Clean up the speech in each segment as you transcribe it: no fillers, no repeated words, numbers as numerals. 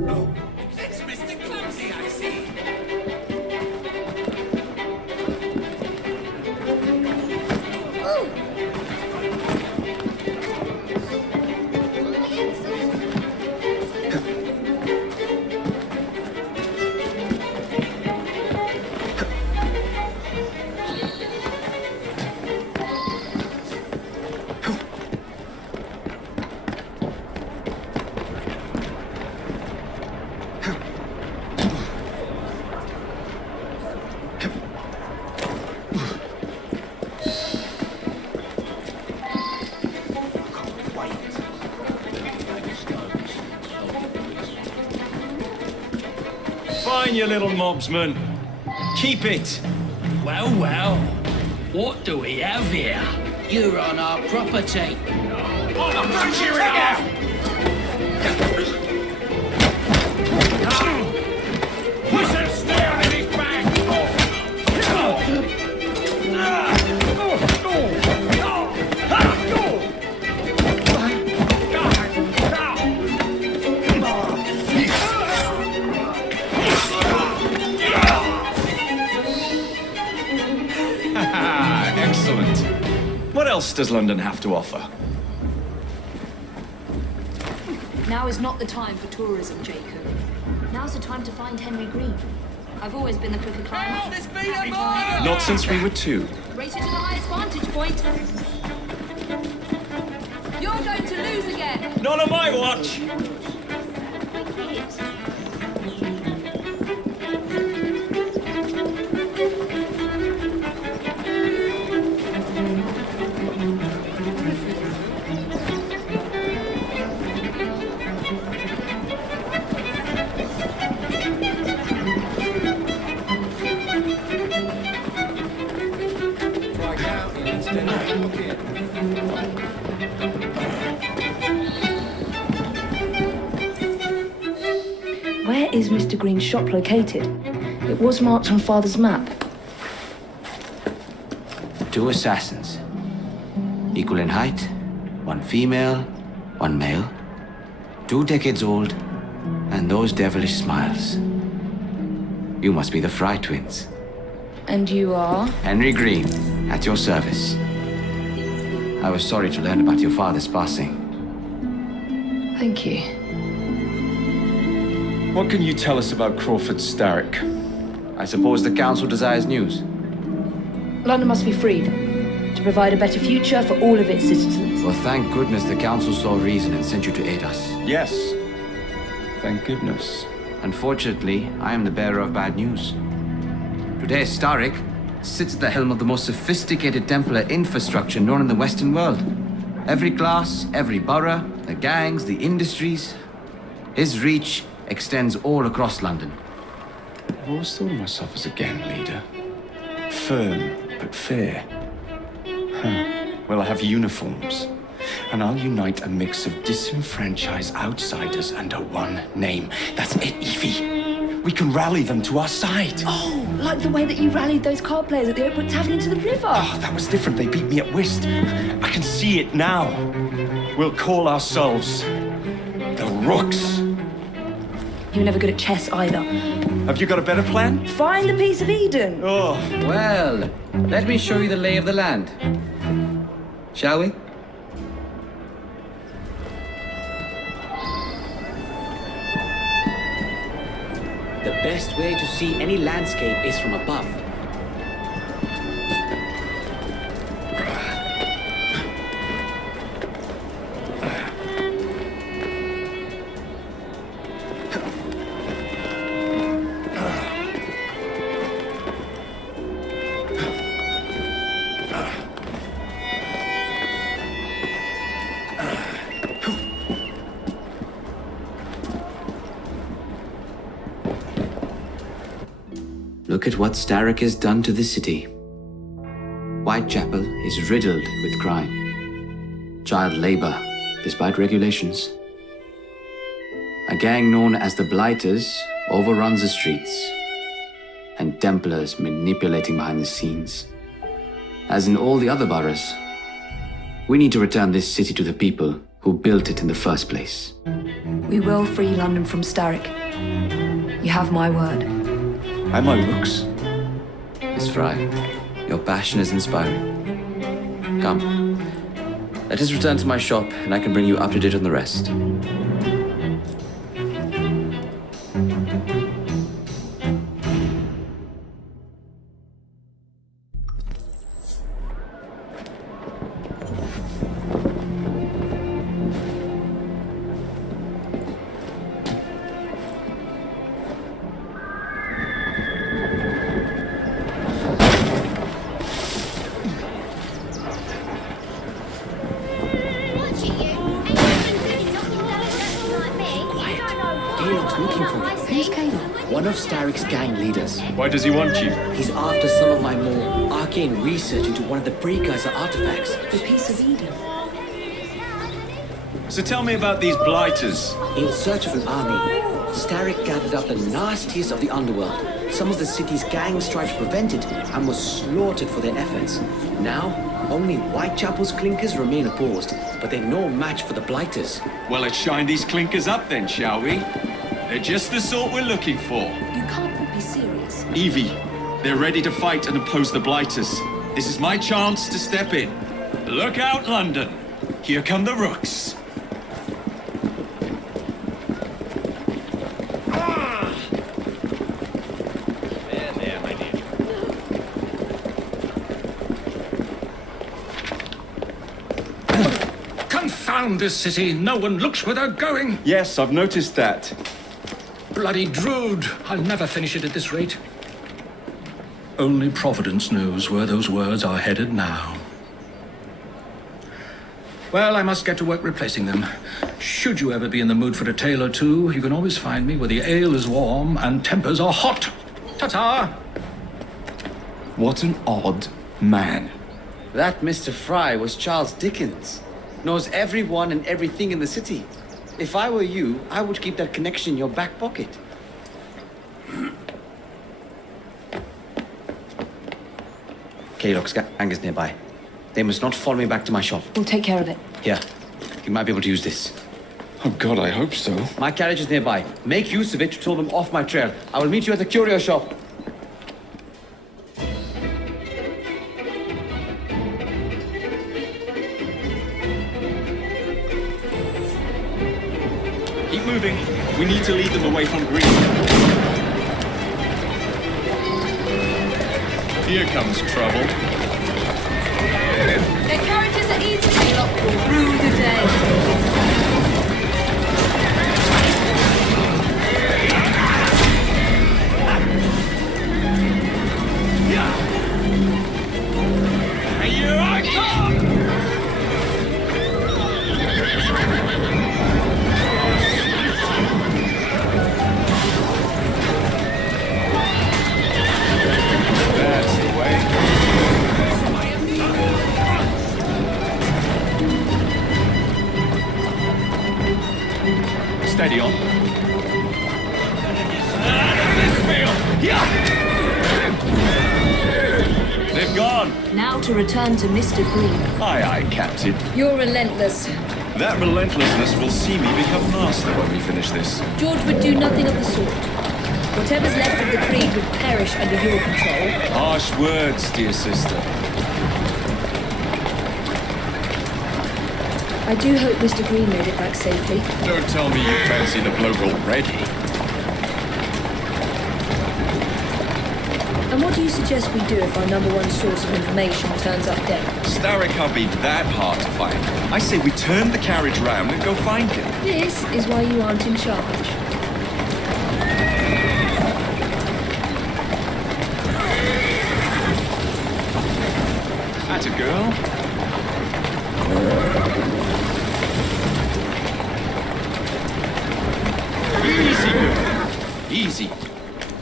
It's Mr. Clumsy, I see. Fine, you little mobsman. Keep it. Well, well. What do we have here? You're on our property. Push him down in his back! Excellent. What else does London have to offer? Now is not the time for tourism, Jacob. Now's the time to find Henry Green. I've always been the crooked climber. Not since we were two. Race you to the highest vantage point. You're going to lose again. Not on my watch! Where is Mr. Green's shop located? It was marked on Father's map. 2 assassins. Equal in height, 1 female, 1 male. 2 decades old, and those devilish smiles. You must be the Fry twins. And you are? Henry Green, at your service. I was sorry to learn about your father's passing. Thank you. What can you tell us about Crawford Starrick? I suppose the council desires news. London must be freed to provide a better future for all of its citizens. Well, thank goodness the council saw reason and sent you to aid us. Yes. Thank goodness. Unfortunately, I am the bearer of bad news. Today, Starrick sits at the helm of the most sophisticated Templar infrastructure known in the Western world. Every class, every borough, the gangs, the industries. His reach extends all across London. I've always thought of myself as a gang leader. Firm, but fair. Well, I have uniforms. And I'll unite a mix of disenfranchised outsiders under one name. That's it, Evie. We can rally them to our side. Oh, like the way that you rallied those card players at the Oakwood Tavern into the river. Oh, that was different. They beat me at whist. I can see it now. We'll call ourselves the Rooks. You were never good at chess either. Have you got a better plan? Find the piece of Eden. Oh. Well, let me show you the lay of the land. Shall we? The best way to see any landscape is from above. Look at what Starrick has done to the city. Whitechapel is riddled with crime. Child labor, despite regulations. A gang known as the Blighters overruns the streets, and Templars manipulating behind the scenes. As in all the other boroughs, we need to return this city to the people who built it in the first place. We will free London from Starrick. You have my word. And my looks. Miss Fry, your passion is inspiring. Come, let us return to my shop, and I can bring you up to date on the rest. One of Starrick's gang leaders. Why does he want you? He's after some of my more arcane research into one of the Precurser artifacts. The piece of Eden. So tell me about these blighters. In search of an army, Starrick gathered up the nastiest of the underworld. Some of the city's gangs tried to prevent it and were slaughtered for their efforts. Now, only Whitechapel's clinkers remain opposed, but they're no match for the blighters. Well, let's shine these clinkers up then, shall we? They're just the sort we're looking for. You can't be serious. Evie, they're ready to fight and oppose the blighters. This is my chance to step in. Look out, London. Here come the rooks. Confound this city! No one looks where they're going! Yes, I've noticed that. Bloody Drood! I'll never finish it at this rate. Only Providence knows where those words are headed now. Well, I must get to work replacing them. Should you ever be in the mood for a tale or two, you can always find me where the ale is warm and tempers are hot. Ta-ta! What an odd man. That Mr. Fry was Charles Dickens. Knows everyone and everything in the city. If I were you, I would keep that connection in your back pocket. Kaylock's gang is nearby. They must not follow me back to my shop. We'll take care of it. Here, you might be able to use this. Oh God, I hope so. My carriage is nearby. Make use of it to throw them off my trail. I will meet you at the curio shop. Keep moving. We need to lead them away from Green. Here comes trouble. Their carriages are easy to lock will rue the day. Here I come! That's the way. Steady on. This field! Yeah! They've gone. Now to return to Mr. Green. Aye, aye, Captain. You're relentless. That relentlessness will see me become master when we finish this. George would do nothing of the sort. Whatever's left of the Creed would perish under your control. Harsh words, dear sister. I do hope Mr. Green made it back safely. Don't tell me you fancy the bloke already. And what do you suggest we do if our number one source of information turns up dead? Starrick can't be that hard to find. I say we turn the carriage round and go find him. This is why you aren't in charge. Atta girl. Easy, girl. Easy.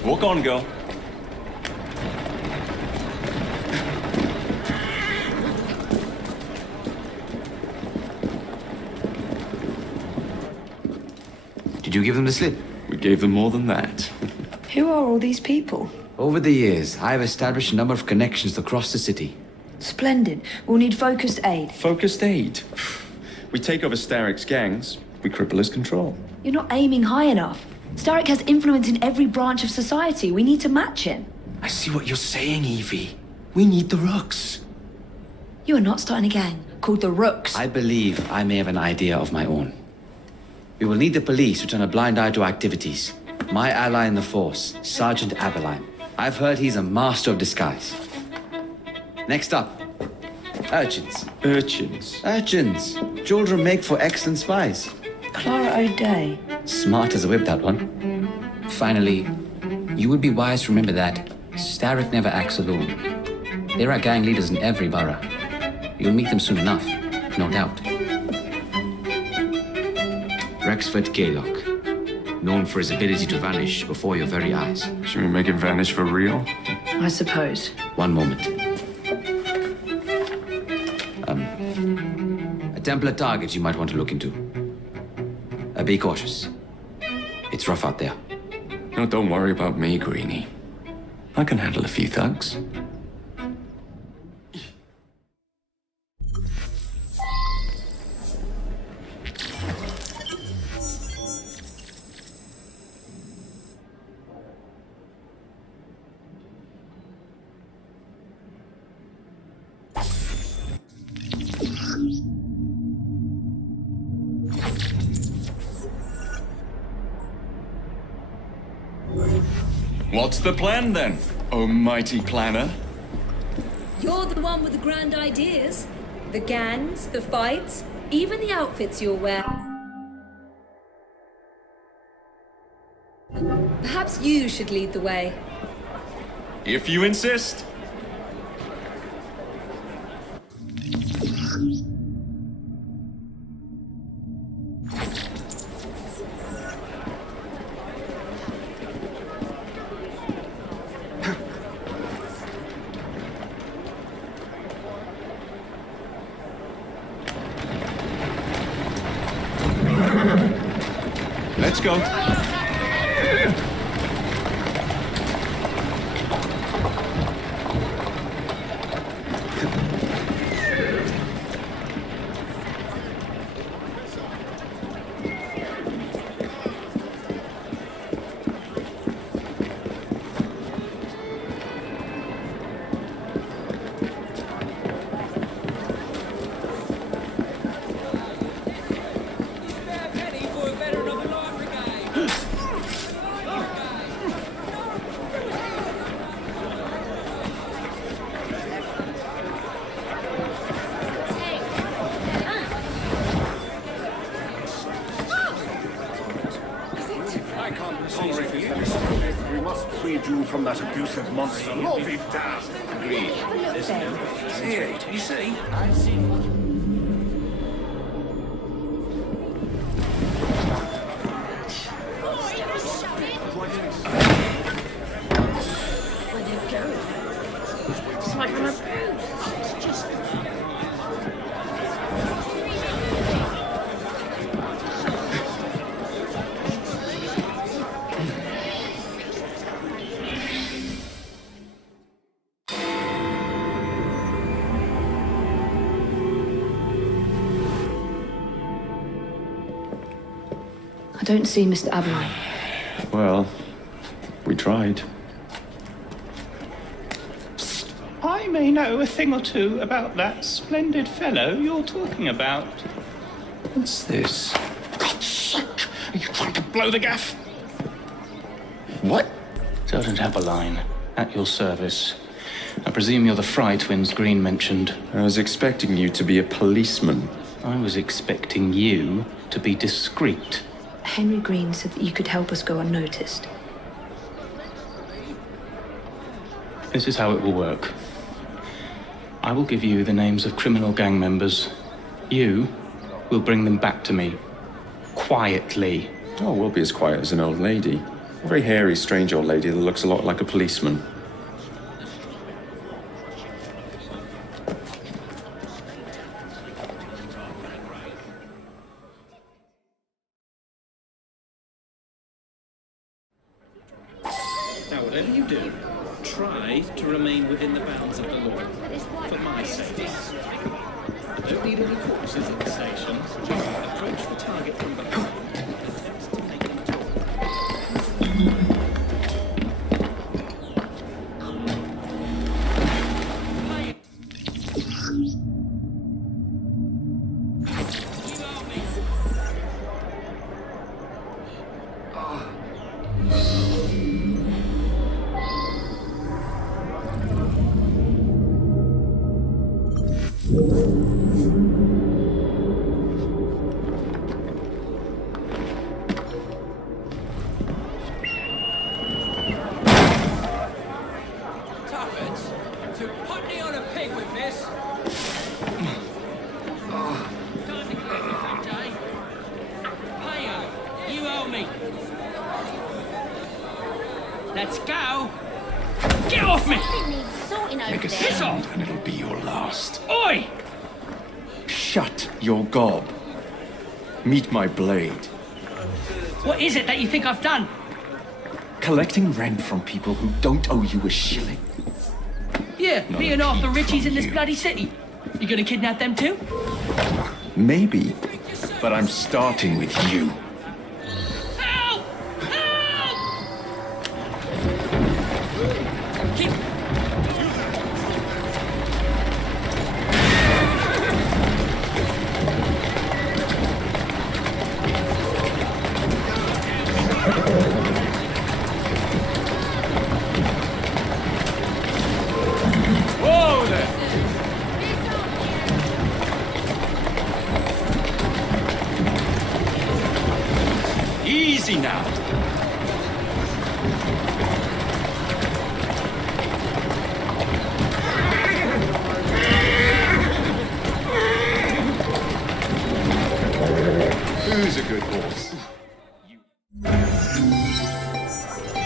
Walk on, girl. Did you give them the slip? We gave them more than that. Who are all these people? Over the years, I have established a number of connections across the city. Splendid. We'll need focused aid. Focused aid. We take over Starrick's gangs. we cripple his control. You're not aiming high enough. Starrick has influence in every branch of society. We need to match him. I see what you're saying, Evie. We need the Rooks. You are not starting a gang called the Rooks. I believe I may have an idea of my own. We will need the police to turn a blind eye to activities. My ally in the force, Sergeant Aberline. I've heard he's a master of disguise. Next up, urchins. Urchins? Urchins! Children make for excellent spies. Clara O'Day. Smart as a whip, that one. Finally, you would be wise to remember that Starrick never acts alone. There are gang leaders in every borough. You'll meet them soon enough, no doubt. Rexford Gaylock, known for his ability to vanish before your very eyes. Should we make him vanish for real? I suppose. One moment. A Templar target you might want to look into. Be cautious. It's rough out there. No, don't worry about me, Greenie. I can handle a few thugs. What's the plan then, oh mighty planner? You're the one with the grand ideas. The gangs, the fights, even the outfits you'll wear. Perhaps you should lead the way. If you insist. Let's go. We must free you from that abusive monster. Lord be damned. Agreed. See, you see? I don't see Mr. Aberline. Well, we tried. I may know a thing or two about that splendid fellow you're talking about. What's this? God's sake! Are you trying to blow the gaff? What? Sergeant Aberline, at your service. I presume you're the Fry twins Green mentioned. I was expecting you to be a policeman. I was expecting you to be discreet. Henry Green said that you could help us go unnoticed. This is how it will work. I will give you the names of criminal gang members. You will bring them back to me. Quietly. Oh, we'll be as quiet as an old lady. A very hairy, strange old lady that looks a lot like a policeman. Now, whatever you do, try to remain within the bounds of the law. For my sake. Don't need any corpses at the station. Just approach the target from behind. Let's go. Get off me! Make a Piss sound off! and it'll be your last. Oi! Shut your gob. Meet my blade. What is it that you think I've done? Collecting rent from people who don't owe you a shilling. Yeah, me and half the Richies in this bloody city. You gonna kidnap them too? Maybe, but I'm starting with you. Help! Help! Keep... Whoa there! Easy now. Who's a good horse?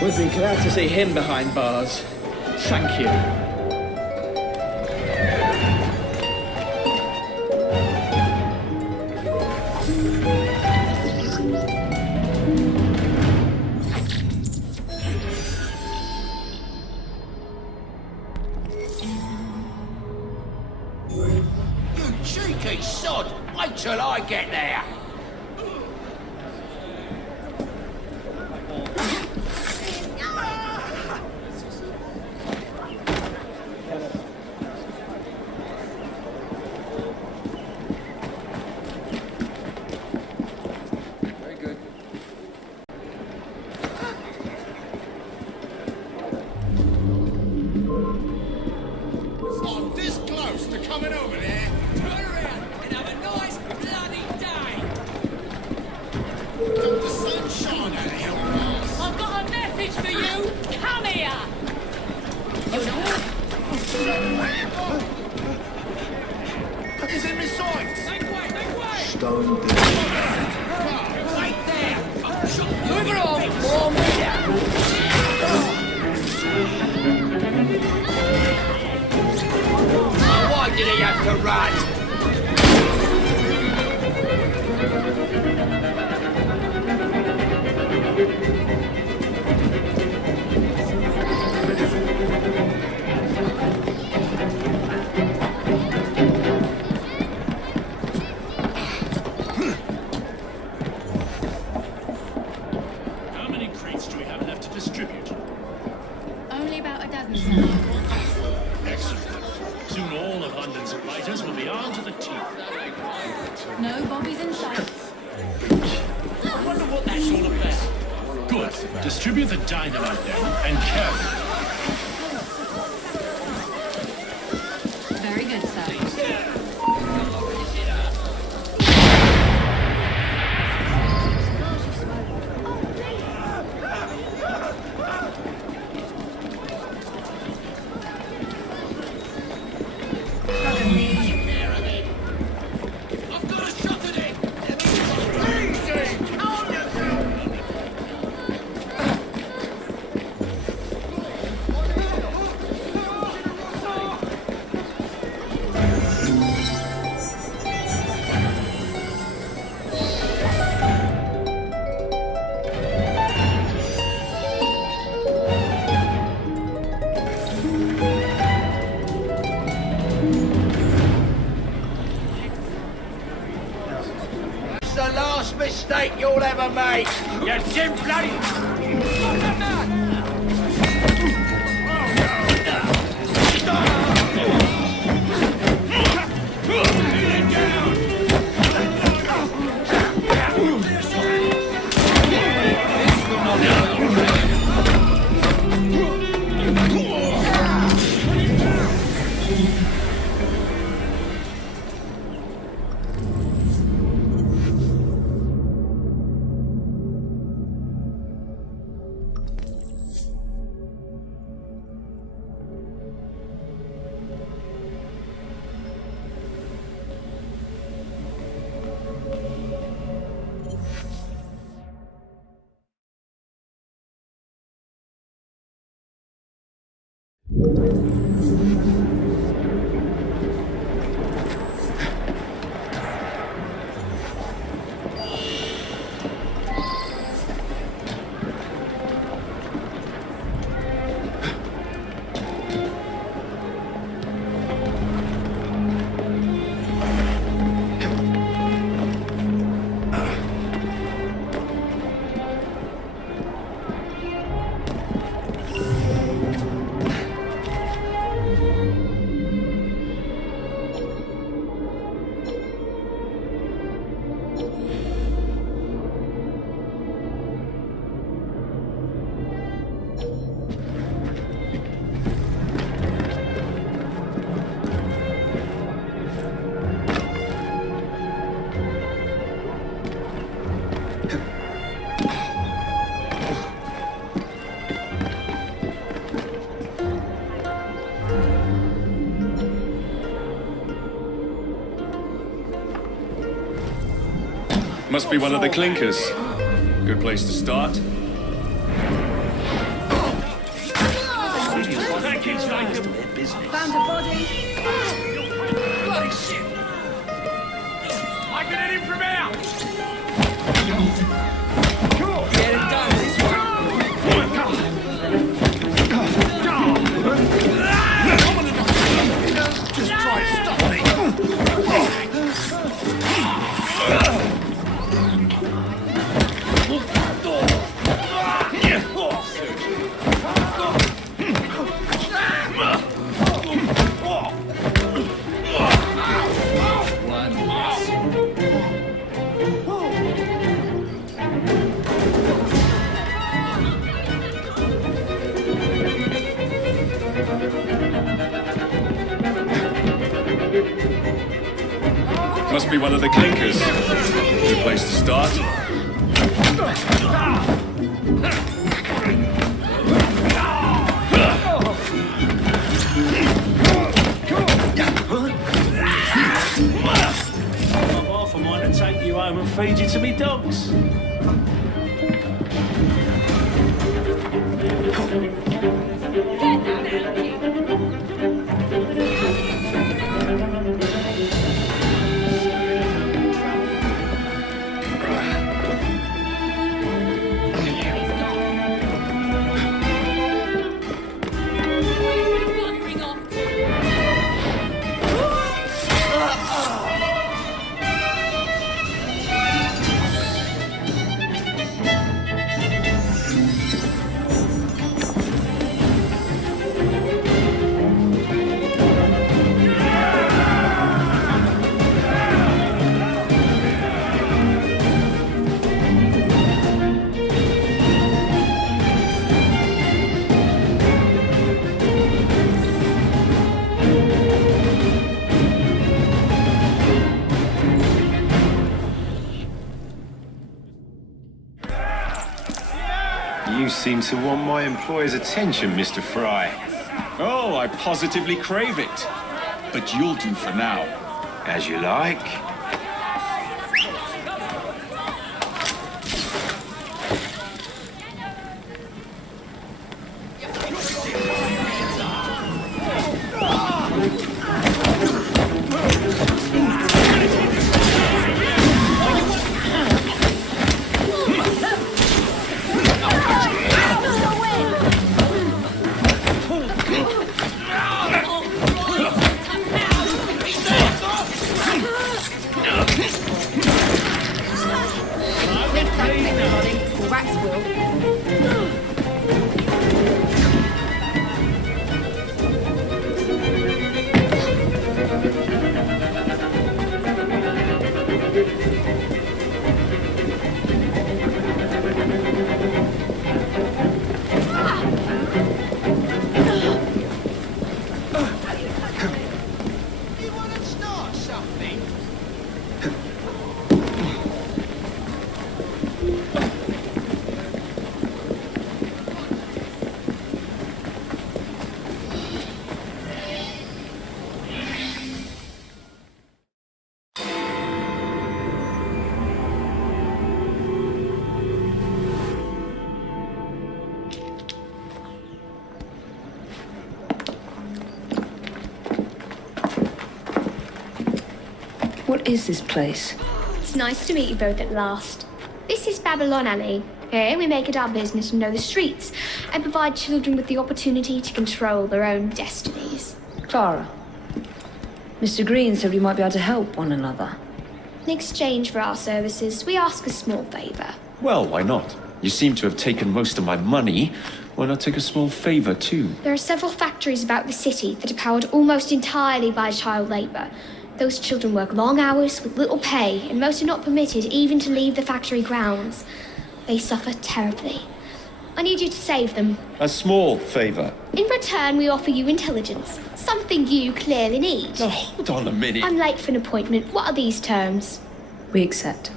Would be glad to see him behind bars. Thank you. You cheeky sod! Wait till I get there! Very good. I'm this close to coming over there. Turn around and have a nice bloody day. Don't the sun shine out of hell, I've got a message for you. Come here. He's in my sights. Make way, make way! Stone dead. Wait there. I'm shot. Move it on! Warm me down! Why did he have to run? How many crates do we have left to distribute? Only about a dozen, sir. Excellent. Soon all of London's fighters will be armed to the teeth. No bobbies in sight. I wonder what that's all about. Good. Distribute the dynamite then, and carefully. Very good, sir. I've got a shot at it. It's the last mistake you'll ever make. You dim bloody. Must be one of the clinkers. Good place to start. Found a body. Bloody shit! I can hit him from out! Get it done this way! Just try to stop me! Must be one of the clinkers. Good place to start. I'm off, I might take you home and feed you to me dogs. You seem to want my employer's attention, Mr. Fry. Oh, I positively crave it. But you'll do for now. As you like. What is this place? It's nice to meet you both at last. This is Babylon Alley. Here we make it our business to know the streets and provide children with the opportunity to control their own destinies. Clara. Mr. Green said we might be able to help one another. In exchange for our services, we ask a small favor. Well, why not? You seem to have taken most of my money. Why not take a small favor, too? There are several factories about the city that are powered almost entirely by child labor. Those children work long hours with little pay, and most are not permitted even to leave the factory grounds. They suffer terribly. I need you to save them. A small favor. In return, we offer you intelligence, something you clearly need. Now, hold on a minute. I'm late for an appointment. What are these terms? We accept.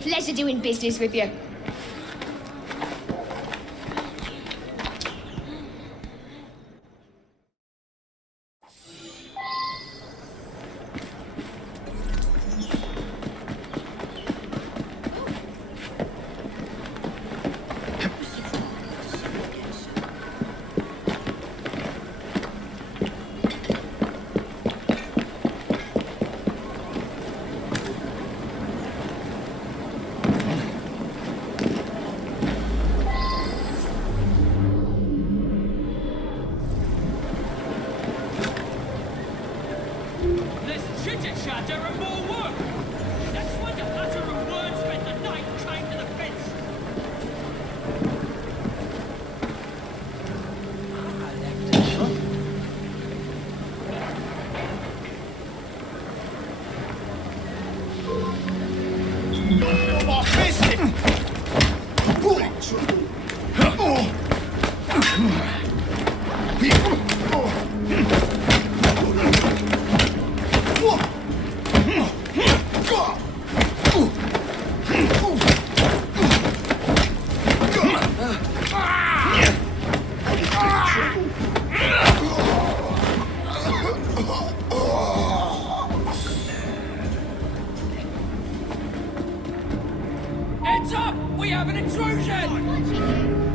Pleasure doing business with you. Heads up! We have an intrusion!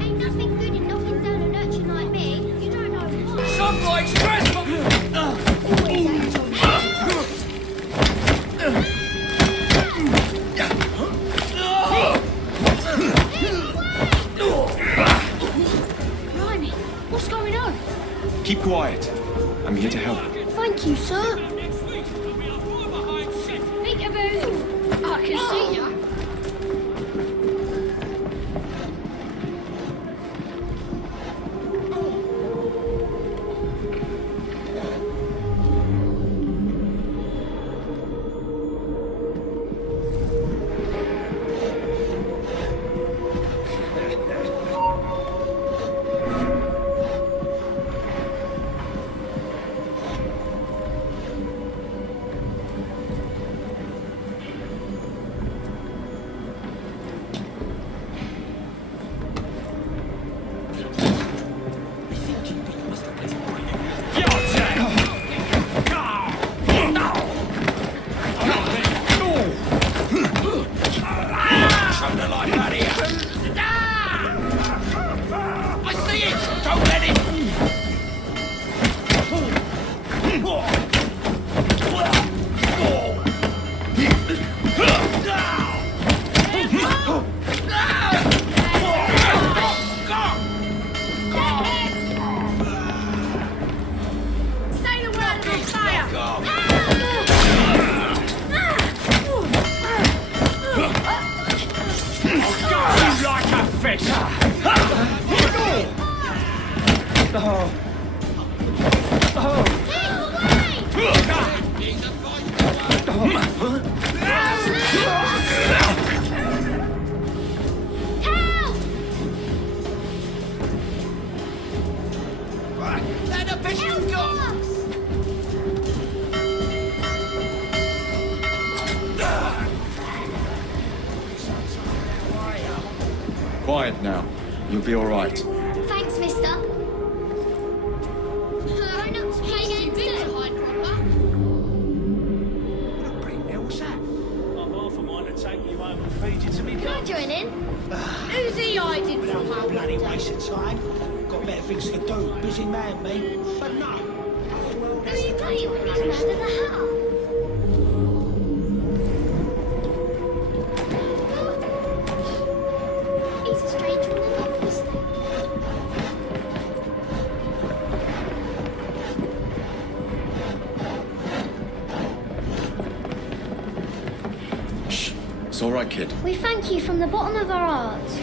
Ain't nothing good in knocking down an urchin like me. You don't know what. Some like stressful! Blimey, what's going on? Keep quiet. I'm here to help. Thank you, sir. Peekaboo! I can see you. Quiet now. You'll be all right. Thanks, mister. Try not to play games there, Hydropper. What a break there, what's that? I'm half a mind to take you home and feed you to me Can I dogs. join in? Who's he hiding from? Without bloody waste of time. Got better things to do. Busy man, me. But no. Who are you playing with? He's mad as a hat. It's all right, kid. We thank you from the bottom of our hearts.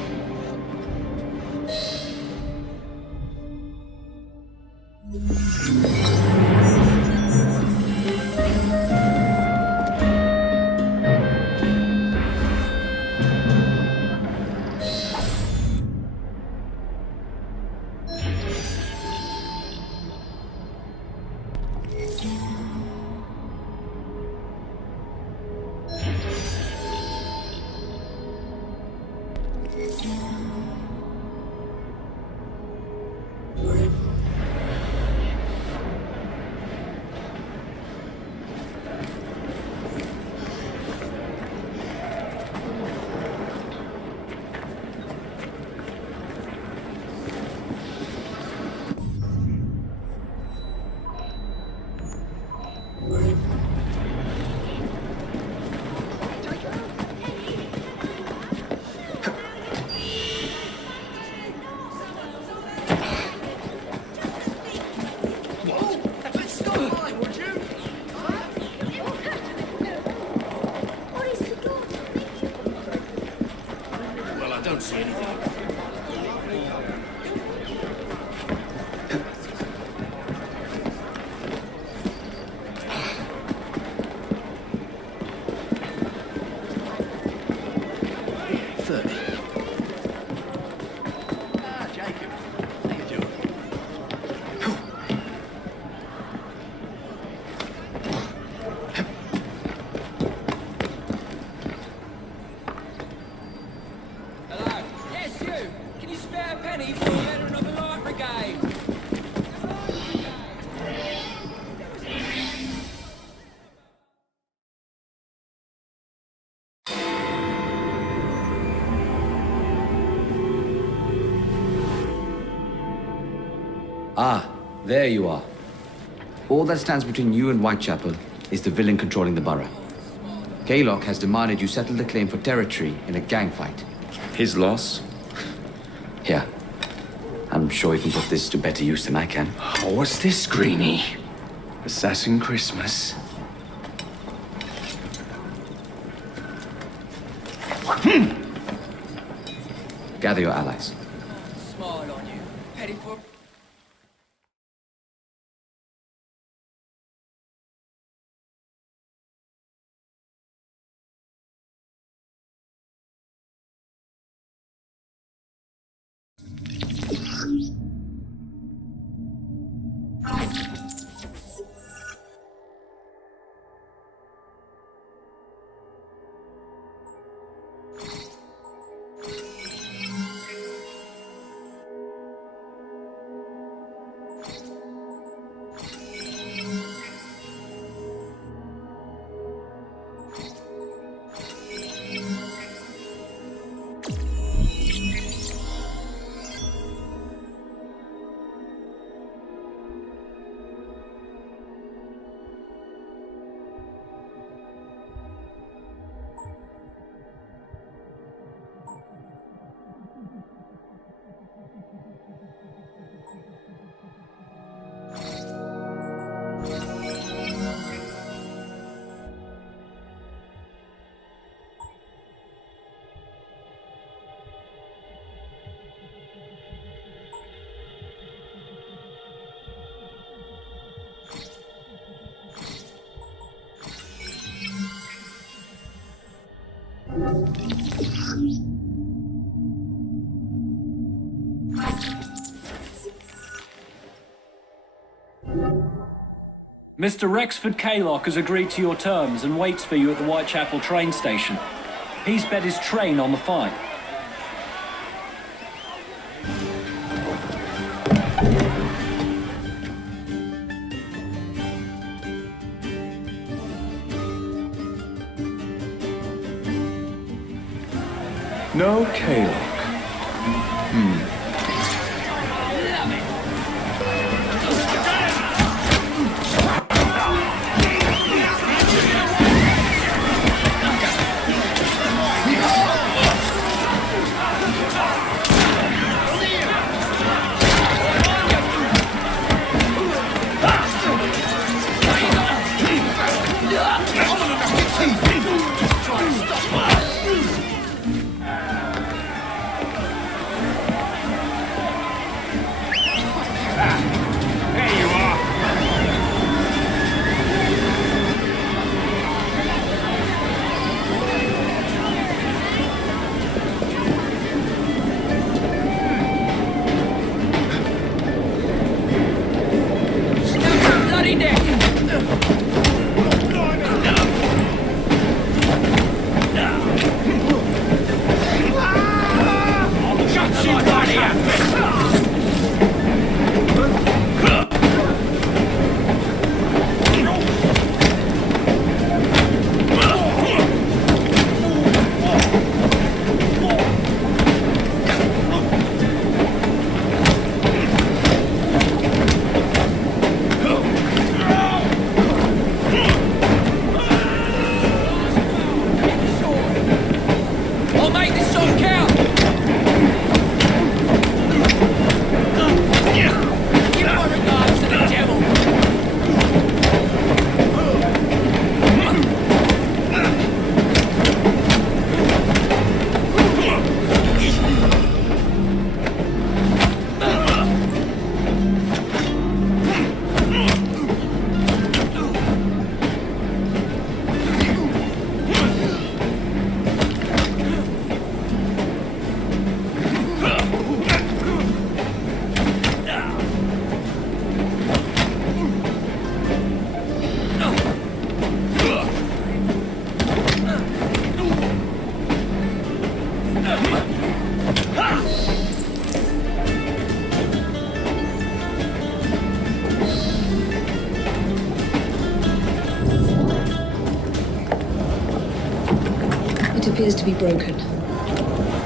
Ah, there you are. All that stands between you and Whitechapel is the villain controlling the borough. Kaylock has demanded you settle the claim for territory in a gang fight. His loss? Here. I'm sure you can put this to better use than I can. Oh, what's this, Greenie? Assassin Christmas? Gather your allies. Smile on you. Heading for... Mr. Rexford Kaylock has agreed to your terms and waits for you at the Whitechapel train station. He's bet his train on the fight. No Kaylock. Try and stop me. There you are. Bloody neck! Shut you right here. I'll make this song count! Give my regards to the devil! It appears to be broken.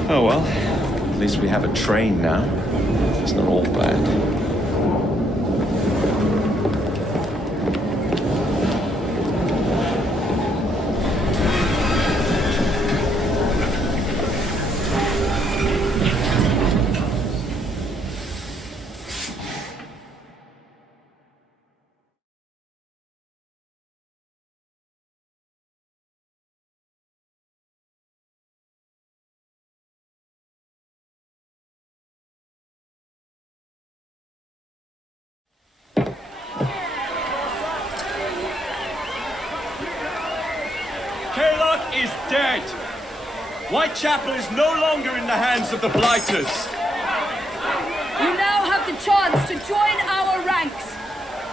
Oh well, at least we have a train now. It's not all bad. Is dead. Whitechapel is no longer in the hands of the Blighters. You now have the chance to join our ranks.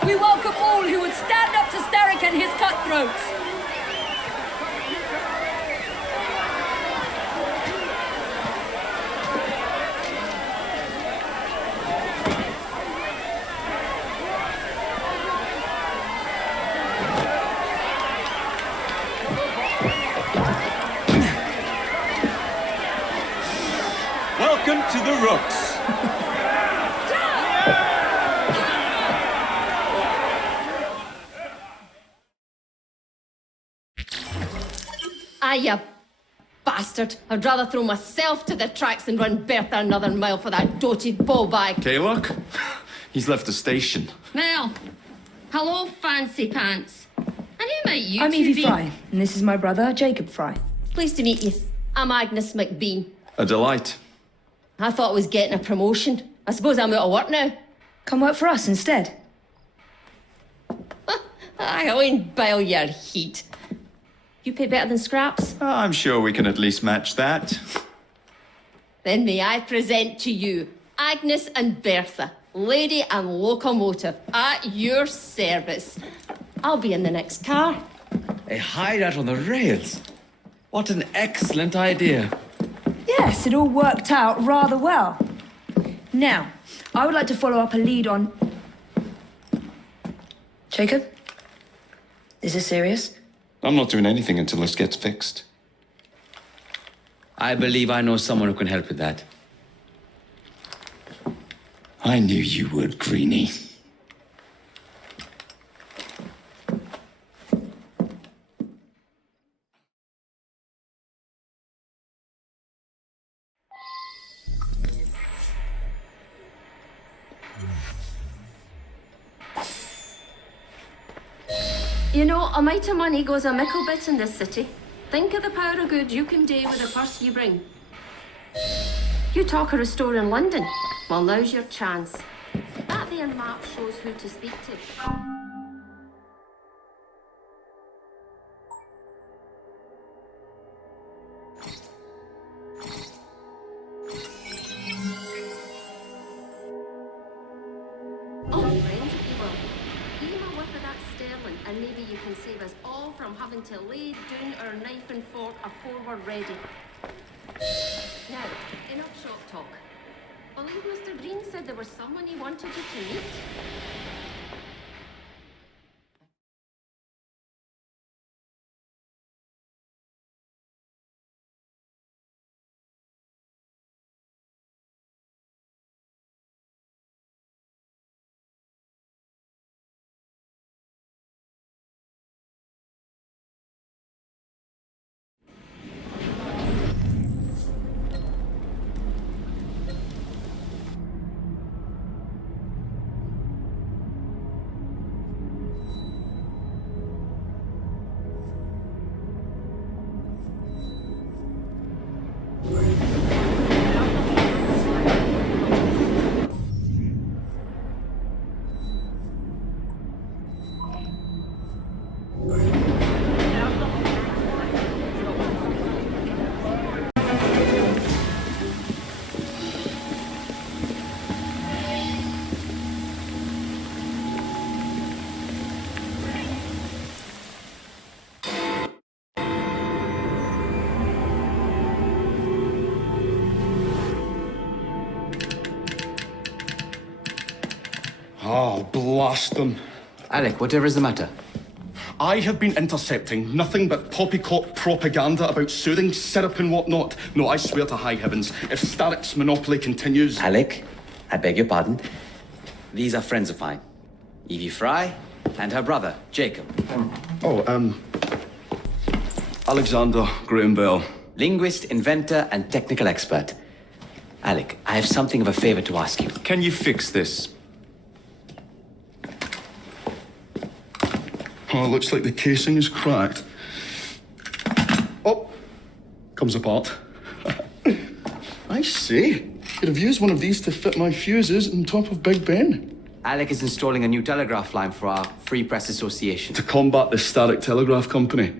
We welcome all who would stand up to Starrick and his cutthroats. Welcome to the Rooks. You bastard. I'd rather throw myself to the tracks than run Bertha another mile for that doted ballbag. Kaylock? He's left the station. Now, hello, fancy pants. And who might you I'm two Evie be? Fry, and this is my brother, Jacob Fry. Pleased to meet you. I'm Agnes McBean. A delight. I thought I was getting a promotion. I suppose I'm out of work now. Come work for us instead. I won't bile your heat. You pay better than scraps? I'm sure we can at least match that. Then may I present to you Agnes and Bertha, lady and locomotive, at your service. I'll be in the next car. A hideout on the rails. What an excellent idea. Yes, it all worked out rather well. Now, I would like to follow up a lead on... Jacob? Is this serious? I'm not doing anything until this gets fixed. I believe I know someone who can help with that. I knew you would, Greenie. You know, a mite of money goes a mickle bit in this city. Think of the power of good you can do with the purse you bring. You talk of a store in London. Well, now's your chance. That there map shows who to speak to. And maybe you can save us all from having to lay down our knife and fork afore we're ready. Now, enough shop talk. Believe Mr. Green said there was someone he wanted you to meet? Oh, blast them. Alec, whatever is the matter? I have been intercepting nothing but poppycock propaganda about soothing syrup and whatnot. No, I swear to high heavens, if Starrick's monopoly continues... Alec, I beg your pardon. These are friends of mine. Evie Fry and her brother, Jacob. Alexander Graham Bell. Linguist, inventor, and technical expert. Alec, I have something of a favor to ask you. Can you fix this? Oh, it looks like the casing is cracked. Oh, comes apart. I see. Could have used one of these to fit my fuses on top of Big Ben. Alec is installing a new telegraph line for our Free Press Association. To combat the Starrick Telegraph Company.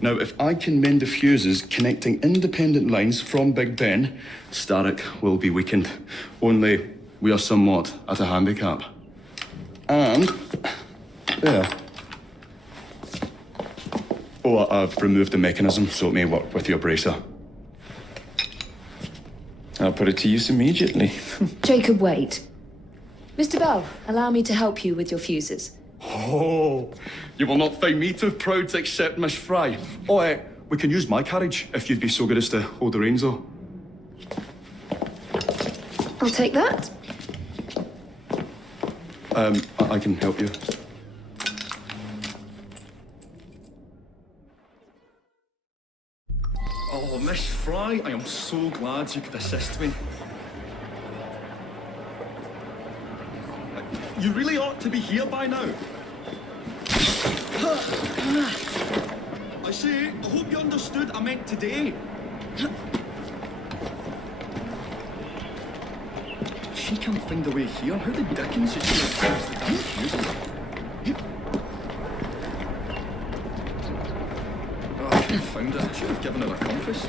Now, if I can mend the fuses connecting independent lines from Big Ben, Starrick will be weakened. Only we are somewhat at a handicap. And there. Oh, I've removed the mechanism so it may work with your bracer. I'll put it to use immediately. Jacob, wait. Mr. Bell, allow me to help you with your fuses. Oh, you will not find me too proud to accept Miss Fry. Oh, we can use my carriage if you'd be so good as to hold the reins, though. I'll take that. I can help you. Oh, Miss Fry, I am so glad you could assist me. You really ought to be here by now. I say, I hope you understood I meant today. If she can't find a way here, how the dickens is she going to the fuses? Oh, I should have found it. I should have given her a compass.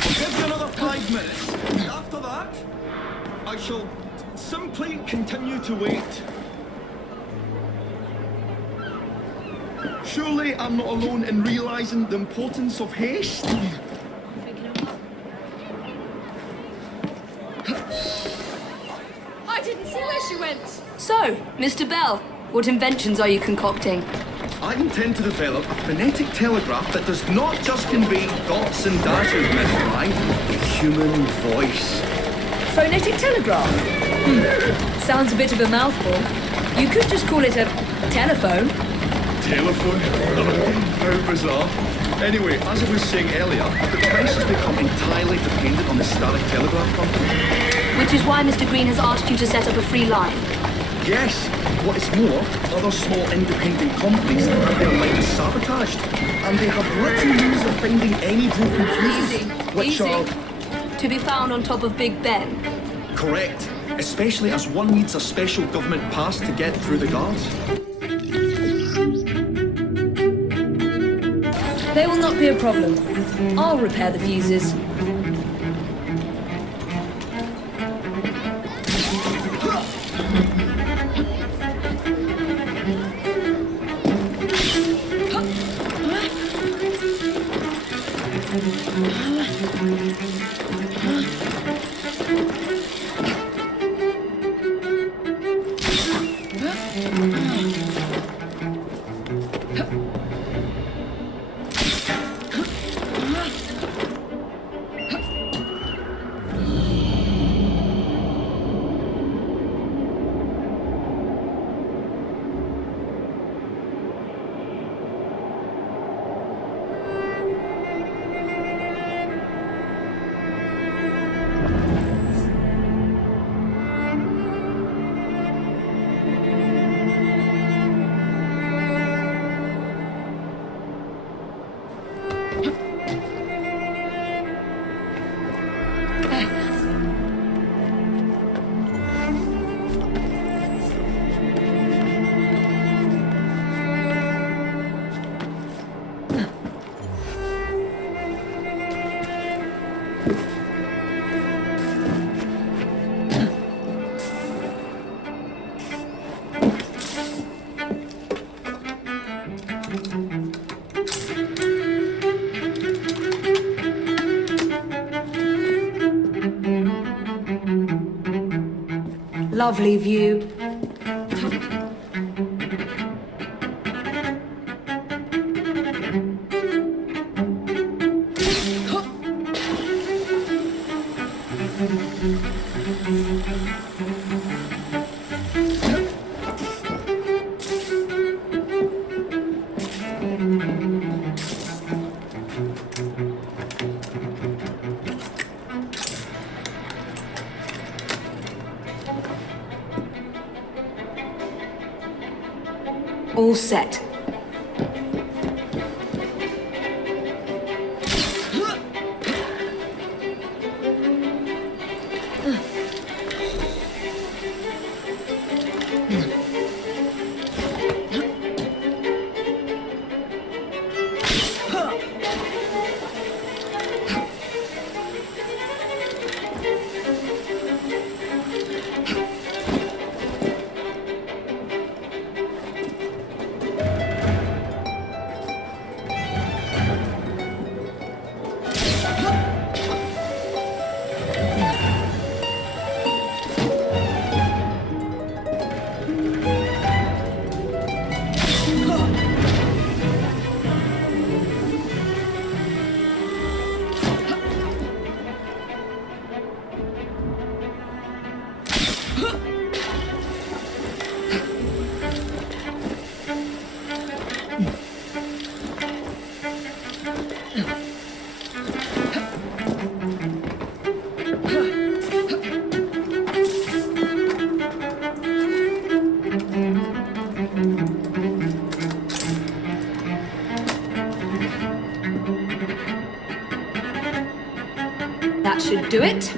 I'll give you another 5 minutes. After that, I shall simply continue to wait. Surely I'm not alone in realising the importance of haste. I didn't see where she went. So, Mr. Bell, what inventions are you concocting? I intend to develop a phonetic telegraph that does not just convey dots and dashes, Miss Fry, the human voice. Phonetic telegraph? Sounds a bit of a mouthful. You could just call it a telephone. Telephone? How bizarre. Anyway, as I was saying earlier, the press has become entirely dependent on the Starrick Telegraph Company. Which is why Mr. Green has asked you to set up a free line. Yes, What is more, other small independent companies have had their lines sabotaged, and they have little means of finding any broken fuses, which are... To be found on top of Big Ben. Correct, especially as one needs a special government pass to get through the guards. They will not be a problem. I'll repair the fuses. Lovely view. All set. That should do it.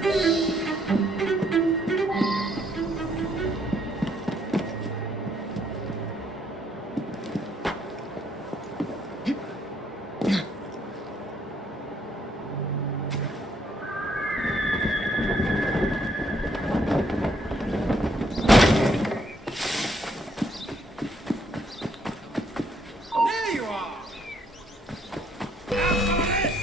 There you are! Now for this!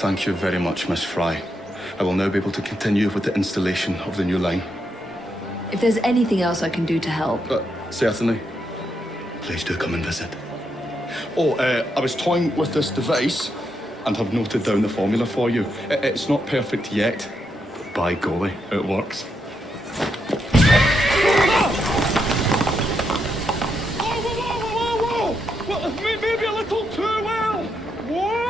Thank you very much, Miss Fry. I will now be able to continue with the installation of the new line. If there's anything else I can do to help. Certainly. Please do come and visit. Oh, I was toying with this device and have noted down the formula for you. It's not perfect yet, but by golly, it works. Whoa! Well, maybe a little too well. Whoa!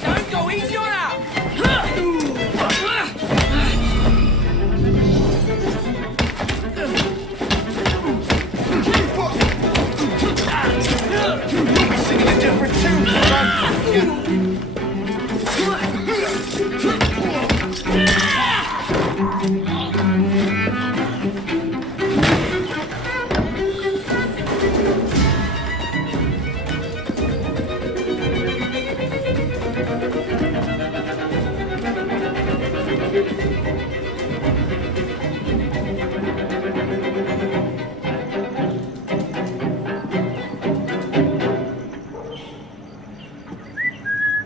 Don't go easy on her! Singing a different tune, man.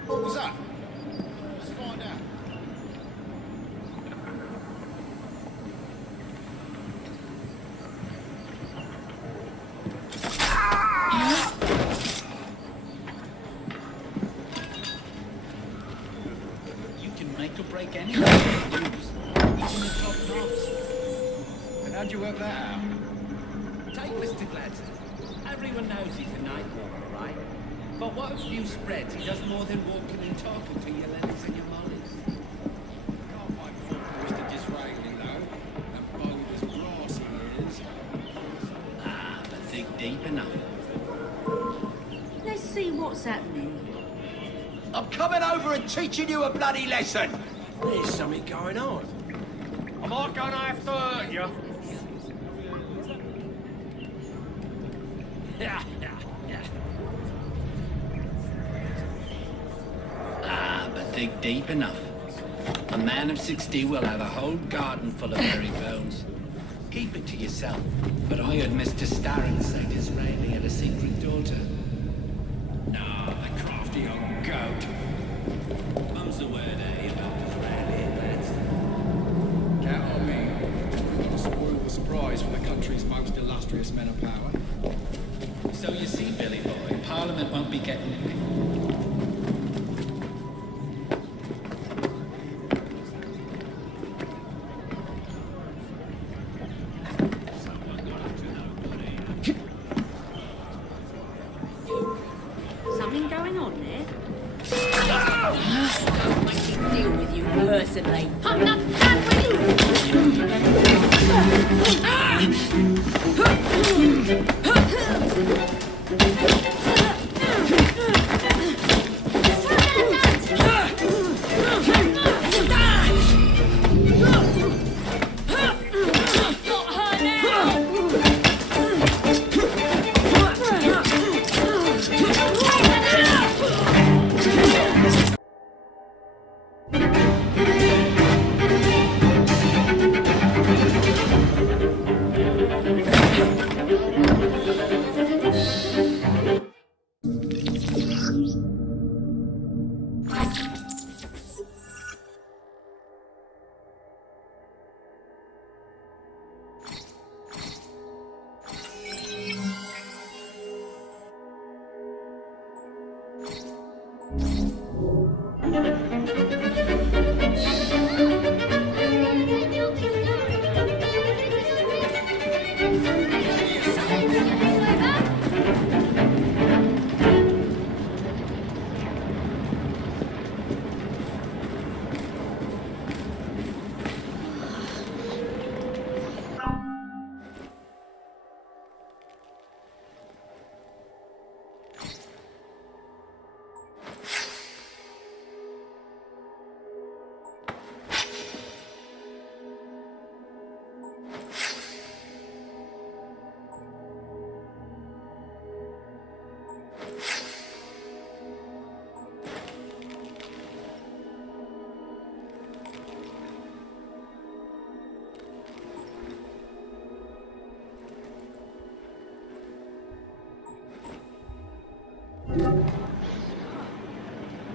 What was that? Let's find out. You can make or break anything you use, even the top knobs. And how'd you work that out? Take Mr. Gladstone. Everyone knows he's a night walker, right? But what if news spreads he does more than walking and talking to your ladies and your mollies? Can't find fault for Mr. Disraeli, though. And bold as brass he is. But dig deep enough. Let's see what's happening. I'm coming over and teaching you a bloody lesson. There's something going on. I'm not gonna have to hurt you. But dig deep enough. A man of 60 will have a whole garden full of berry bones. Keep it to yourself. But I heard Mr. Starrett say Disraeli had a secret daughter. No, the crafty old goat. Mum's the word, eh, about Disraeli and that. Count on me. We've got to spoil the surprise for the country's most illustrious men of power. So you see, Billy boy, Parliament won't be getting it. Something going on there? I'll make me deal with you personally. I'm not done with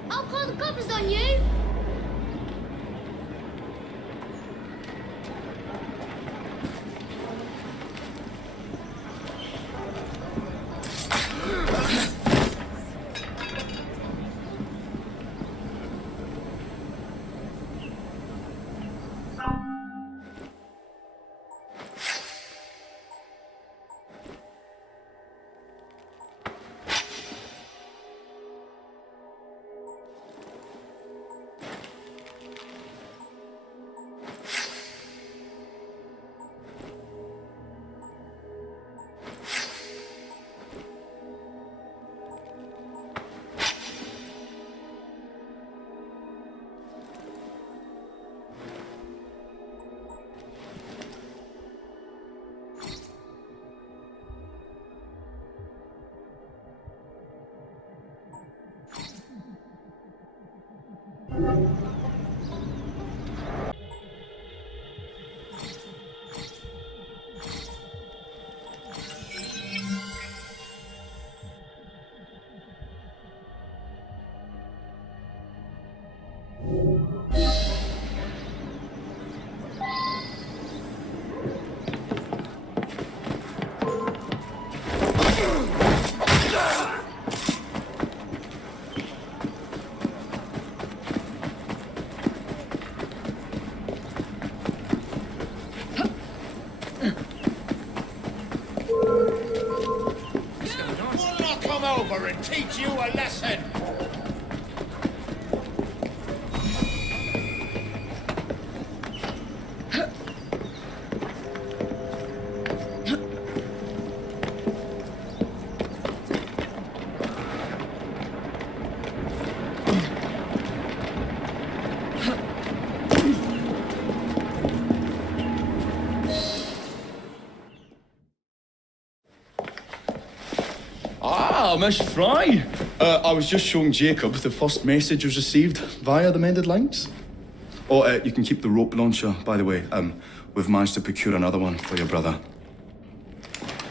I'll call the coppers on you! Over and teach you a lesson. Ah, Miss Fry. I was just showing Jacob the first message was received via the mended lines. Oh, you can keep the rope launcher, by the way. We've managed to procure another one for your brother.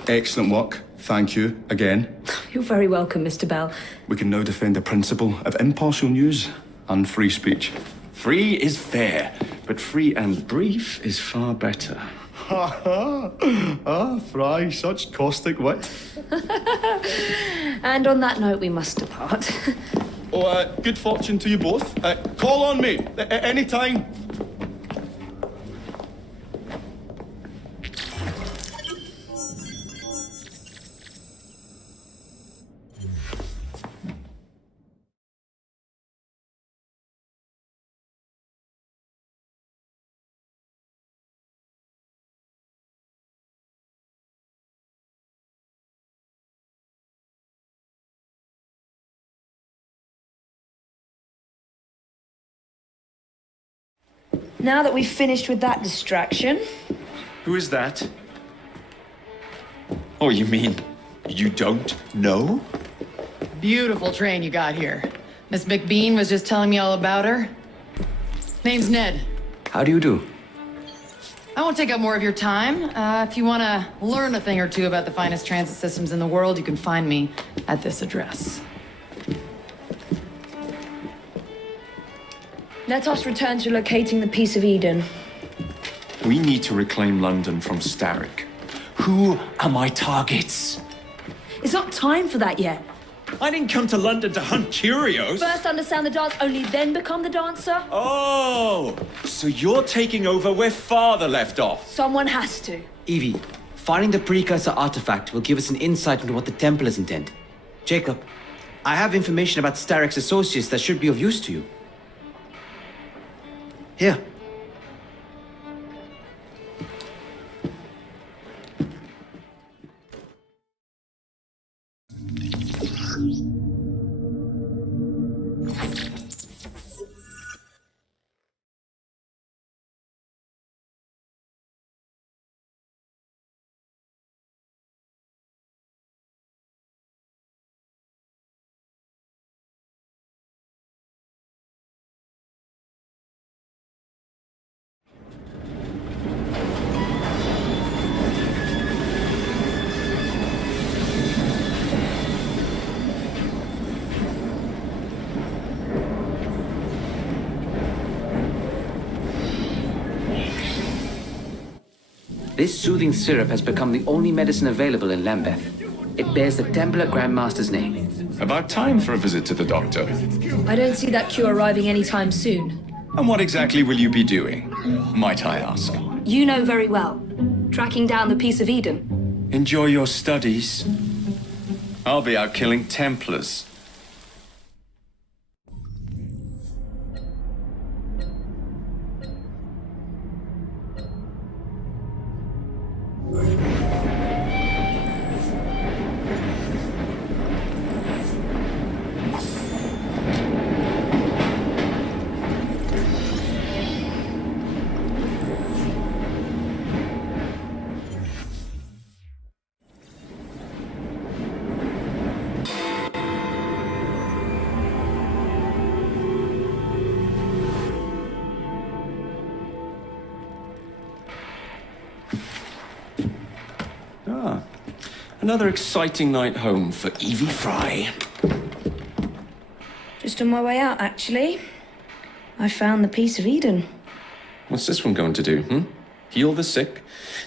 Excellent work. Thank you again. You're very welcome, Mr. Bell. We can now defend the principle of impartial news and free speech. Free is fair, but free and brief is far better. Ha ha! Ah, Fry, such caustic wit. And on that note, we must depart. Oh, good fortune to you both. Call on me at any time. Now that we've finished with that distraction... Who is that? Oh, you mean you don't know? Beautiful train you got here. Miss McBean was just telling me all about her. Name's Ned. How do you do? I won't take up more of your time. If you want to learn a thing or two about the finest transit systems in the world, you can find me at this address. Let us return to locating the Piece of Eden. We need to reclaim London from Starrick. Who are my targets? It's not time for that yet. I didn't come to London to hunt curios. First understand the dance, only then become the dancer? Oh, so you're taking over where Father left off. Someone has to. Evie, finding the precursor artifact will give us an insight into what the Templars intend. Jacob, I have information about Starrick's associates that should be of use to you. Here. This soothing syrup has become the only medicine available in Lambeth. It bears the Templar Grandmaster's name. About time for a visit to the doctor. I don't see that cure arriving anytime soon. And what exactly will you be doing, might I ask? You know very well. Tracking down the Piece of Eden. Enjoy your studies. I'll be out killing Templars. Another exciting night home for Evie Fry. Just on my way out, actually. I found the Piece of Eden. What's this one going to do, Heal the sick,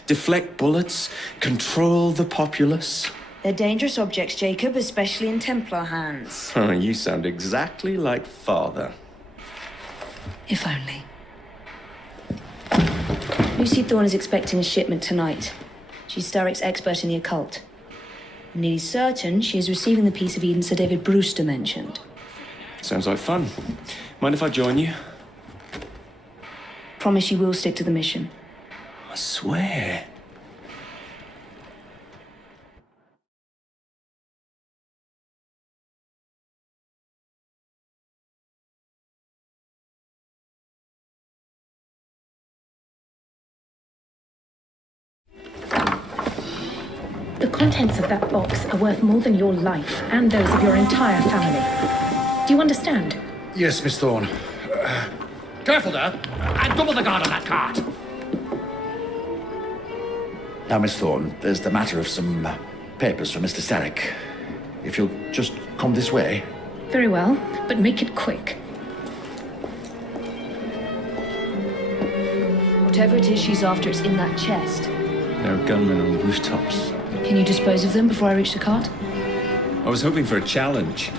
deflect bullets, control the populace? They're dangerous objects, Jacob, especially in Templar hands. Oh, you sound exactly like Father. If only. Lucy Thorne is expecting a shipment tonight. She's Starrick's expert in the occult. I'm nearly certain she is receiving the Piece of Eden Sir David Brewster mentioned. Sounds like fun. Mind if I join you? Promise you will stick to the mission. I swear. The contents of that box are worth more than your life and those of your entire family. Do you understand? Yes, Miss Thorne. Careful there! And double the guard on that cart! Now, Miss Thorne, there's the matter of some papers from Mr. Starrick. If you'll just come this way. Very well, but make it quick. Whatever it is she's after, it's in that chest. There are gunmen on the rooftops. Can you dispose of them before I reach the cart? I was hoping for a challenge.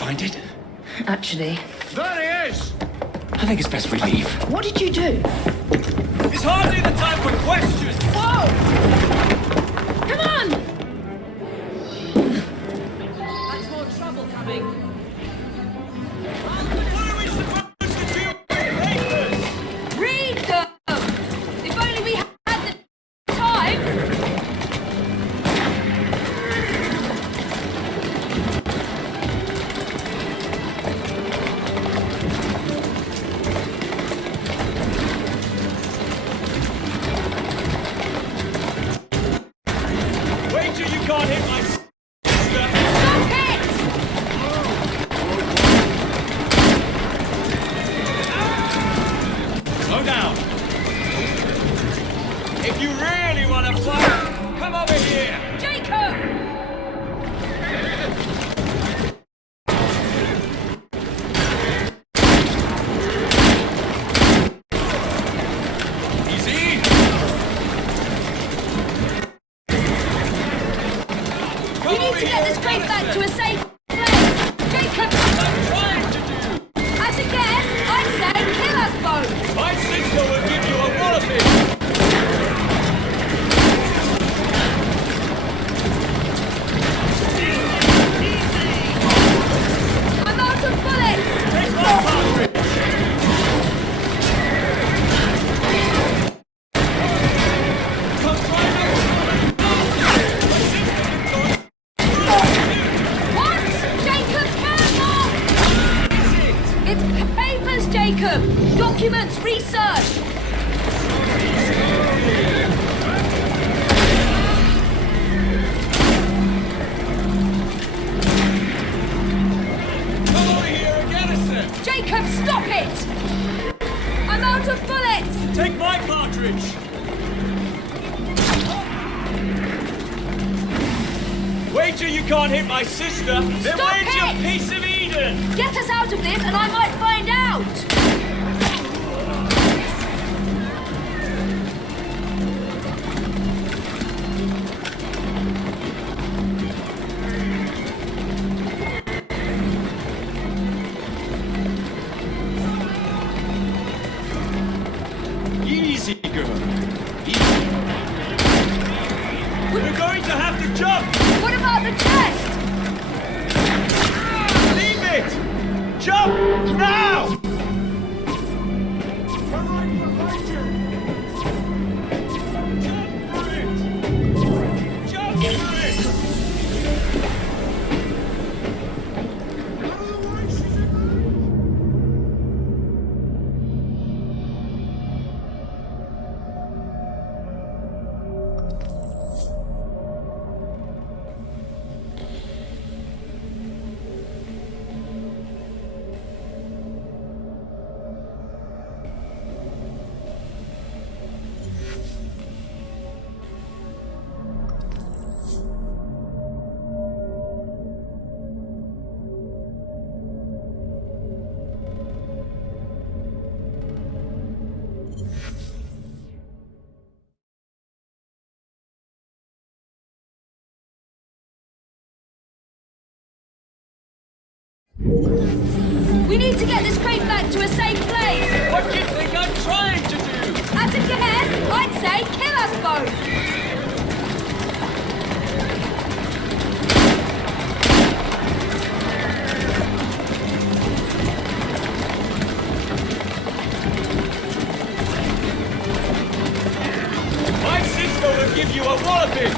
Find it? Actually. There he is! I think it's best we leave. What did you do? It's hardly the time for questions! Whoa! Come on! That's more trouble coming. What are we to get this crate back to a safe place. Jacob! I'm trying to do! As a guest, I'd say kill us both. My sister will give you a walloping! I'm out of bullets! Take my cartridge! What? Jacob, careful! It's papers, Jacob! Documents, research! Come over here and get us then! Jacob, stop it! I'm out of bullets! Take my cartridge! Wager you can't hit my sister! Then Stop where's your it! piece of Eden? Get us out of this and I might find out! Easy, girl. Easy. We're going to have to jump! What about the chest? Leave it! Jump! Now! Jump for it! We need to get this crate back to a safe place! What do you think I'm trying to do? As a guest, I'd say kill us both! My sister will give you a walloping!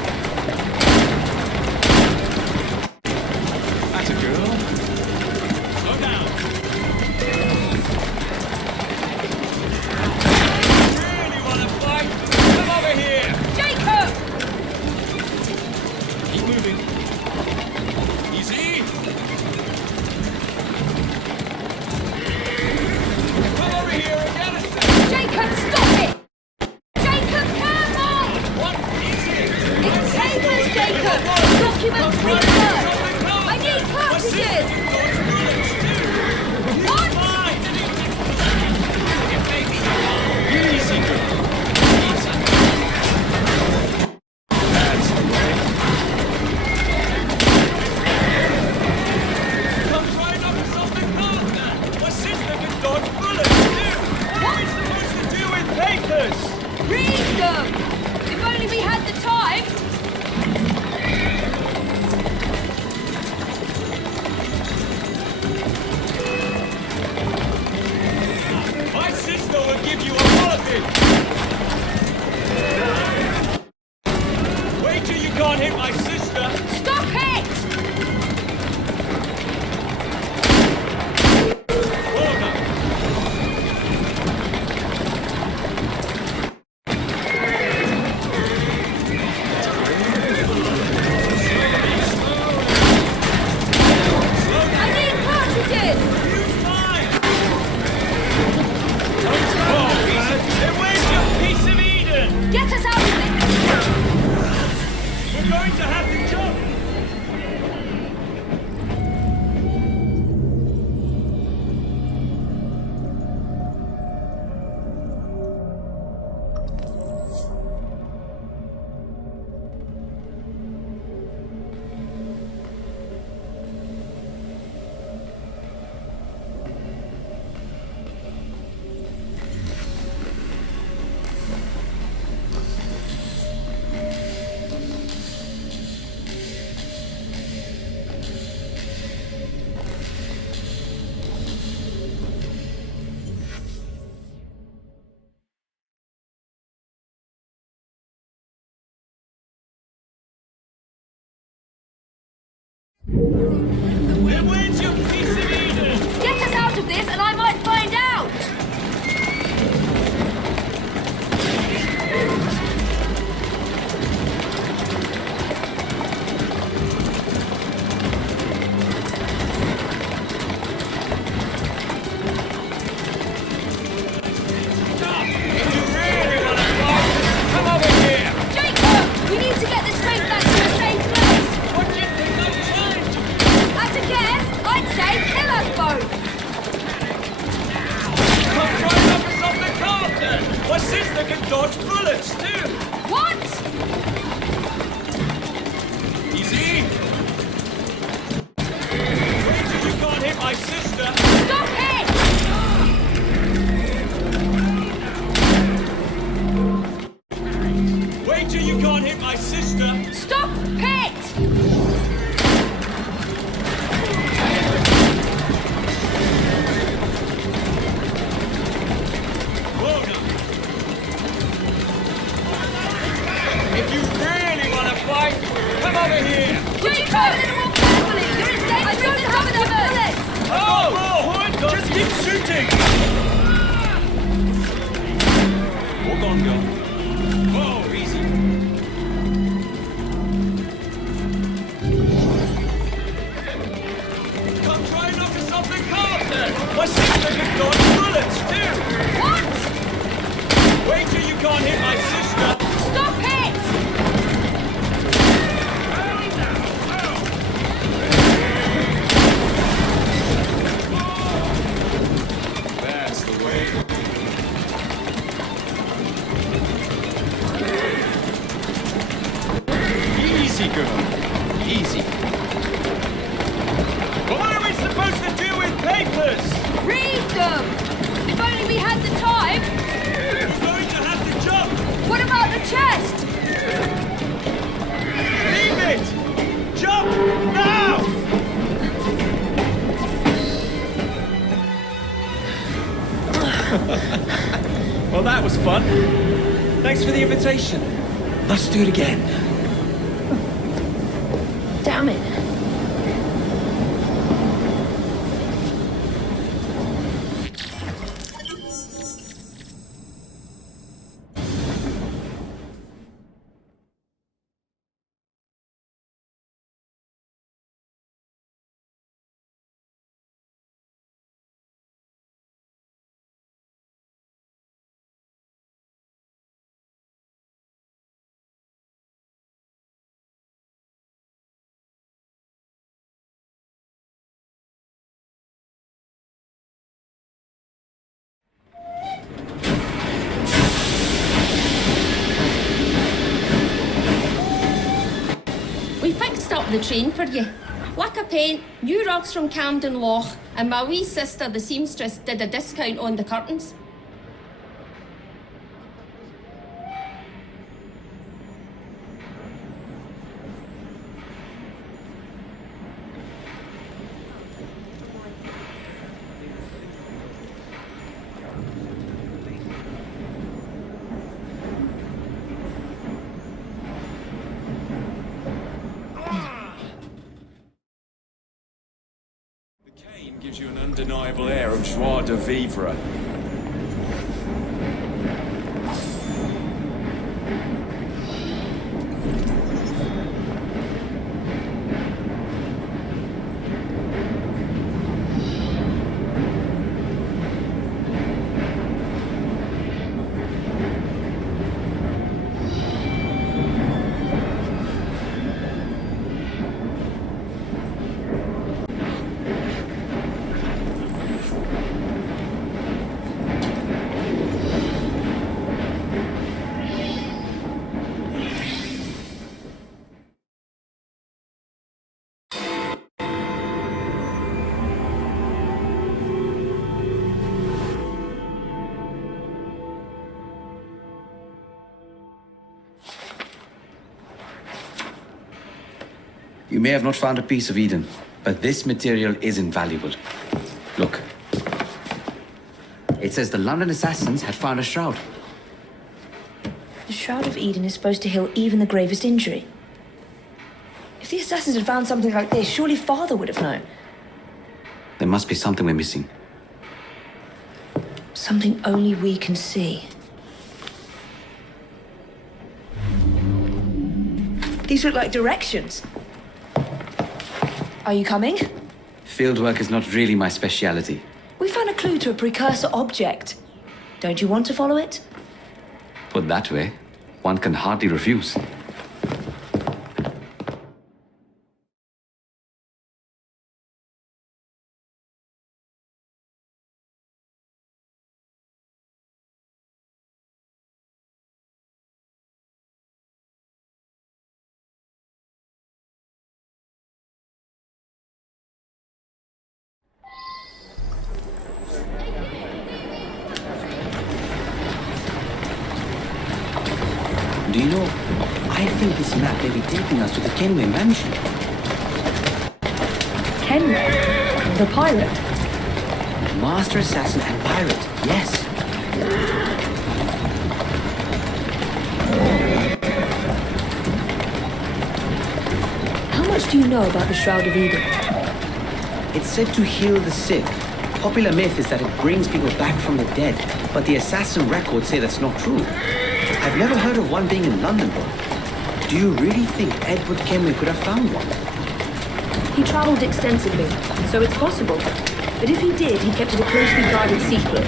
That's a girl. Slow down. Really want to fight? Come over here! Jacob! Keep moving. Easy. Come over here and get us there. Jacob, stop it! Jacob, careful! What is it? It's papers, Jacob! Documents, research! I need cartridges! What? Easy, girl. Easy. That's the way. Come try not to something partner. My sister can dodge bullets too. What are we supposed to do with papers? Read them! If only we had the time! My sister will give you a walloping. Wait till you can't hit my sister. Stop it! Order. I need cartridges! Use mine. Then where's your piece of Eden? Get us out of it! We're going to have to jump. Where's your piece of Eden? Get us out of this and I might find out! My sister can dodge bullets, too! What? Easy! Wait till you can't hit my sister! Stop it! Wait till you can't hit my sister! Stop it! If you really want to fight, come over here! Would you try a little more carefully? You're in danger. I don't have enough bullets! Oh! Just keep shooting! Walk on, girl. Whoa, easy. Come try and knock us off the cart then! My sister can dodge bullets too! What? Wait till you can't hit my sister! Stop it! That's the way. Easy, girl. Easy. But what are we supposed to do with papers? Read them! If only we had the time! You're going to have to jump! What about the chest? Leave it! Jump! Now! Well, that was fun. Thanks for the invitation. Let's do it again. Damn it. The train for you. Lacquer paint, new rugs from Camden Loch, and my wee sister, the seamstress, did a discount on the curtains. Gives you an undeniable air of joie de vivre. You may have not found a piece of Eden, but this material is invaluable. Look. It says the London assassins had found a shroud. The Shroud of Eden is supposed to heal even the gravest injury. If the assassins had found something like this, surely Father would have known. There must be something we're missing. Something only we can see. These look like directions. Are you coming? Fieldwork is not really my speciality. We found a clue to a precursor object. Don't you want to follow it? Put that way, one can hardly refuse. Do you know, I think this map may be taking us to the Kenway mansion. Kenway? The pirate? Master assassin and pirate, yes. How much do you know about the Shroud of Eden? It's said to heal the sick. Popular myth is that it brings people back from the dead, but the assassin records say that's not true. I've never heard of one being in London, though. Do you really think Edward Kenway could have found one? He travelled extensively, so it's possible. But if he did, he kept it a closely guarded secret.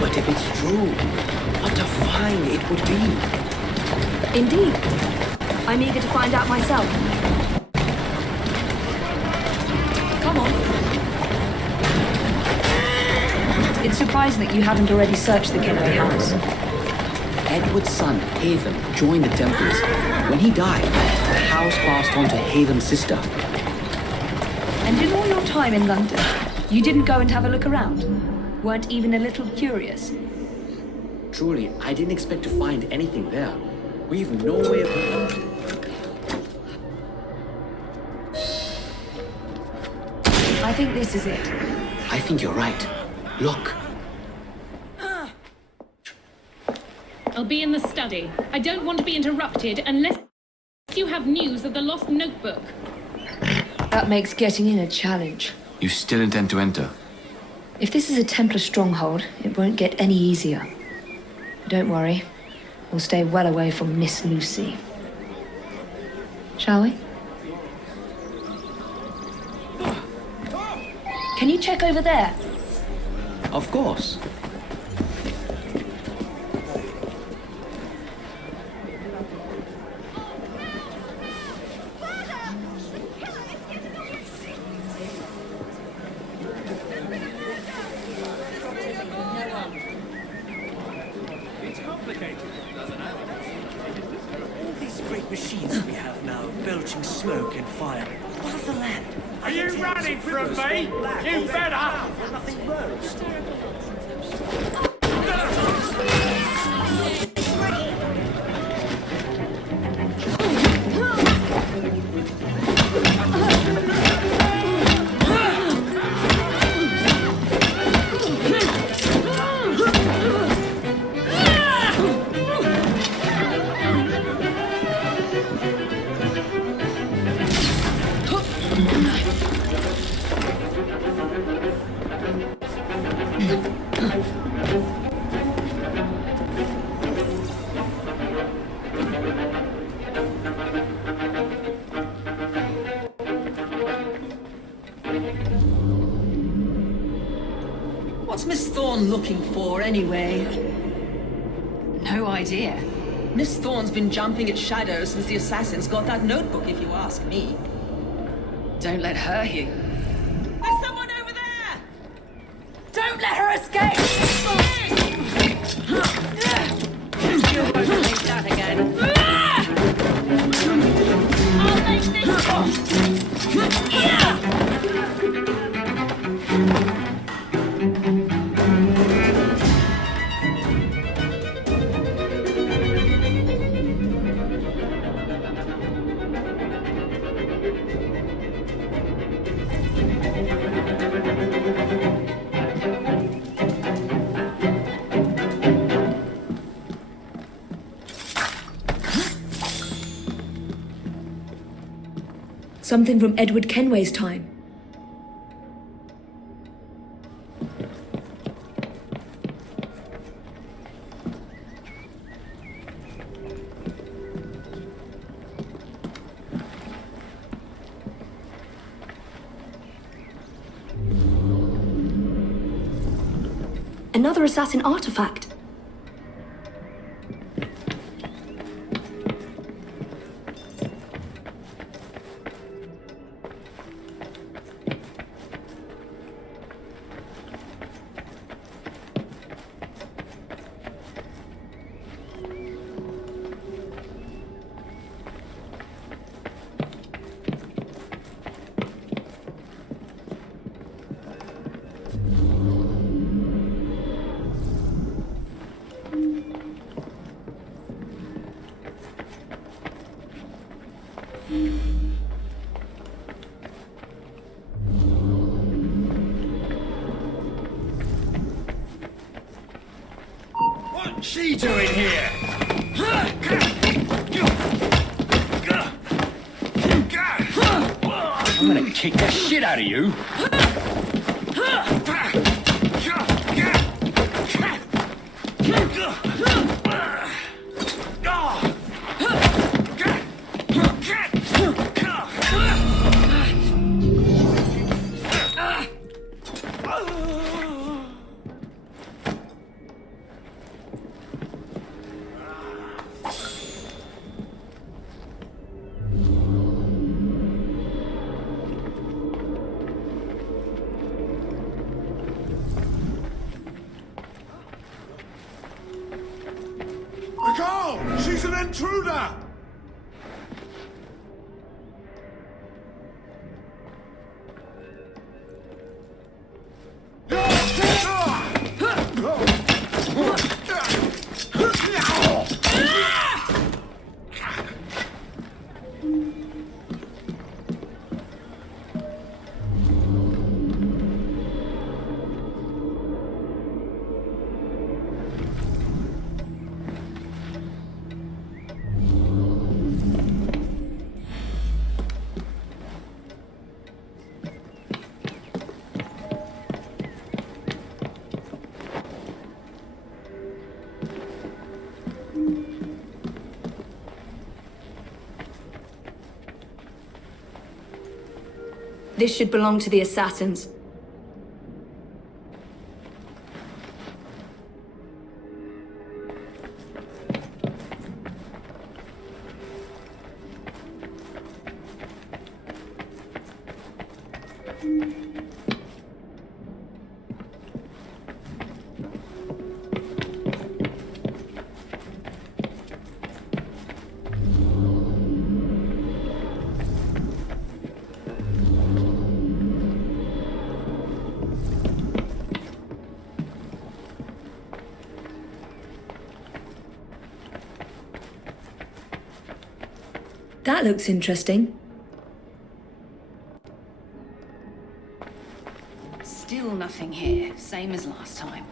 But if it's true, what a find it would be. Indeed. I'm eager to find out myself. Come on. It's surprising that you haven't already searched the Kenway house. Edward's son, Hatham, joined the Templars. When he died, the house passed on to Hatham's sister. And in all your time in London, you didn't go and have a look around? Weren't even a little curious? Truly, I didn't expect to find anything there. We've no way of... I think this is it. I think you're right. Look. I'll be in the study. I don't want to be interrupted unless you have news of the lost notebook. That makes getting in a challenge. You still intend to enter? If this is a Templar stronghold, it won't get any easier. Don't worry. We'll stay well away from Miss Lucy. Shall we? Can you check over there? Of course. Machines we have now, belching smoke and fire. What of the land? Are you running from me? You better! Nothing rose. What's Miss Thorne looking for, anyway? No idea. Miss Thorne's been jumping at shadows since the assassins got that notebook, if you ask me. Don't let her hear. There's someone over there! Don't let her escape! You won't make that again. I'll make this stop! Something from Edward Kenway's time. Another assassin artifact. What's she doing here? I'm gonna kick the shit out of you. Go! She's an intruder! This should belong to the assassins. That looks interesting. Still nothing here, same as last time.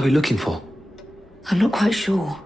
are we looking for? I'm not quite sure.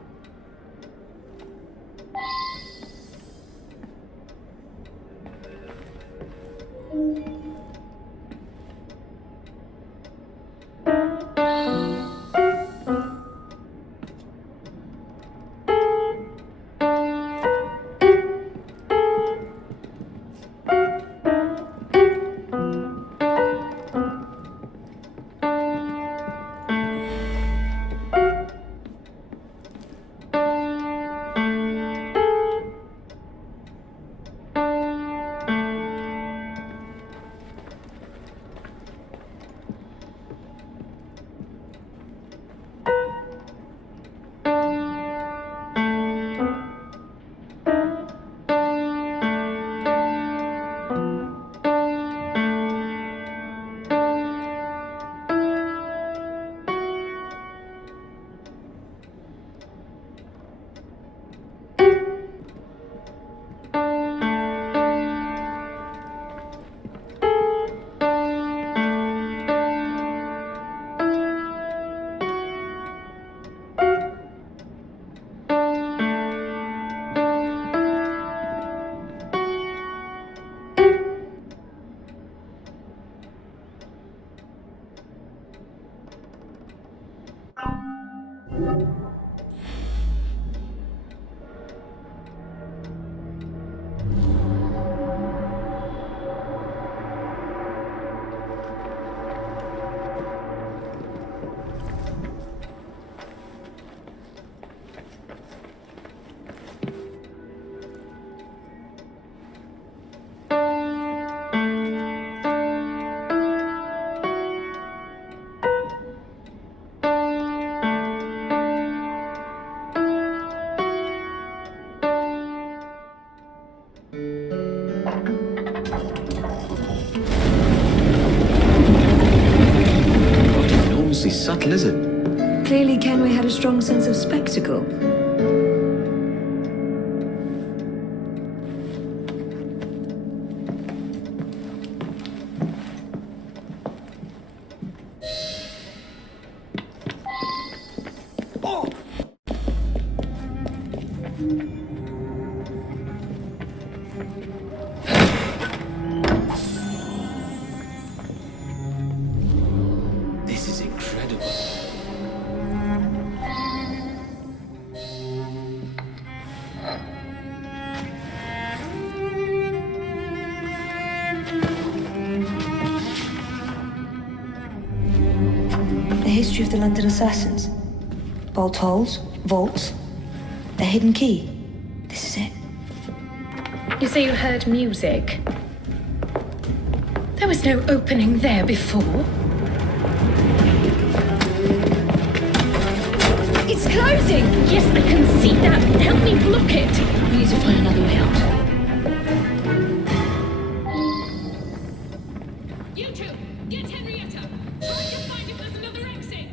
Subtle, is it? Clearly Kenway had a strong sense of spectacle. History of the London assassins. Bolt holes, vaults, a hidden key. This is it. You say you heard music? There was no opening there before. It's closing! Yes, I can see that. Help me block it. We need to find another way out. You two, get Henrietta. Try to find if there's another exit.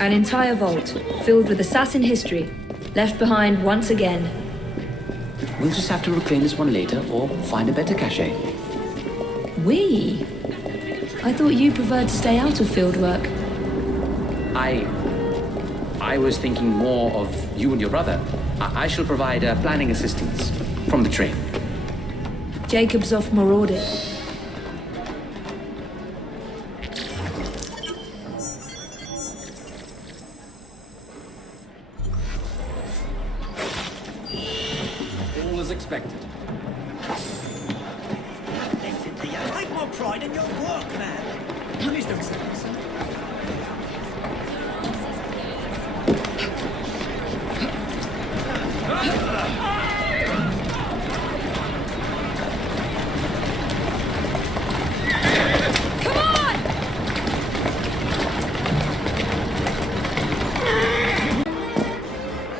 An entire vault, filled with assassin history, left behind once again. We'll just have to reclaim this one later, or find a better cache. We? I thought you preferred to stay out of fieldwork. I was thinking more of you and your brother. I shall provide planning assistance from the train. Jacob's off marauding. All as expected. Listen to you. Take more pride in your work, man. Please don't say this.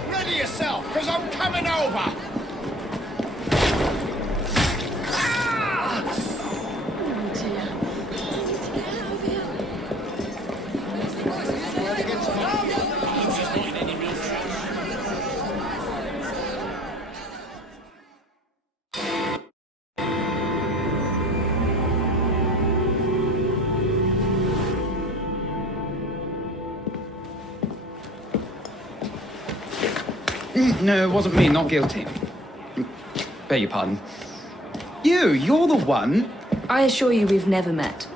Ready yourself, because I'm coming over! No, it wasn't me, not guilty. Beg your pardon. You're the one. I assure you we've never met.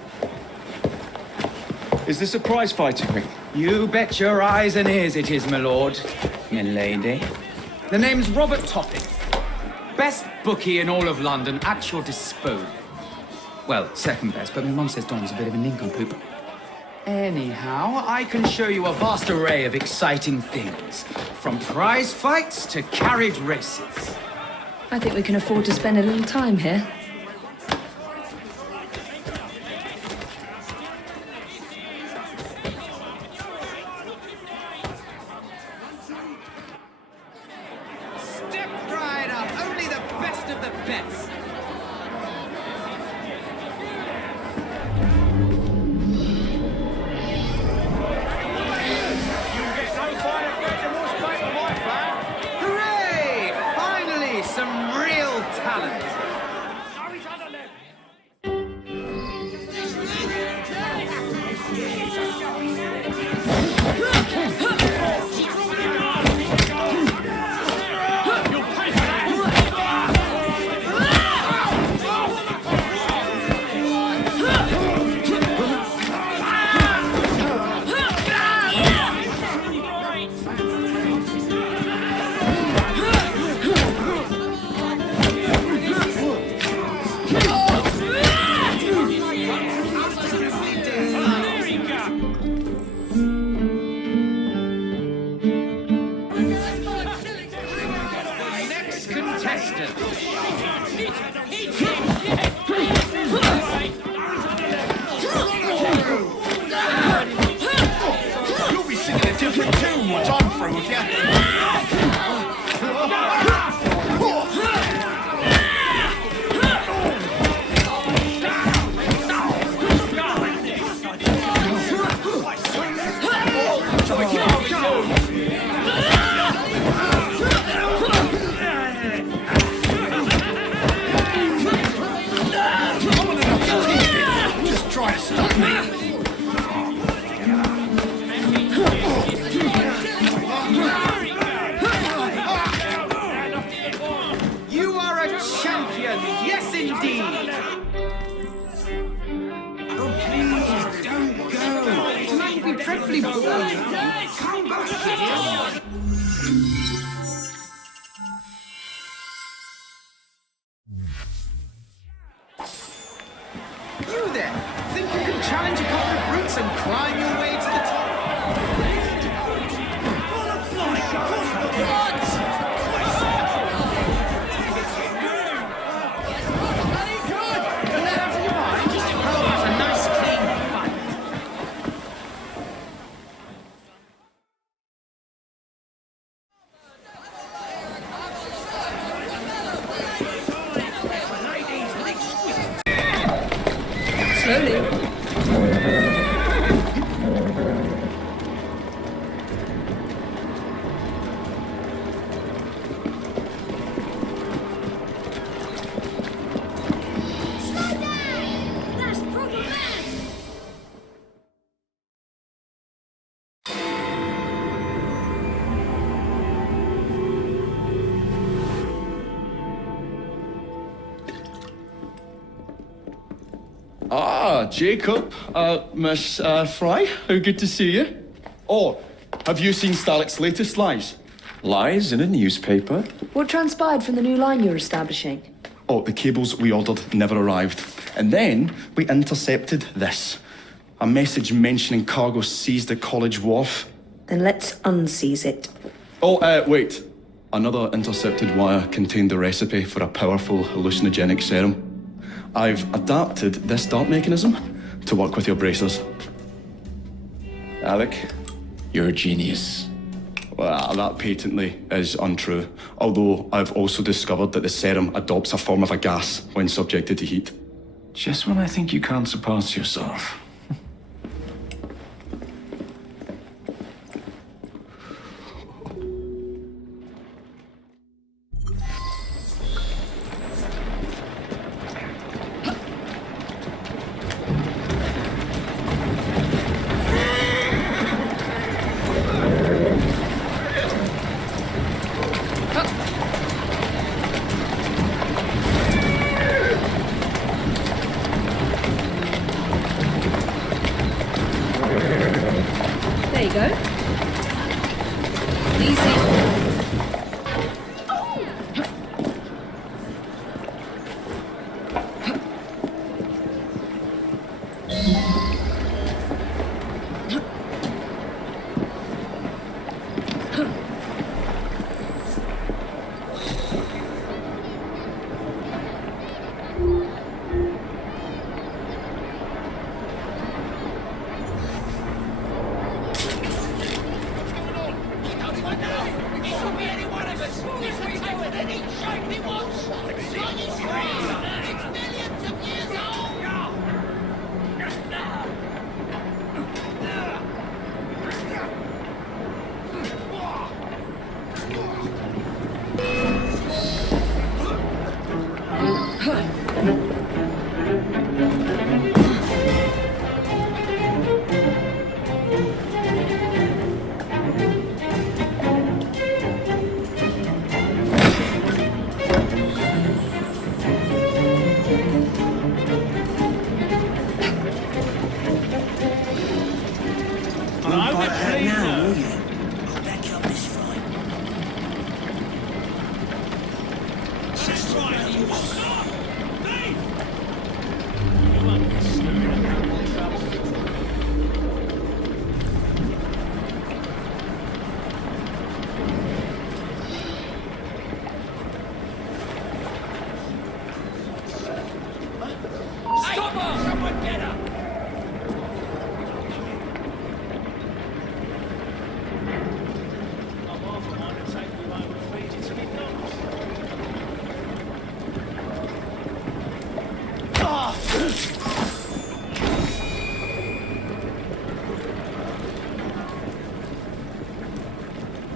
Is this a prize fighting ring? You bet your eyes and ears it is, my lord. Milady. The name's Robert Topping. Best bookie in all of London at your disposal. Well, second best, but my mum says Don's a bit of a nincompoop. Anyhow, I can show you a vast array of exciting things. From prize fights to carriage races. I think we can afford to spend a little time here. Step right up. Only the best of the best. Hooray! Finally, some real talent. Next contestant. You'll be singing a different tune once I'm through with you. Just try to stop me. You are a champion. Yes, indeed. Oh, please, don't go. Tonight will be dreadfully boring. Come back. You there? Think you can challenge a couple of brutes and climb your way to the top? Ah, Jacob, Miss Fry, how good to see you. Oh, have you seen Starrick's latest lies? Lies in a newspaper? What transpired from the new line you're establishing? Oh, the cables we ordered never arrived. And then we intercepted this. A message mentioning cargo seized at College Wharf. Then let's unseize it. Oh, wait. Another intercepted wire contained the recipe for a powerful hallucinogenic serum. I've adapted this dart mechanism to work with your bracers. Alec, you're a genius. Well, that patently is untrue. Although I've also discovered that the serum adopts a form of a gas when subjected to heat. Just when I think you can't surpass yourself.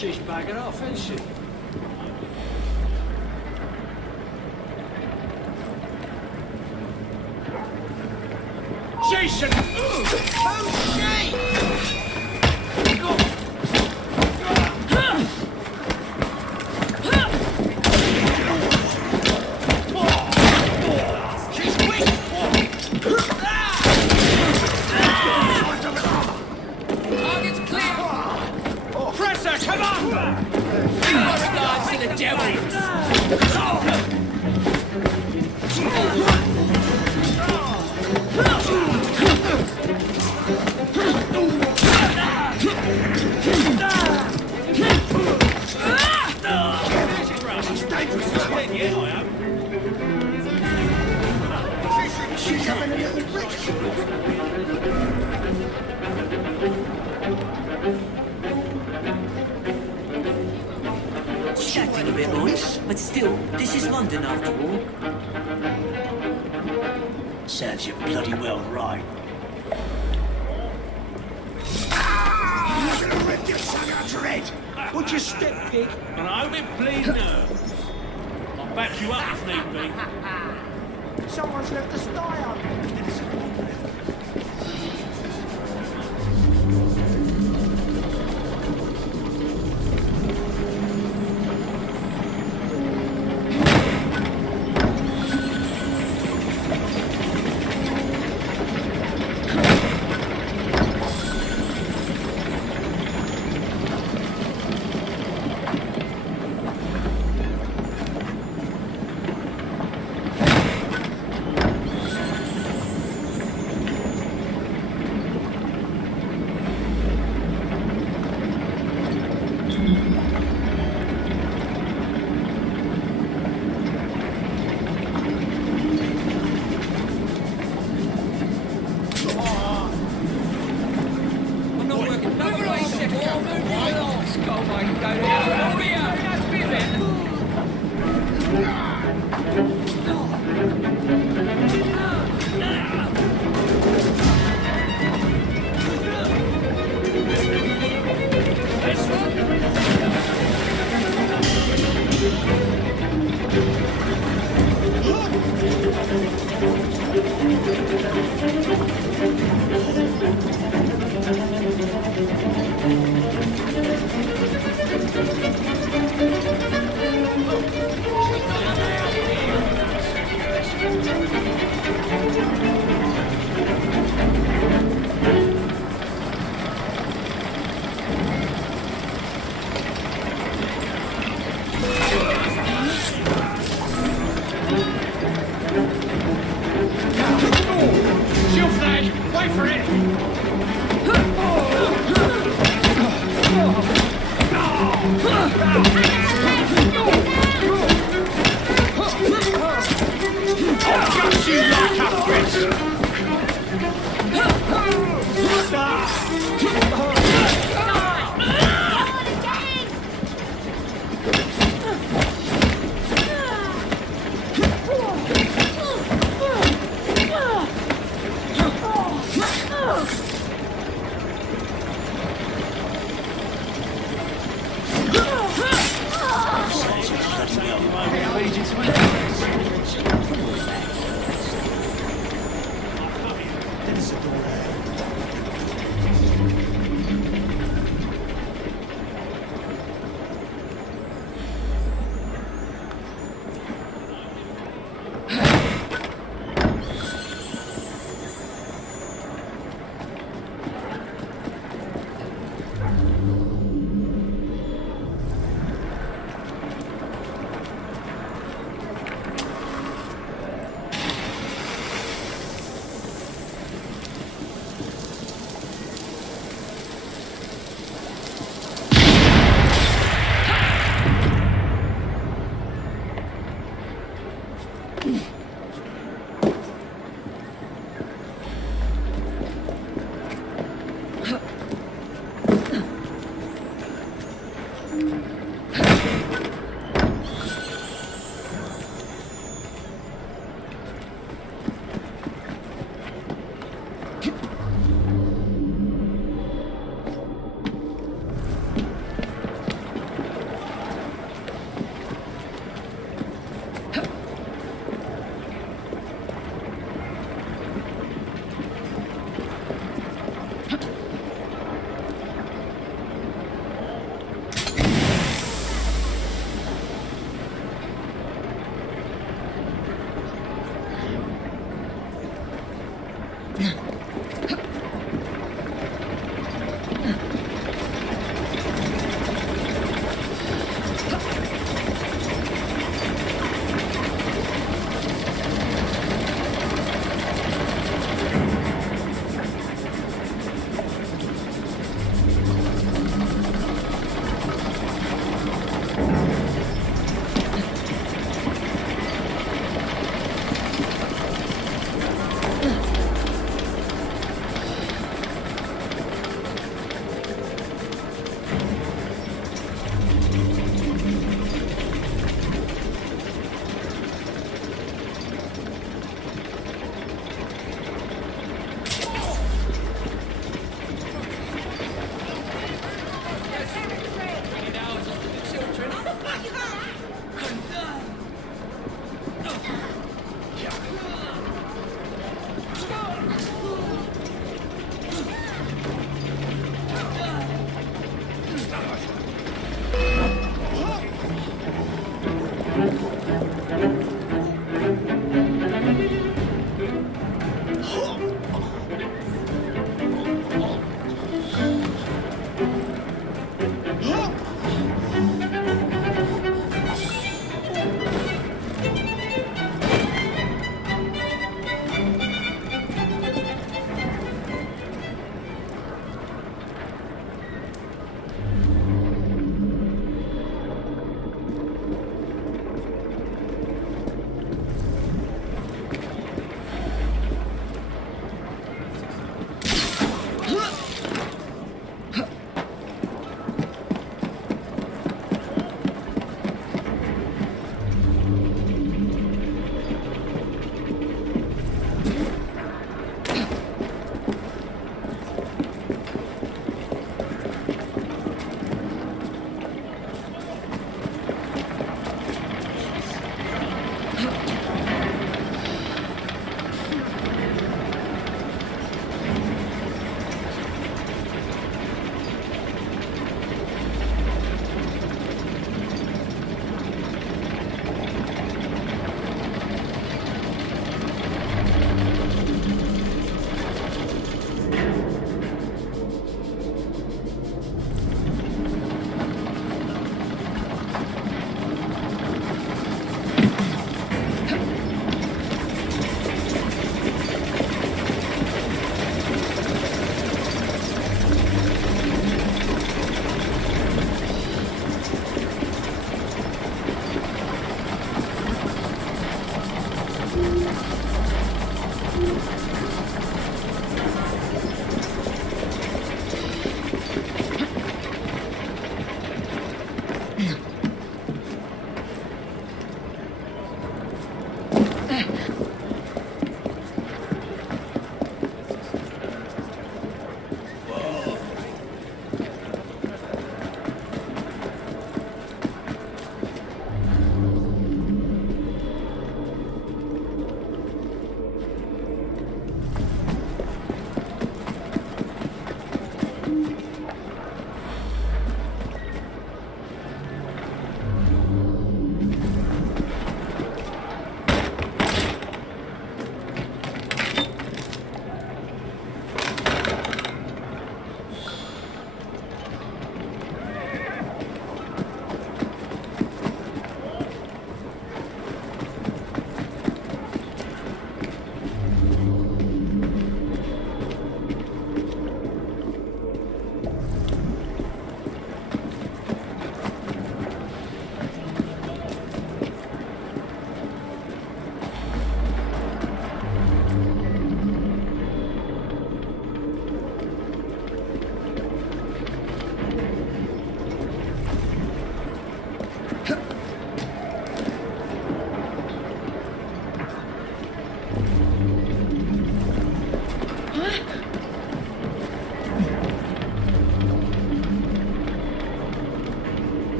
She's bagging off, isn't she? Jason! Oh, shit! But still, this is London after all. Serves you bloody well right. You're gonna rip your son out your head! Would you step, pig? And I hope it bleed nerve. I'll back you up if need be. Someone's left the sty up.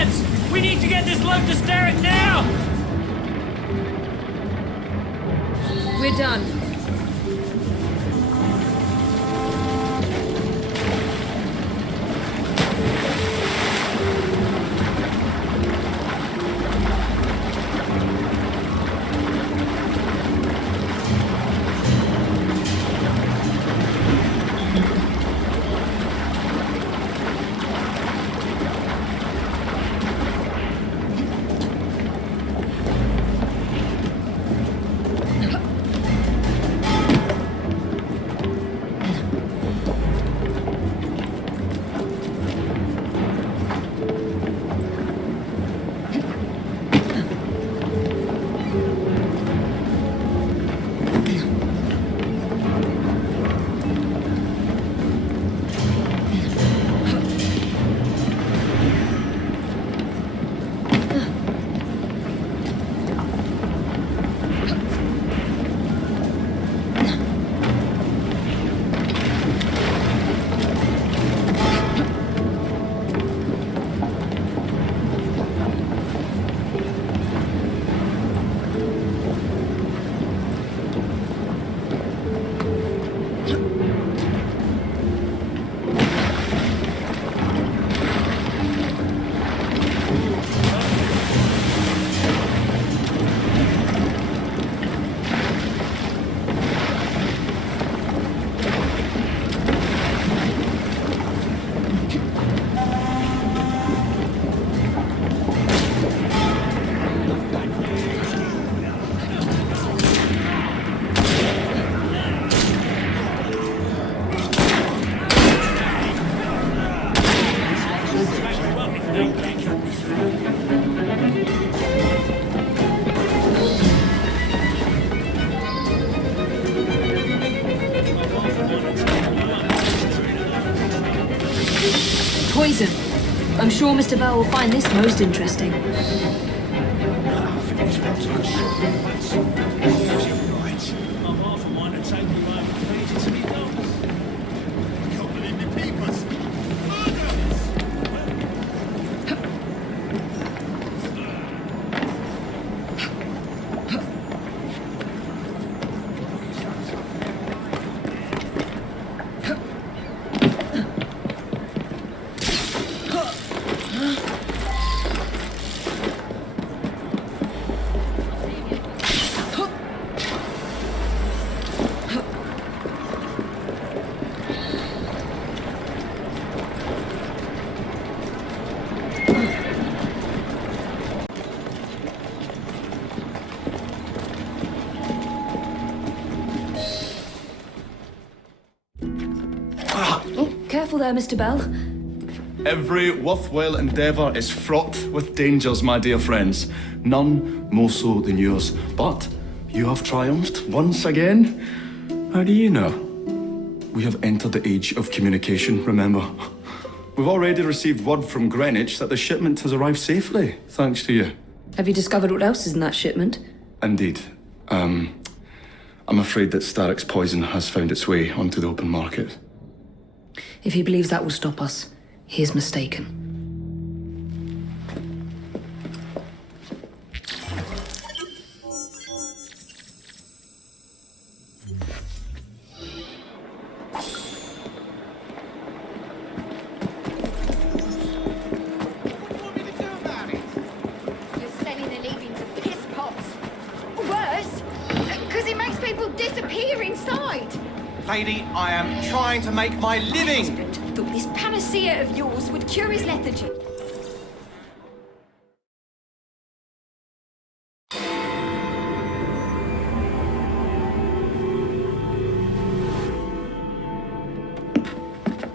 lads! We need to get this load to Starrick now! We're done. Poison. I'm sure Mr. Bell will find this most interesting. Careful there, Mr. Bell. Every worthwhile endeavour is fraught with dangers, my dear friends. None more so than yours. But you have triumphed once again. How do you know? We have entered the age of communication, remember? We've already received word from Greenwich that the shipment has arrived safely, thanks to you. Have you discovered what else is in that shipment? Indeed. I'm afraid that Starrick's poison has found its way onto the open market. If he believes that will stop us, he is mistaken. You're selling the leavings of piss pots. Worse, because it makes people disappear inside. Lady, I am trying to make my living. Thought this panacea of yours would cure his lethargy.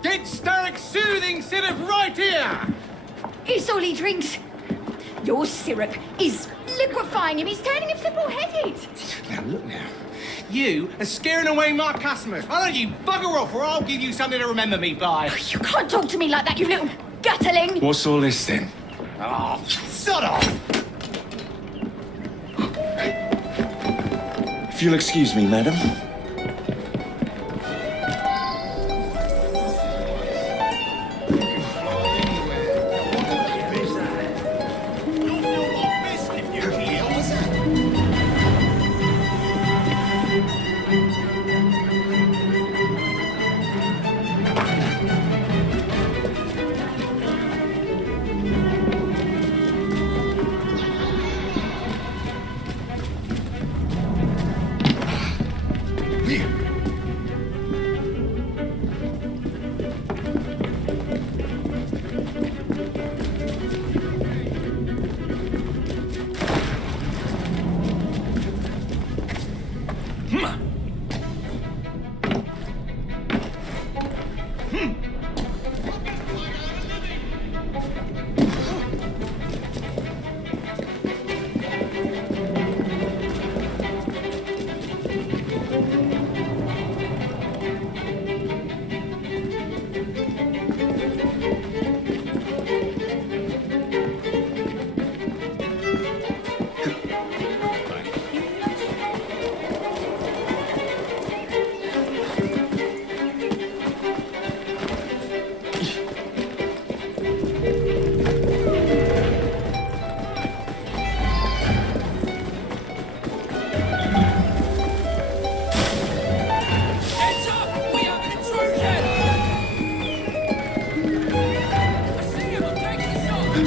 Get Starrick's soothing syrup right here! It's all he drinks. Your syrup is liquefying him. He's turning him simple-headed. Now, look now. You are scaring away my customers. Why don't you bugger off or I'll give you something to remember me by. You can't talk to me like that, you little gutterling. What's all this then? Oh, sod off! If you'll excuse me, madam. We'll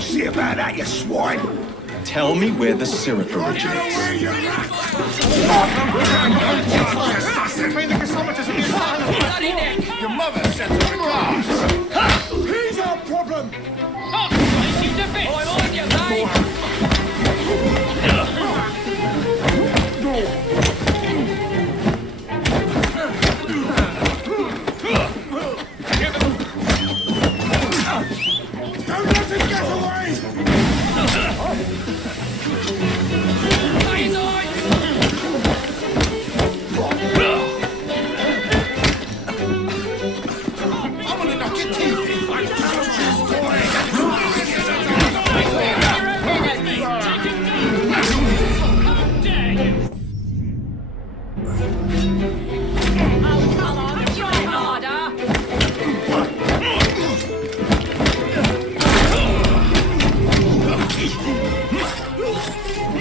see about that, you swine! Tell me where the syrup originates. Between the gasometers and the Your mother sent us the glass! He's our problem! Don't let him get away! I'm gonna knock your teeth in! I told you, boy!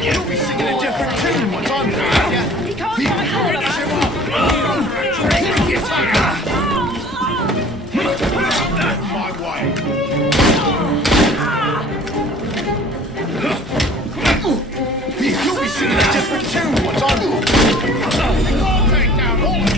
You'll be singing a different tune once I'm done, yeah? He can't fight all of us! My way! You'll be singing a different tune once I'm done! I'll take down all of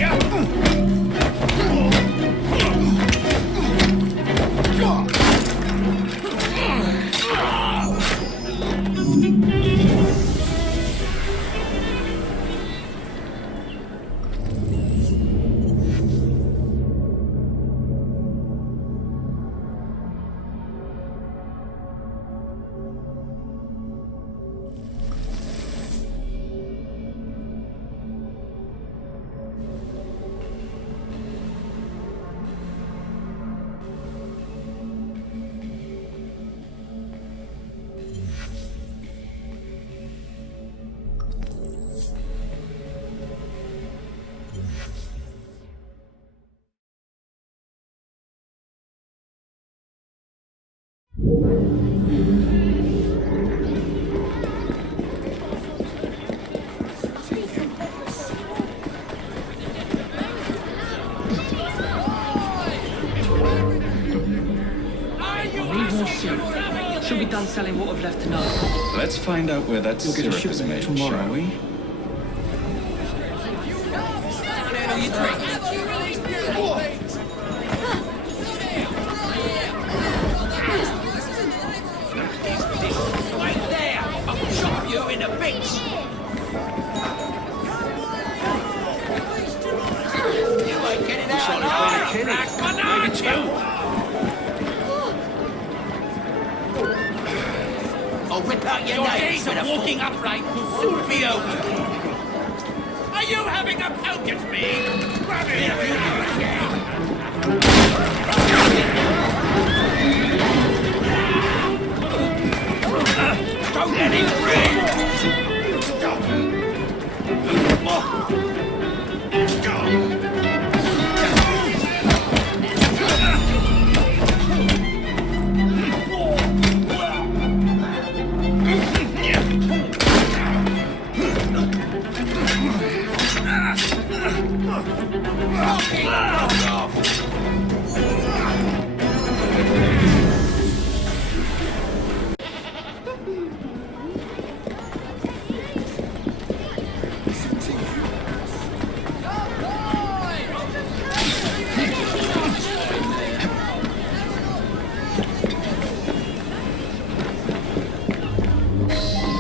Should be done selling what we've left tonight. Let's find out where that syrup is made, shall we? Wait there! I'll chop you into bits! You ain't getting out alive! Maybe two! I'll rip out your days of walking upright will soon be over. Are you having a poke at me? Grab it! Don't let him breathe!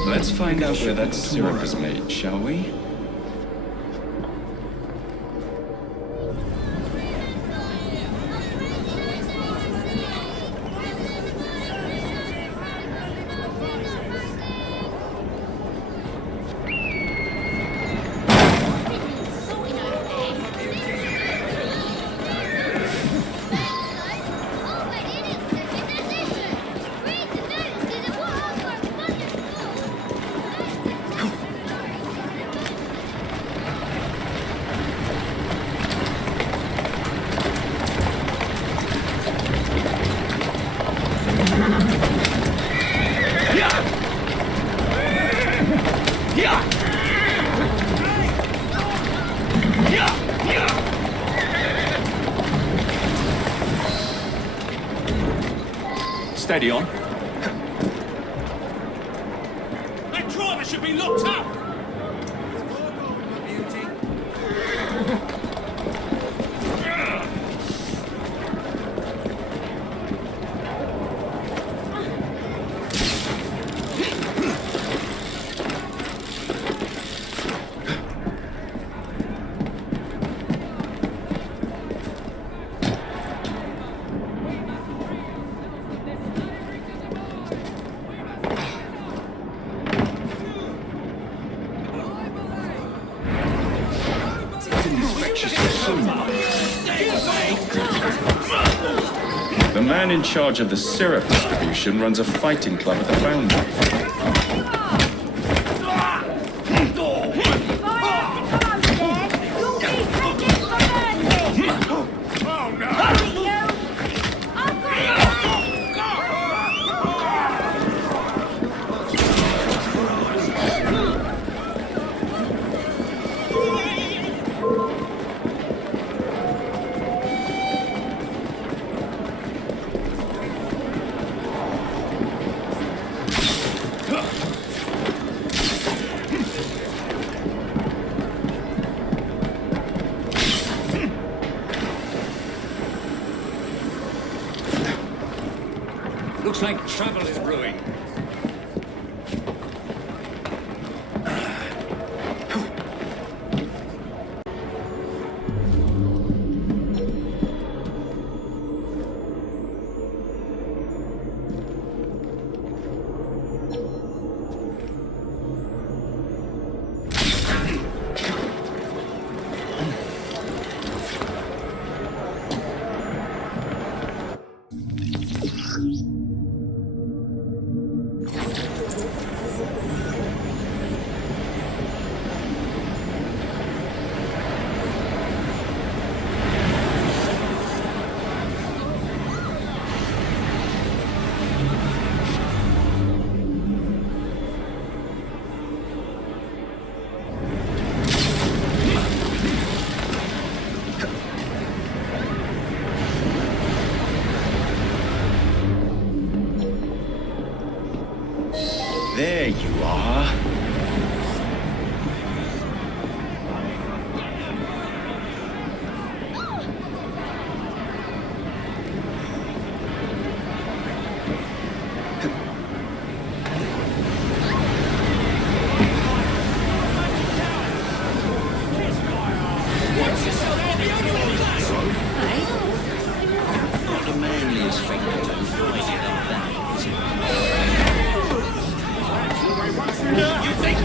Let's find out where that syrup is made, shall we? steady on. That driver should be locked up! The man in charge of the syrup distribution runs a fighting club at the Foundry. Looks like trouble is brewing. There you are. Not the manliest thing to do, rising up that, is it? You think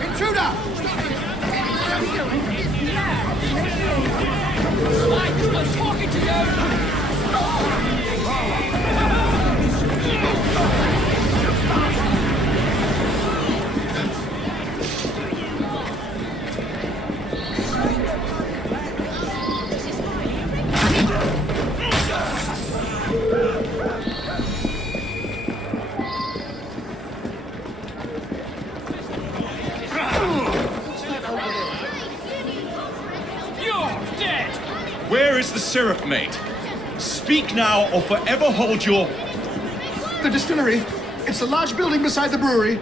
Intruder! Stop syrup, mate. Speak now or forever hold your... The distillery. It's a large building beside the brewery.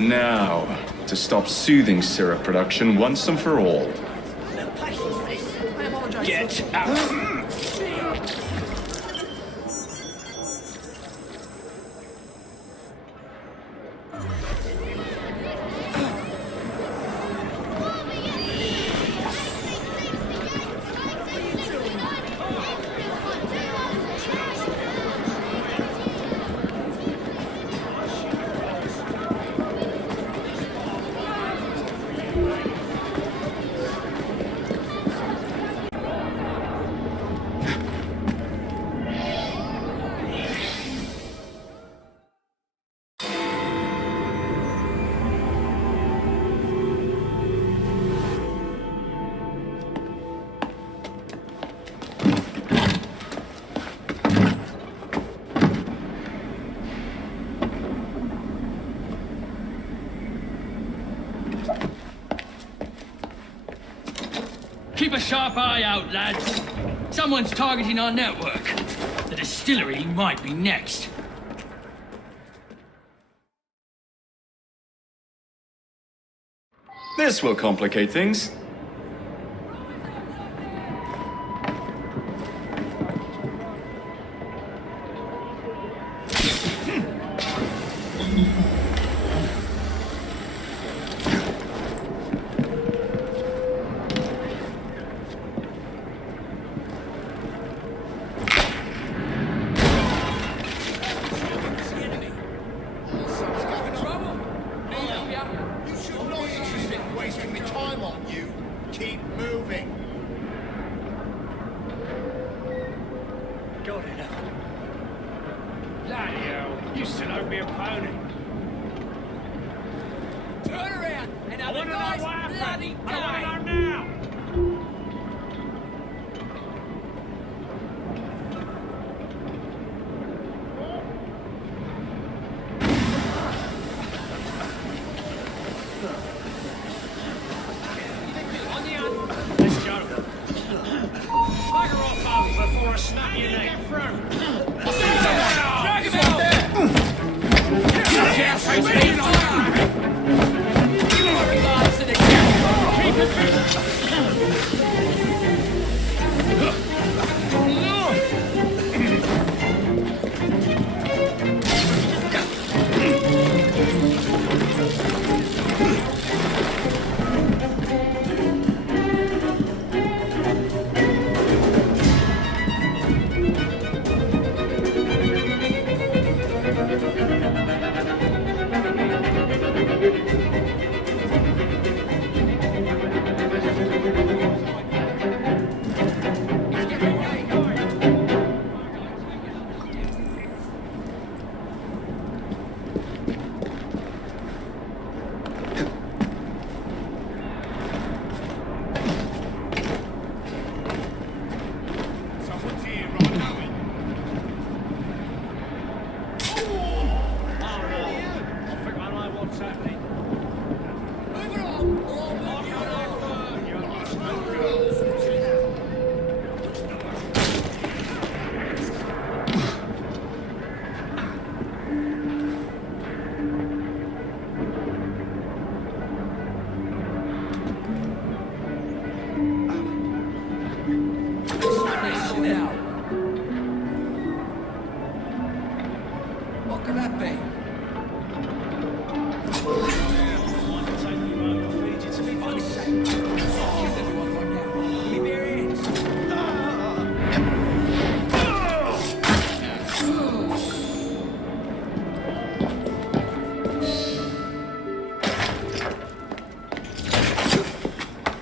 Now, to stop soothing syrup production once and for all. Get out. Keep a sharp eye out, lads. Someone's targeting our network. The distillery might be next. This will complicate things.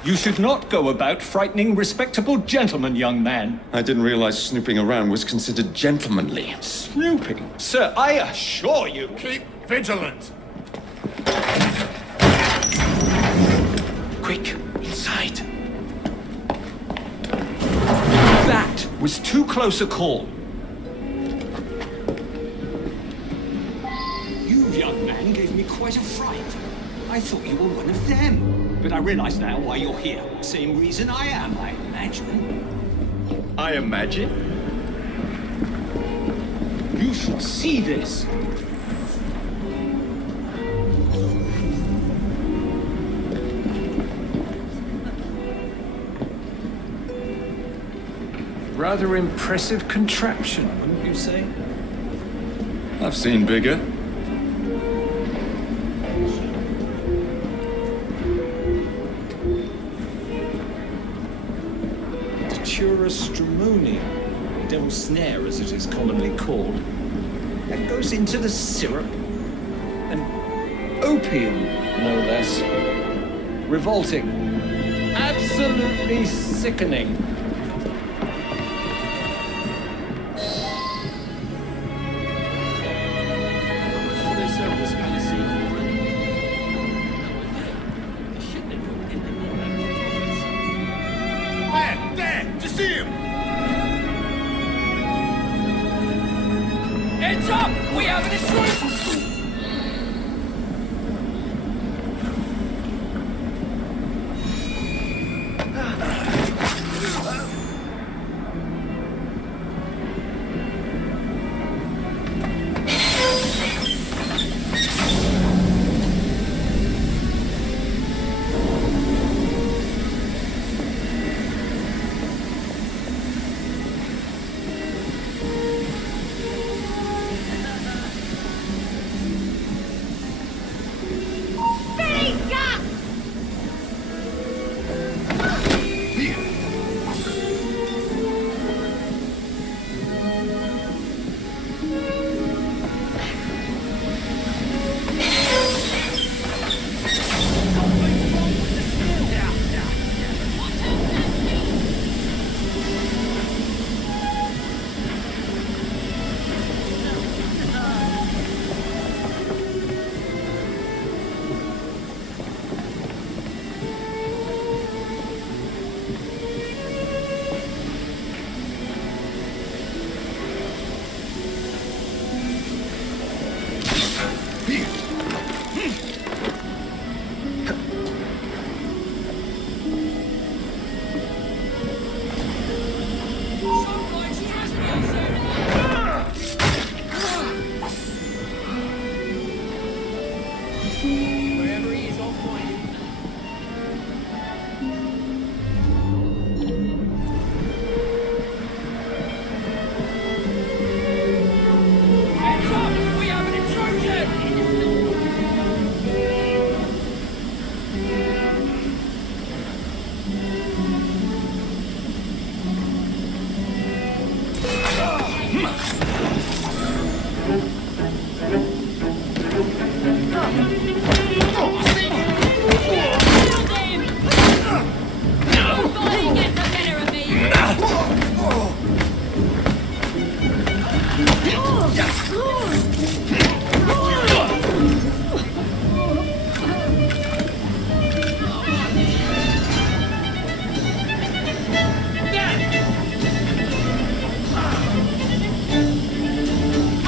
You should not go about frightening respectable gentlemen, young man. I didn't realize snooping around was considered gentlemanly. Snooping? Sir, I assure you... Keep vigilant. Quick, inside. That was too close a call. You, young man, gave me quite a fright. I thought you were one of them. But I realize now why you're here. Same reason I am, I imagine. I imagine. You should see this. Rather impressive contraption, wouldn't you say? I've seen bigger. Stramoni, devil snare as it is commonly called, that goes into the syrup. And opium, no less. Revolting. Absolutely sickening.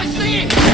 I see it!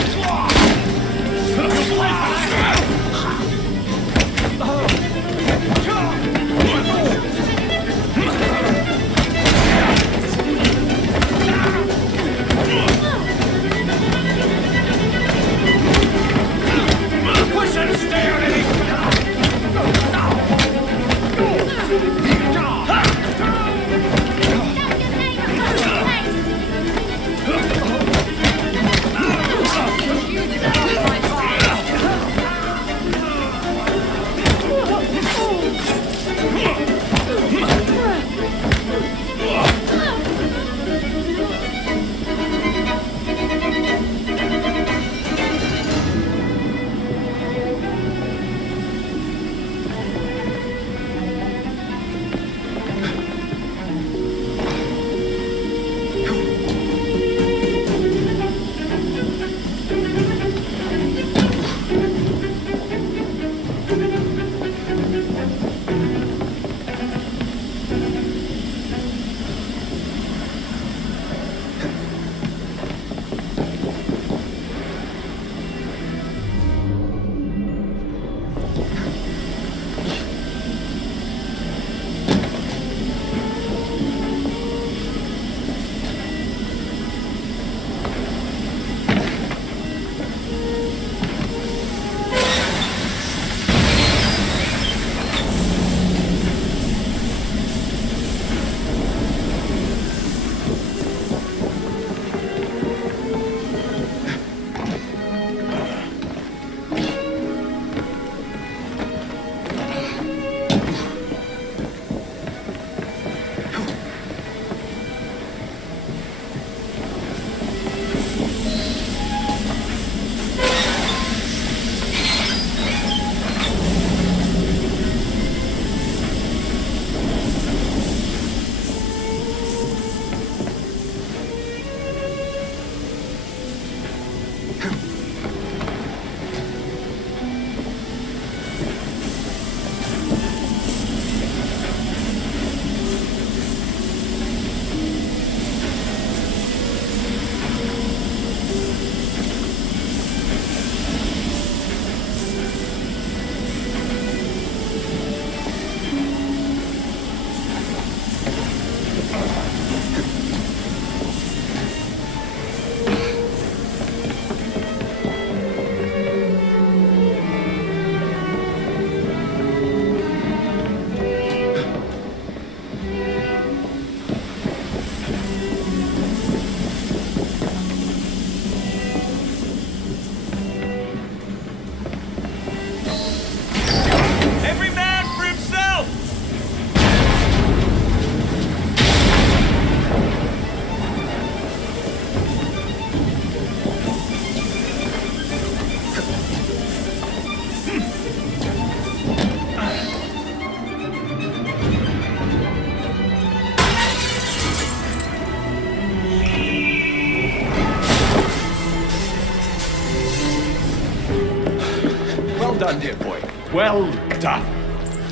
done, dear boy. Well done.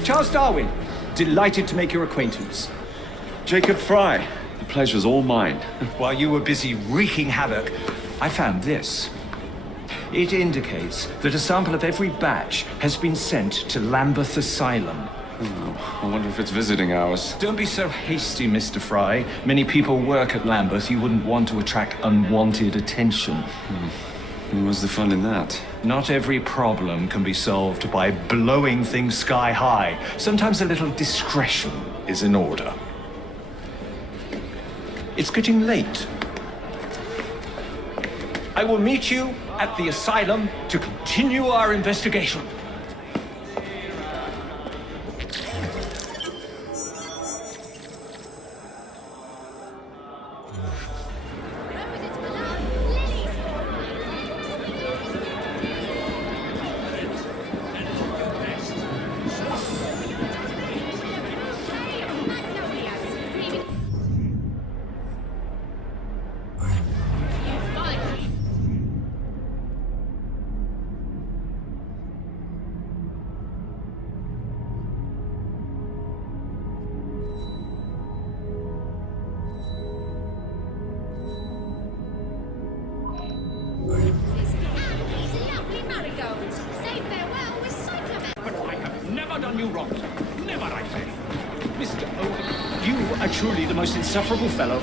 Charles Darwin, delighted to make your acquaintance. Jacob Fry, the pleasure's all mine. While you were busy wreaking havoc, I found this. It indicates that a sample of every batch has been sent to Lambeth Asylum. Oh, I wonder if it's visiting hours. Don't be so hasty, Mr. Fry. Many people work at Lambeth. You wouldn't want to attract unwanted attention. What's the fun in that? Not every problem can be solved by blowing things sky high. Sometimes a little discretion is in order. It's getting late. I will meet you at the asylum to continue our investigation. Truly the most insufferable fellow.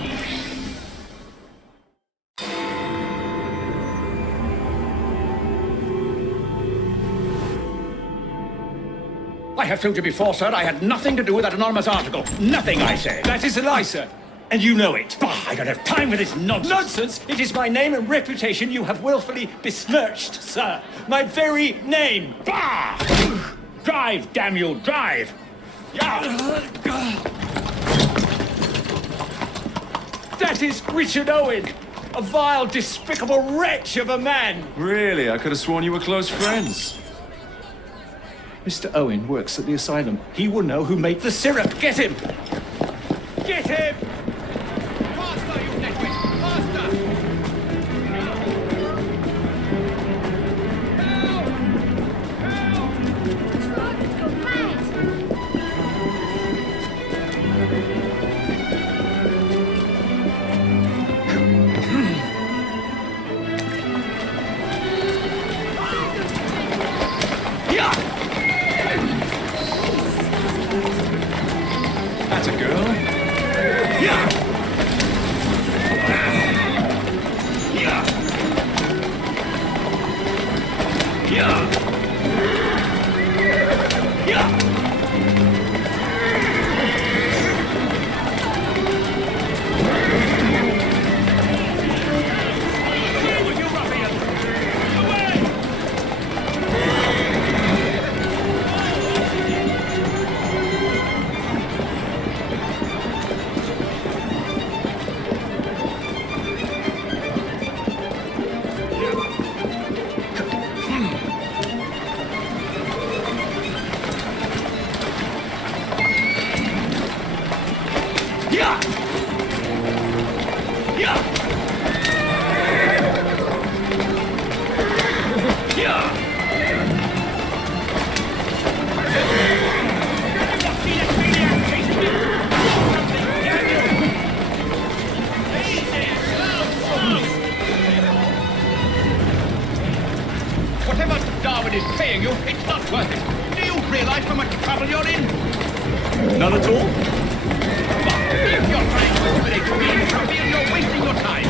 I have told you before, sir, I had nothing to do with that anonymous article. Nothing, I say. That is a lie, sir. And you know it. Bah, I don't have time for this nonsense. Nonsense? It is my name and reputation you have willfully besmirched, sir. My very name. Bah! Drive, damn you, drive! Yeah! That is Richard Owen, a vile, despicable wretch of a man. Really? I could have sworn you were close friends. Mr. Owen works at the asylum. He will know who made the syrup. Get him! Get him! Faster, you nitwit! Faster! That's a girl. Yeah! Whatever Darwin is paying you, it's not worth it. Do you realize how much trouble you're in? None at all? If you're trying to intimidate me, you're wasting your time.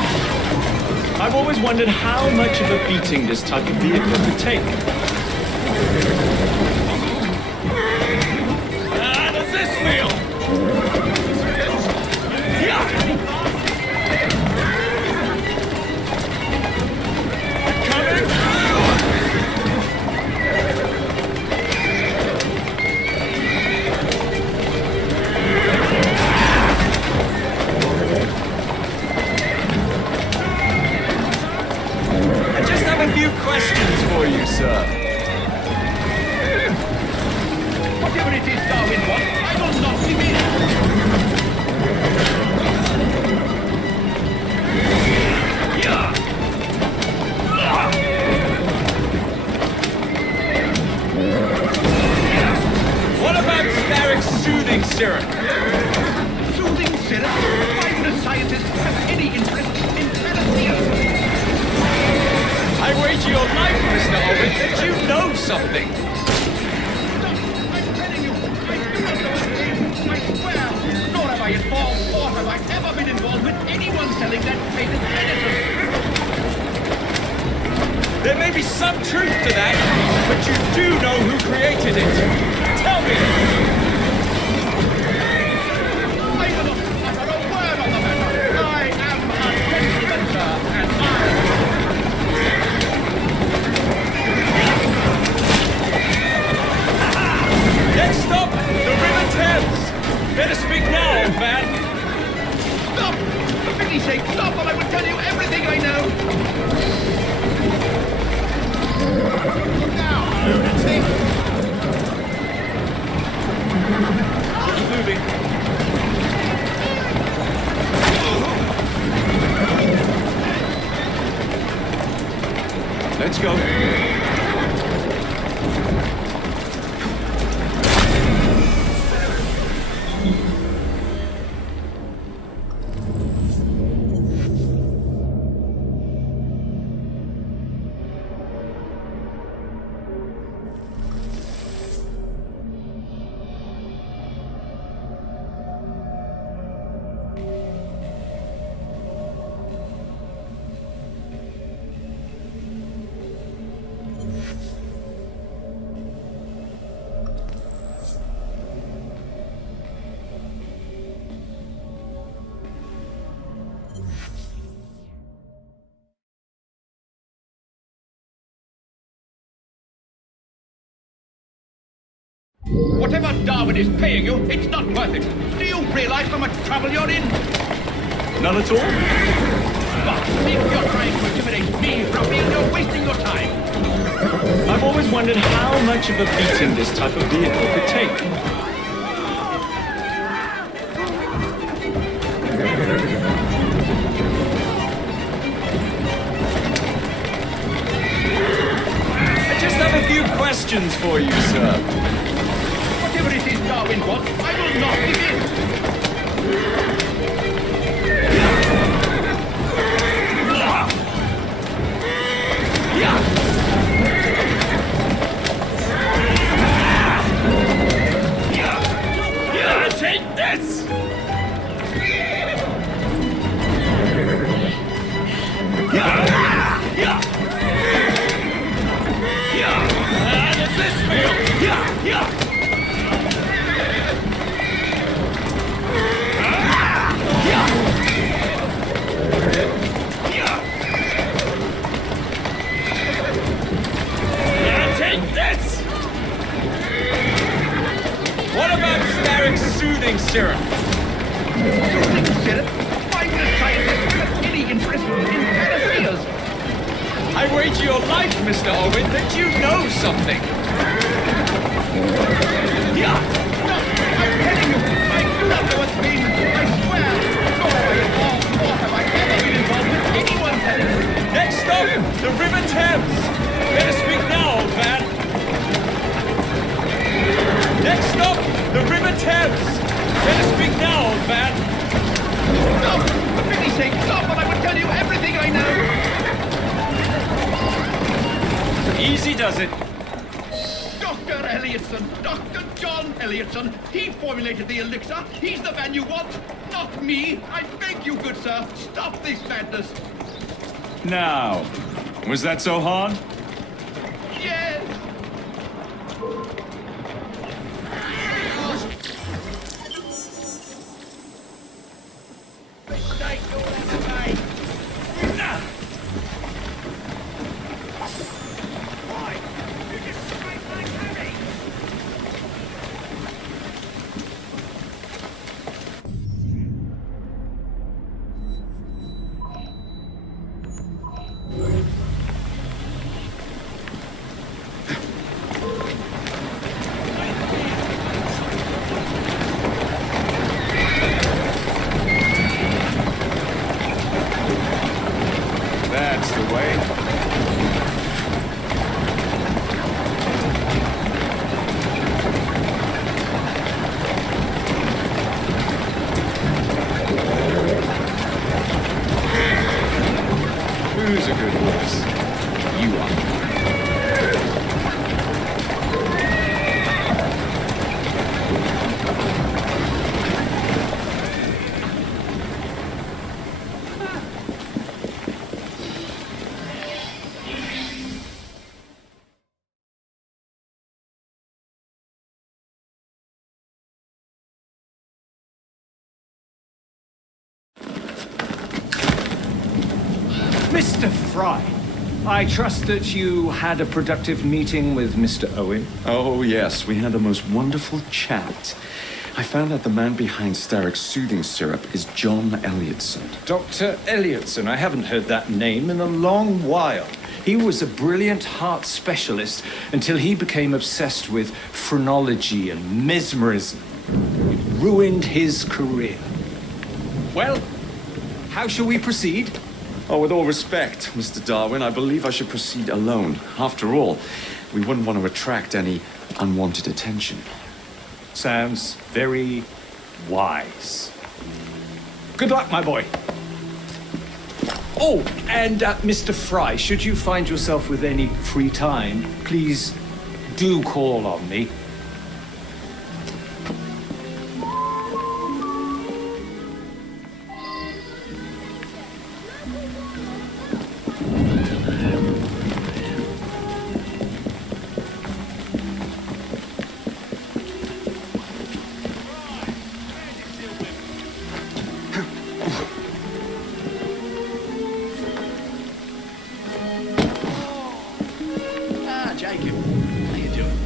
I've always wondered how much of a beating this type of vehicle could take. How does this feel? A few questions for you, sir. Whatever it is Darwin wants, I will not give in. that you know something! I'm telling you, I do not know his name, I swear! Nor have I informed, or have I ever been involved with anyone selling that painted medicine! There may be some truth to that, but you do know who created it! Tell me! I will not utter a word on the matter! I am a gentleman, sir, and Next stop, the River Thames! Better speak now, old man! Stop! For pity's sake, stop, or I will tell you everything I know! Look now, lunatic! Keep moving. Let's go. Whatever Darwin is paying you, it's not worth it. Do you realize how much trouble you're in? None at all? But if you're trying to intimidate me, Ruffian, you're wasting your time. I've always wondered how much of a beating this type of vehicle could take. I just have a few questions for you, sir. Whatever it is Darwin wants, I will not give in. Take this! How does this feel? Take this! What about Starrick's soothing syrup? Soothing syrup? Why would a scientist have any interest in panaceas? I wager your life, Mr. Owen, that you know something. Stop! I'm telling you, I do not know what's been. I swear. Nor have I involved, nor have I ever been involved with anyone else. Next stop, the River Thames. Better speak now, old man. Next stop, the River Thames. Better speak now, old man. Stop! For pity's sake, stop, or I will tell you everything I know. Easy does it. Dr. Elliotson, Dr. John Elliotson. He formulated the elixir. He's the man you want, not me. I beg you, good sir, stop this madness. Now, was that so hard? Yes. That's the way. Who's a good horse? You are. Mr. Fry, I trust that you had a productive meeting with Mr. Owen. Oh, yes, we had a most wonderful chat. I found out the man behind Starrick's soothing syrup is John Elliotson. Dr. Elliotson, I haven't heard that name in a long while. He was a brilliant heart specialist until he became obsessed with phrenology and mesmerism. It ruined his career. Well, how shall we proceed? Oh, with all respect, Mr. Darwin, I believe I should proceed alone. After all, we wouldn't want to attract any unwanted attention. Sounds very wise. Good luck, my boy. Oh, and Mr. Fry, should you find yourself with any free time, please do call on me. Jacob. How you doing?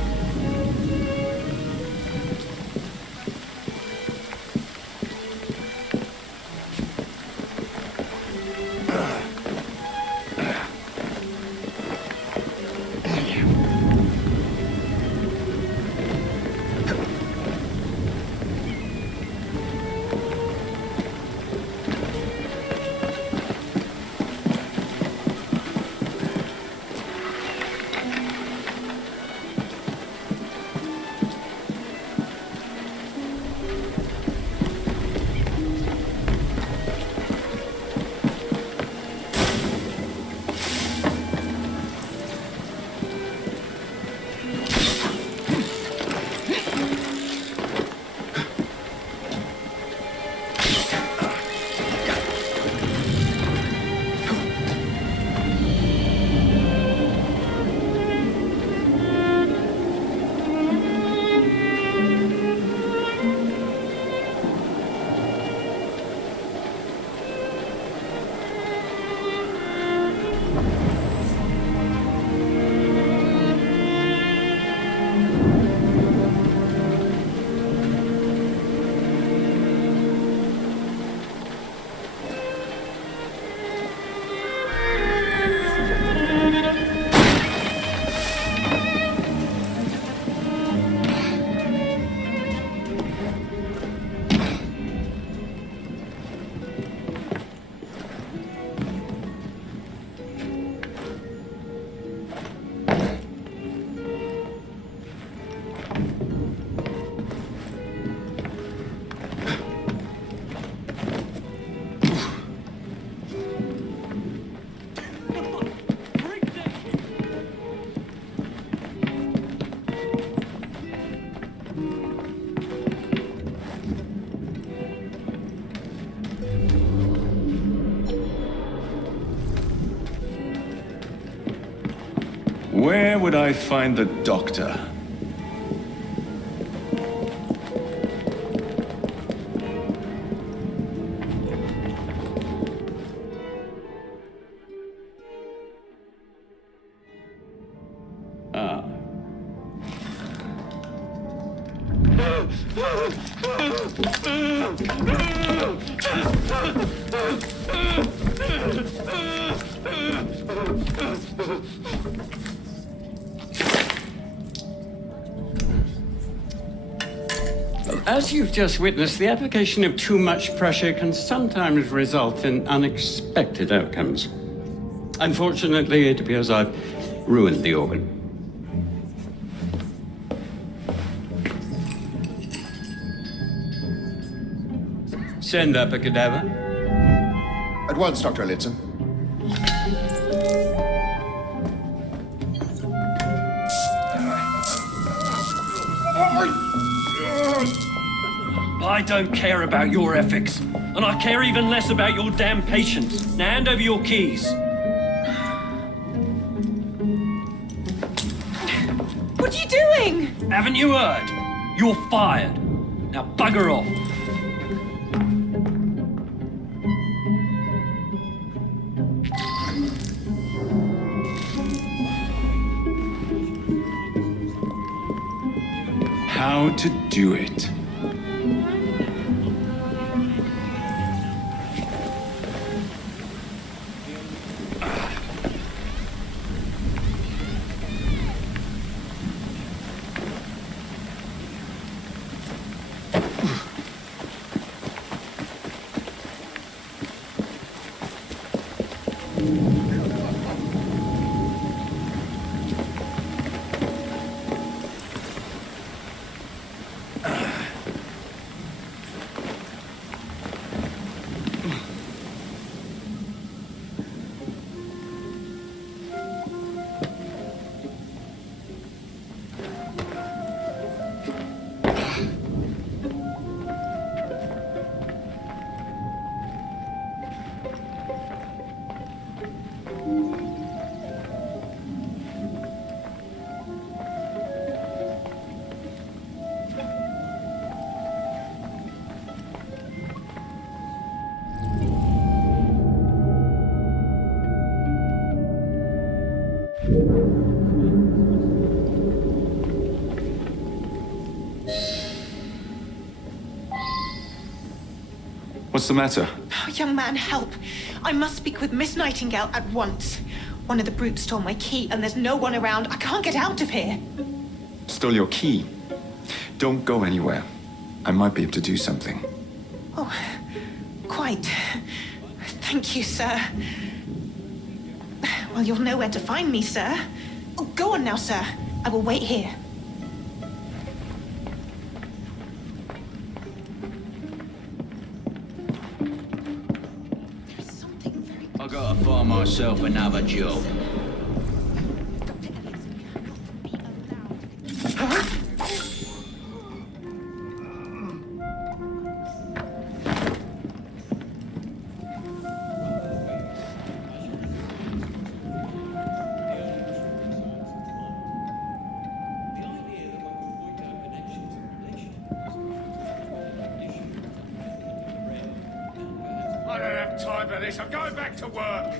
Where would I find the doctor? As you've just witnessed, the application of too much pressure can sometimes result in unexpected outcomes. Unfortunately, it appears I've ruined the organ. Send up a cadaver. At once, Dr. Elliotson. I don't care about your ethics, and I care even less about your damn patients. Now hand over your keys. What are you doing? Haven't you heard? You're fired. Now bugger off. how to do it. What's the matter? Oh, young man, help. I must speak with Miss Nightingale at once. One of the brutes stole my key, and there's no one around. I can't get out of here. Stole your key. Don't go anywhere. I might be able to do something. Oh, quite. Thank you, sir. Well, you'll know where to find me, sir. Oh, go on now, sir. I will wait here. I gotta find myself another job. I don't have time for this. I'm going back to work.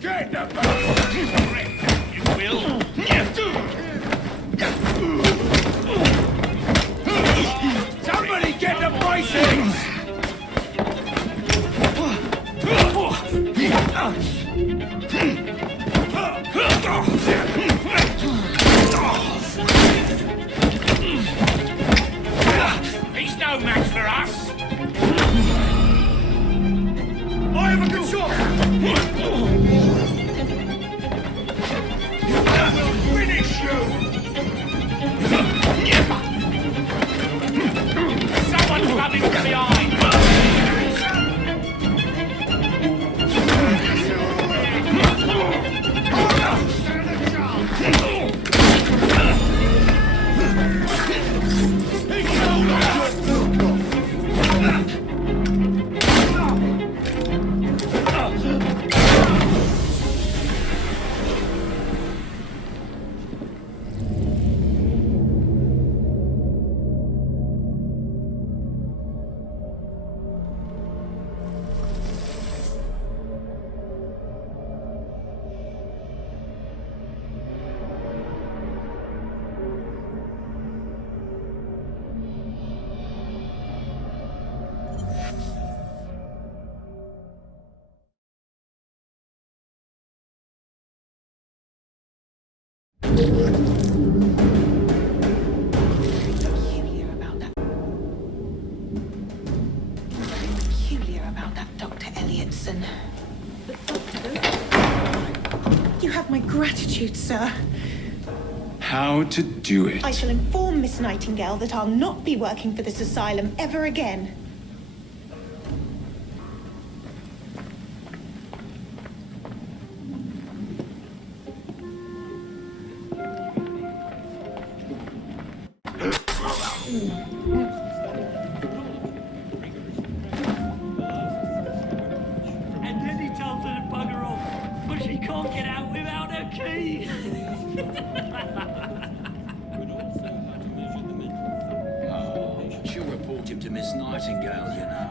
Get the boat! You will. Somebody get the braces! He's no match for us. I have a good shot. I will finish you. Someone's coming from behind. Peculiar about that Dr. Elliotson. You have my gratitude, sir. How to do it. I shall inform Miss Nightingale that I'll not be working for this asylum ever again. And then he tells her to bugger off, but she can't get out without her key. She'll report him to Miss Nightingale, you know.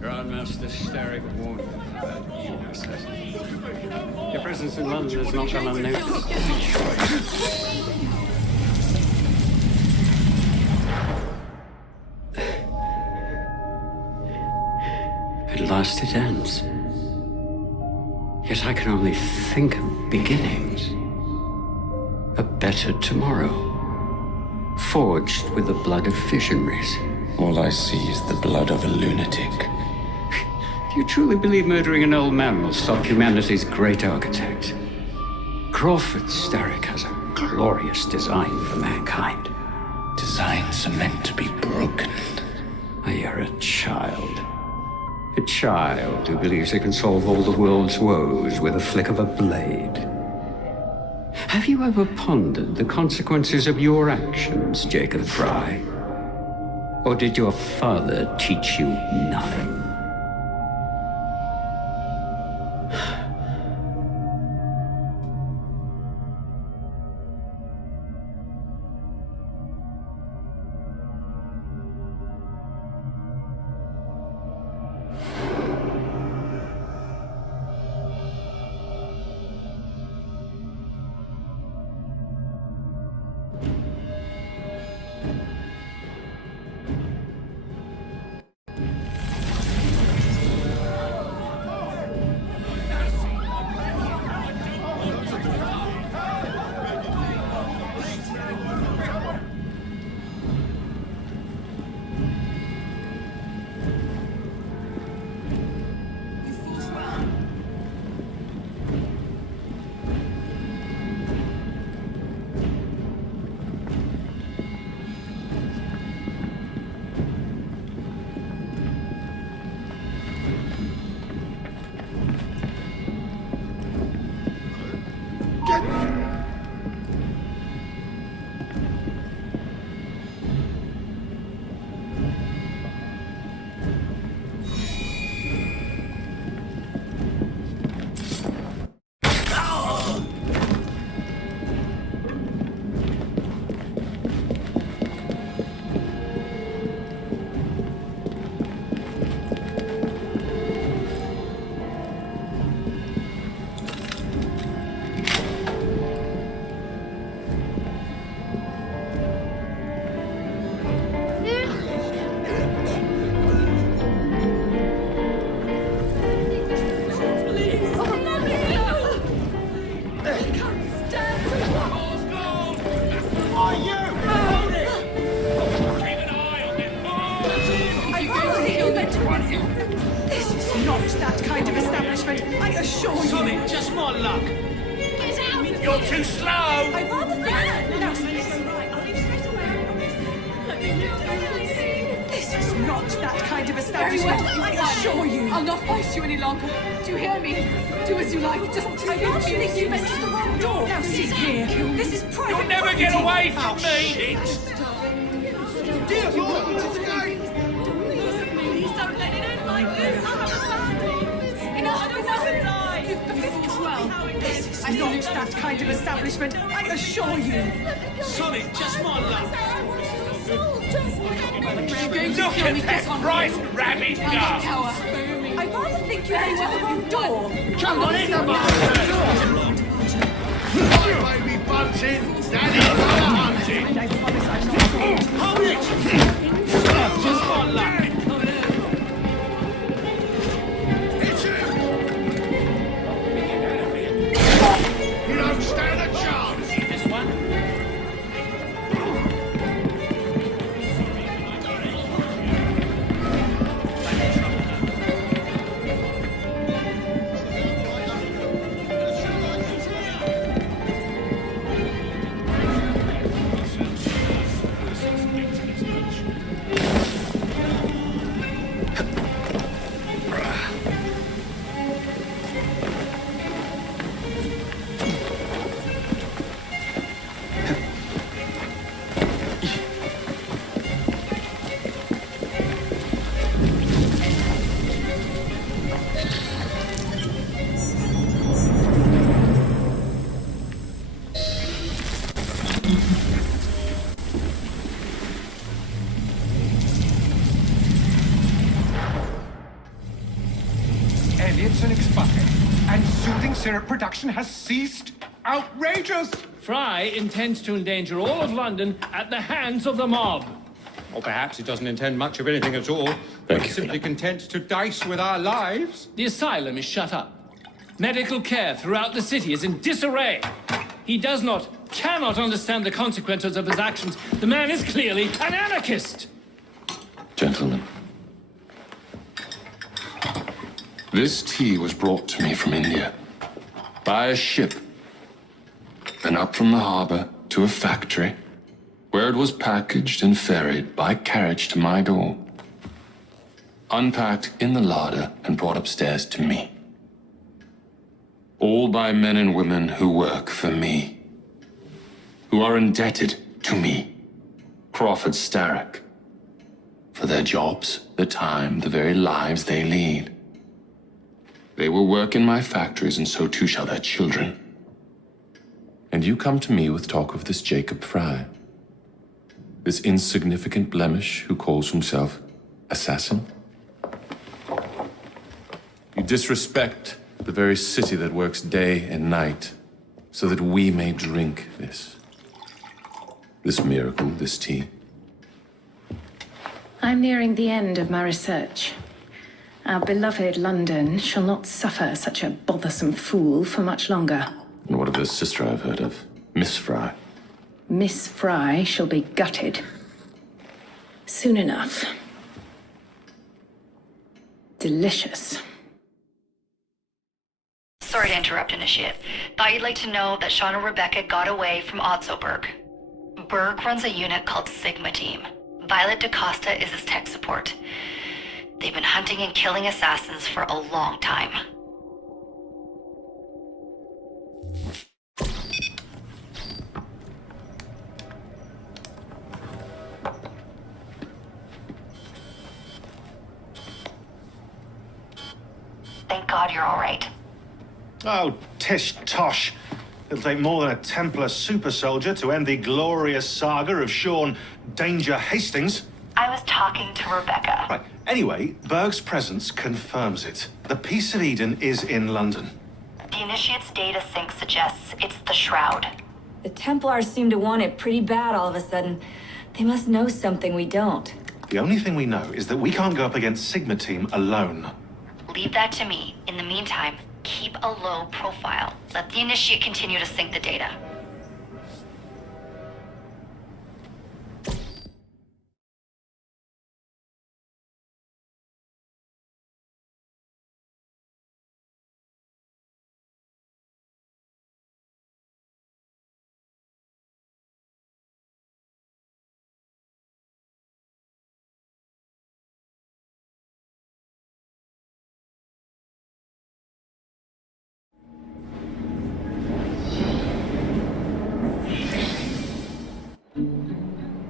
Grandmaster Starrick warned me about you, Assassin. Your presence in London has not gone unnoticed. At last it ends. Yet I can only think of beginnings. A better tomorrow, forged with the blood of visionaries. All I see is the blood of a lunatic. Do you truly believe murdering an old man will stop humanity's great architect? Crawford Starrick has a glorious design for mankind. Designs are meant to be broken. You're a child. A child who believes it can solve all the world's woes with a flick of a blade. Have you ever pondered the consequences of your actions, Jacob Fry? Or did your father teach you nothing? This is not that kind of establishment, I assure you. Sorry, just my luck. Get out! You're too slow! I'd rather that. No, I'll leave straight away. This is not that kind of establishment, I assure you. I'll not fight you any longer. Do you hear me? Do as you like. Just I don't think you've entered the wrong door. Now see here. This is private You'll never property. get away from me! Dear Lord, Please don't let it end like this. Enough, enough. You've well. not that kind of establishment, I assure you. Sorry, just my luck. Look at that bright rabbit girl. I rather think you went to the wrong door. Come on in, the my baby bunting, Daddy's hunting. Hold it! Just my luck. You don't stand a chance! This one? And soothing syrup production has ceased? Outrageous! Fry intends to endanger all of London at the hands of the mob. Or perhaps he doesn't intend much of anything at all. But he's simply content to dice with our lives. The asylum is shut up. Medical care throughout the city is in disarray. He cannot understand the consequences of his actions. The man is clearly an anarchist. Gentlemen, this tea was brought to me from India by a ship and up from the harbor to a factory where it was packaged and ferried by carriage to my door, unpacked in the larder and brought upstairs to me. All by men and women who work for me, who are indebted to me, Crawford Starrick, for their jobs, the time, the very lives they lead. They will work in my factories, and so too shall their children. And you come to me with talk of this Jacob Fry, this insignificant blemish who calls himself assassin? You disrespect the very city that works day and night so that we may drink this miracle, this tea. I'm nearing the end of my research. Our beloved London shall not suffer such a bothersome fool for much longer. And what of this sister I've heard of, Miss Fry? Miss Fry shall be gutted. Soon enough. Delicious. Sorry to interrupt, Initiate. Thought you'd like to know that Sean and Rebecca got away from Otzoberg. Berg runs a unit called Sigma Team. Violet DaCosta is his tech support. They've been hunting and killing assassins for a long time. Thank God you're all right. Oh, tish tosh. It'll take more than a Templar super soldier to end the glorious saga of Sean Danger Hastings. I was talking to Rebecca. Right. Anyway, Berg's presence confirms it. The Peace of Eden is in London. The Initiate's data sync suggests it's the Shroud. The Templars seem to want it pretty bad all of a sudden. They must know something we don't. The only thing we know is that we can't go up against Sigma Team alone. Leave that to me. In the meantime, keep a low profile. Let the Initiate continue to sync the data.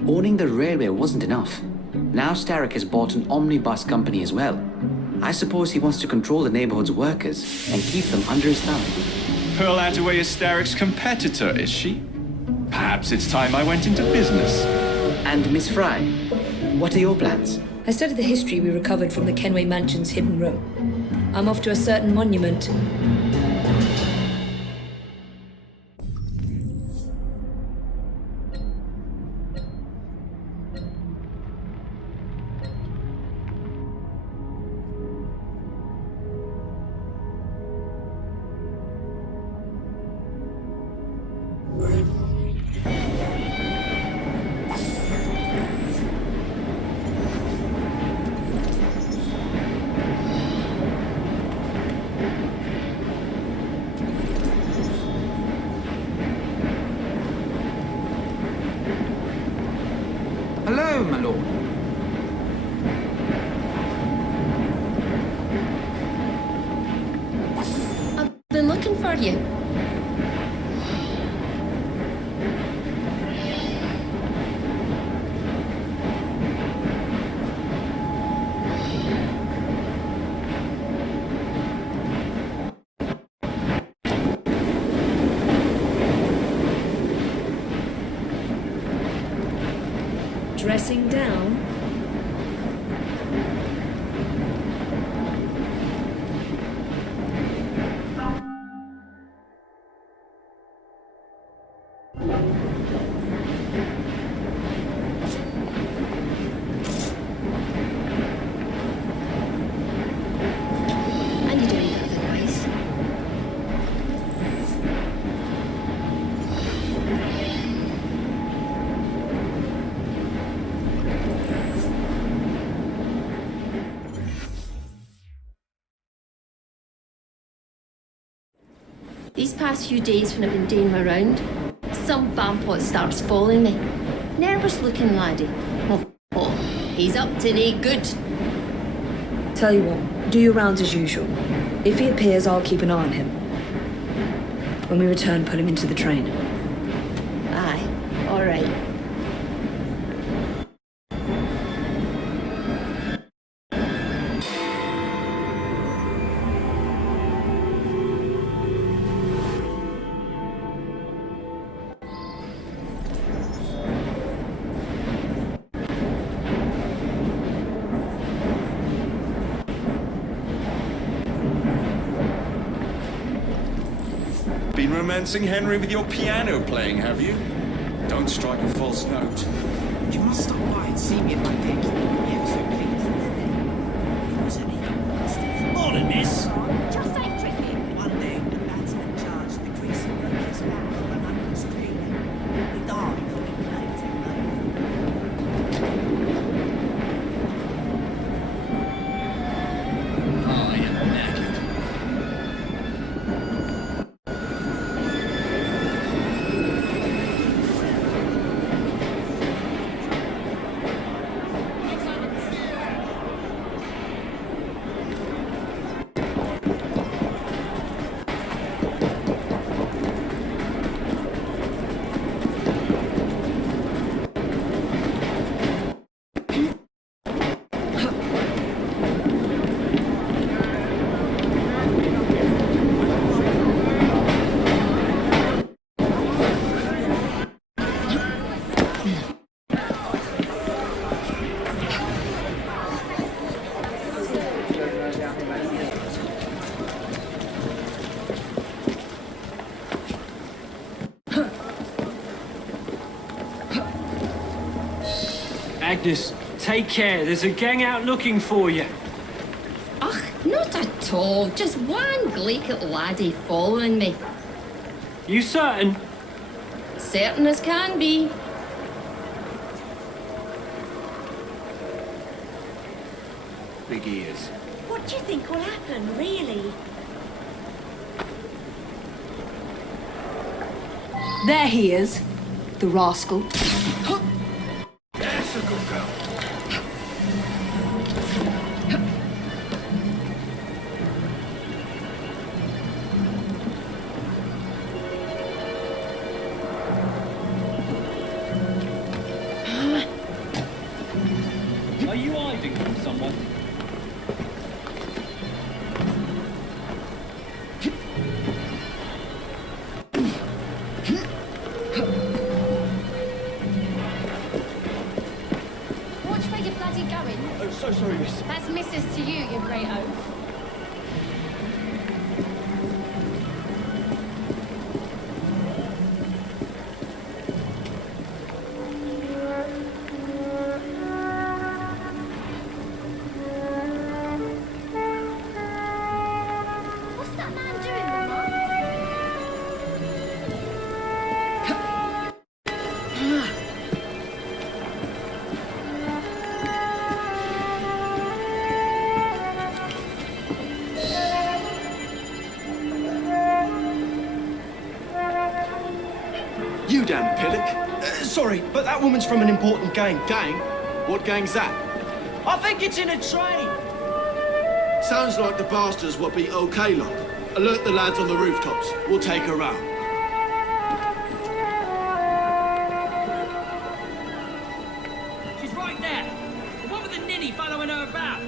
Owning the railway wasn't enough. Now Starrick has bought an omnibus company as well. I suppose he wants to control the neighborhood's workers and keep them under his thumb. Pearl Attaway is Starrick's competitor, is she? Perhaps it's time I went into business. And Miss Fry, what are your plans? I studied the history we recovered from the Kenway Mansion's hidden room. I'm off to a certain monument. Hello, my lord. I've been looking for you. Dressing down? And you doing that otherwise? These past few days when I've been doing my round, some vampot starts following me. Nervous looking laddie. Oh, he's up to no good. Tell you what, do your rounds as usual. If he appears, I'll keep an eye on him. When we return, put him into the train. Aye, all right. Been romancing Henry with your piano playing, have you? Don't strike a false note. You must stop by and see me at my gig. Yeah, so please. Who was any? Morning, miss. Just ain't tricky. One day, the batsman charged the crease and broke his back on an Uncle Street. He died when he played I am knackered. Agnes, take care. There's a gang out looking for you. Ugh, not at all. Just one gleek little laddie following me. You certain? Certain as can be. Big ears. What do you think will happen, really? There he is, the rascal. That's a good girl. Are you hiding from someone? to you, you great oaf. What's that man doing, Mama? You damn pillock. Sorry, but that woman's from an important gang. Gang? What gang's that? I think it's in a train. Sounds like the bastards will be okay, lot. Alert the lads on the rooftops. We'll take her out. She's right there. What with the ninny following her about?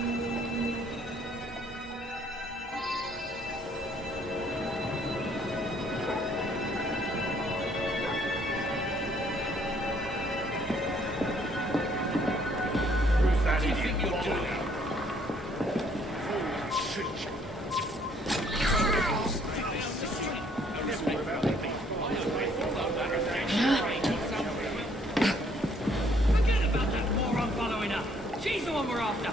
What do you think you're doing? Forget about that moron following up. She's the one we're after.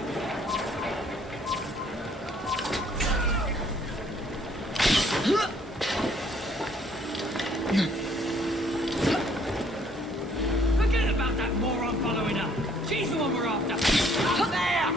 Forget about that moron following up. She's the one we're after. Up there!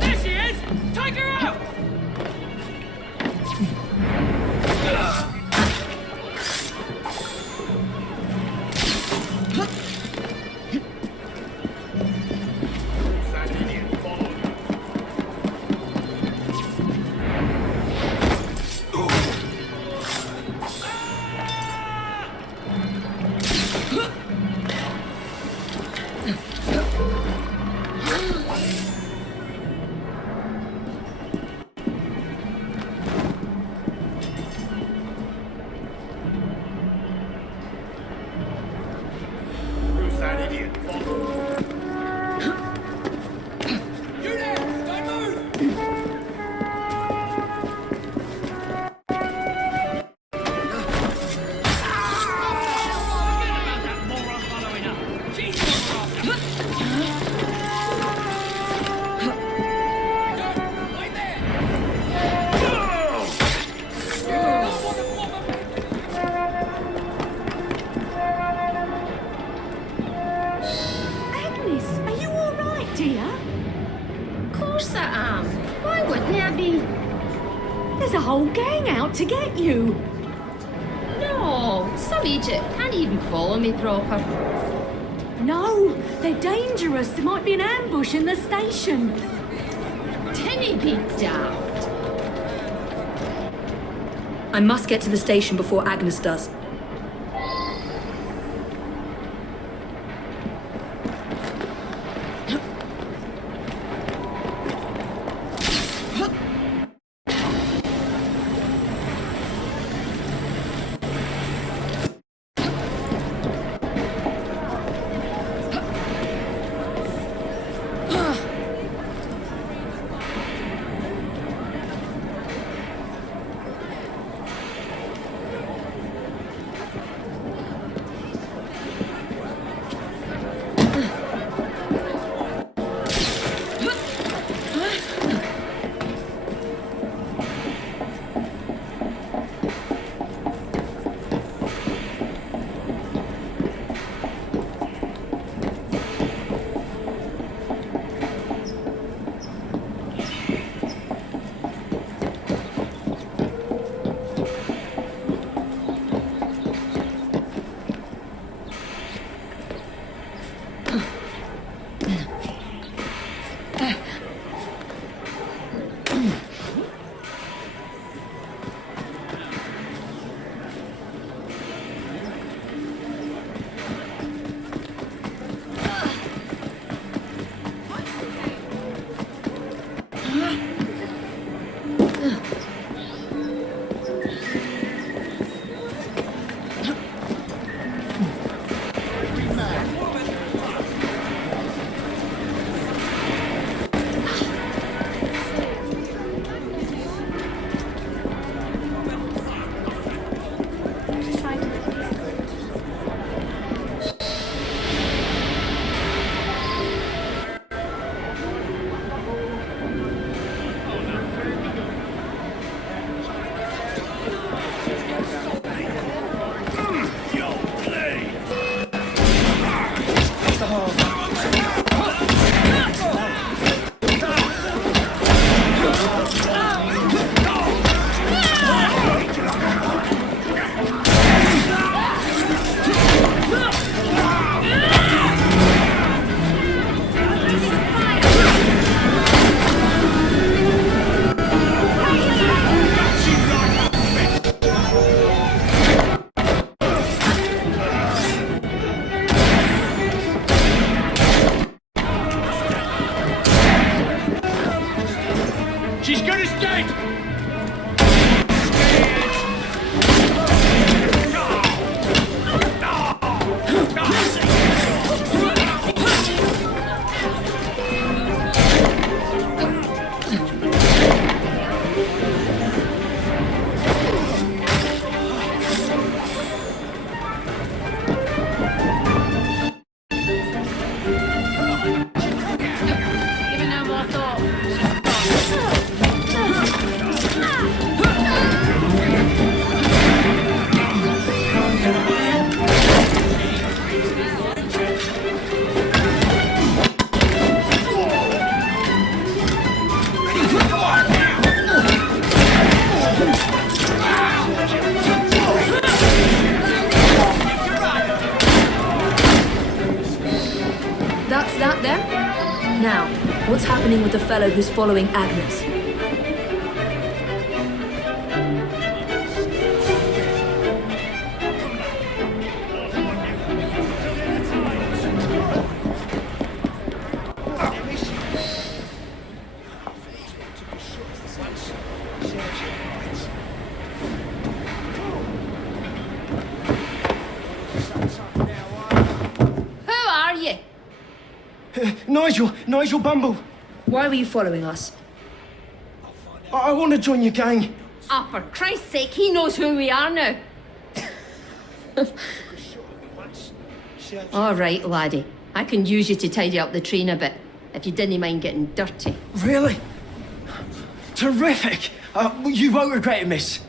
There she is! Take her out! Who's that idiot? You there! Don't move! Forget about that moron following up. She's the one we're after. Right there! Agnes, are you all right, dear? Of course I am. Why wouldn't I be? There's a whole gang out to get you. No, some idiot can't even follow me proper. No, they're dangerous. There might be an ambush in the station. Tinny be daft. I must get to the station before Agnes does. She's good as dead! That's that then? Now, what's happening with the fellow who's following Agnes? Who are you? Nigel Bumble. Why were you following us? I want to join your gang. Ah, for Christ's sake, he knows who we are now. All right, laddie. I can use you to tidy up the train a bit, if you didn't mind getting dirty. Really? Terrific. You won't regret it, miss.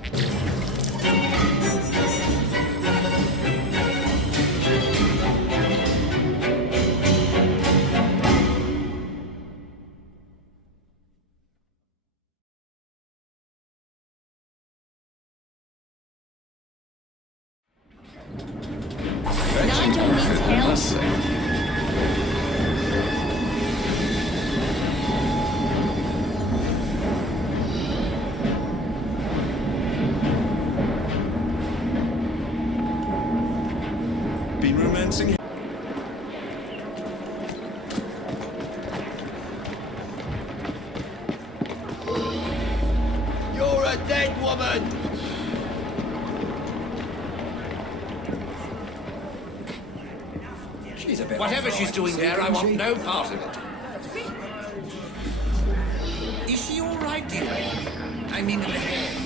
Nigel needs help. Been romancing. You're a dead woman! Whatever she's doing there, I want no part of it. Is she all right, dear? I mean, in the head.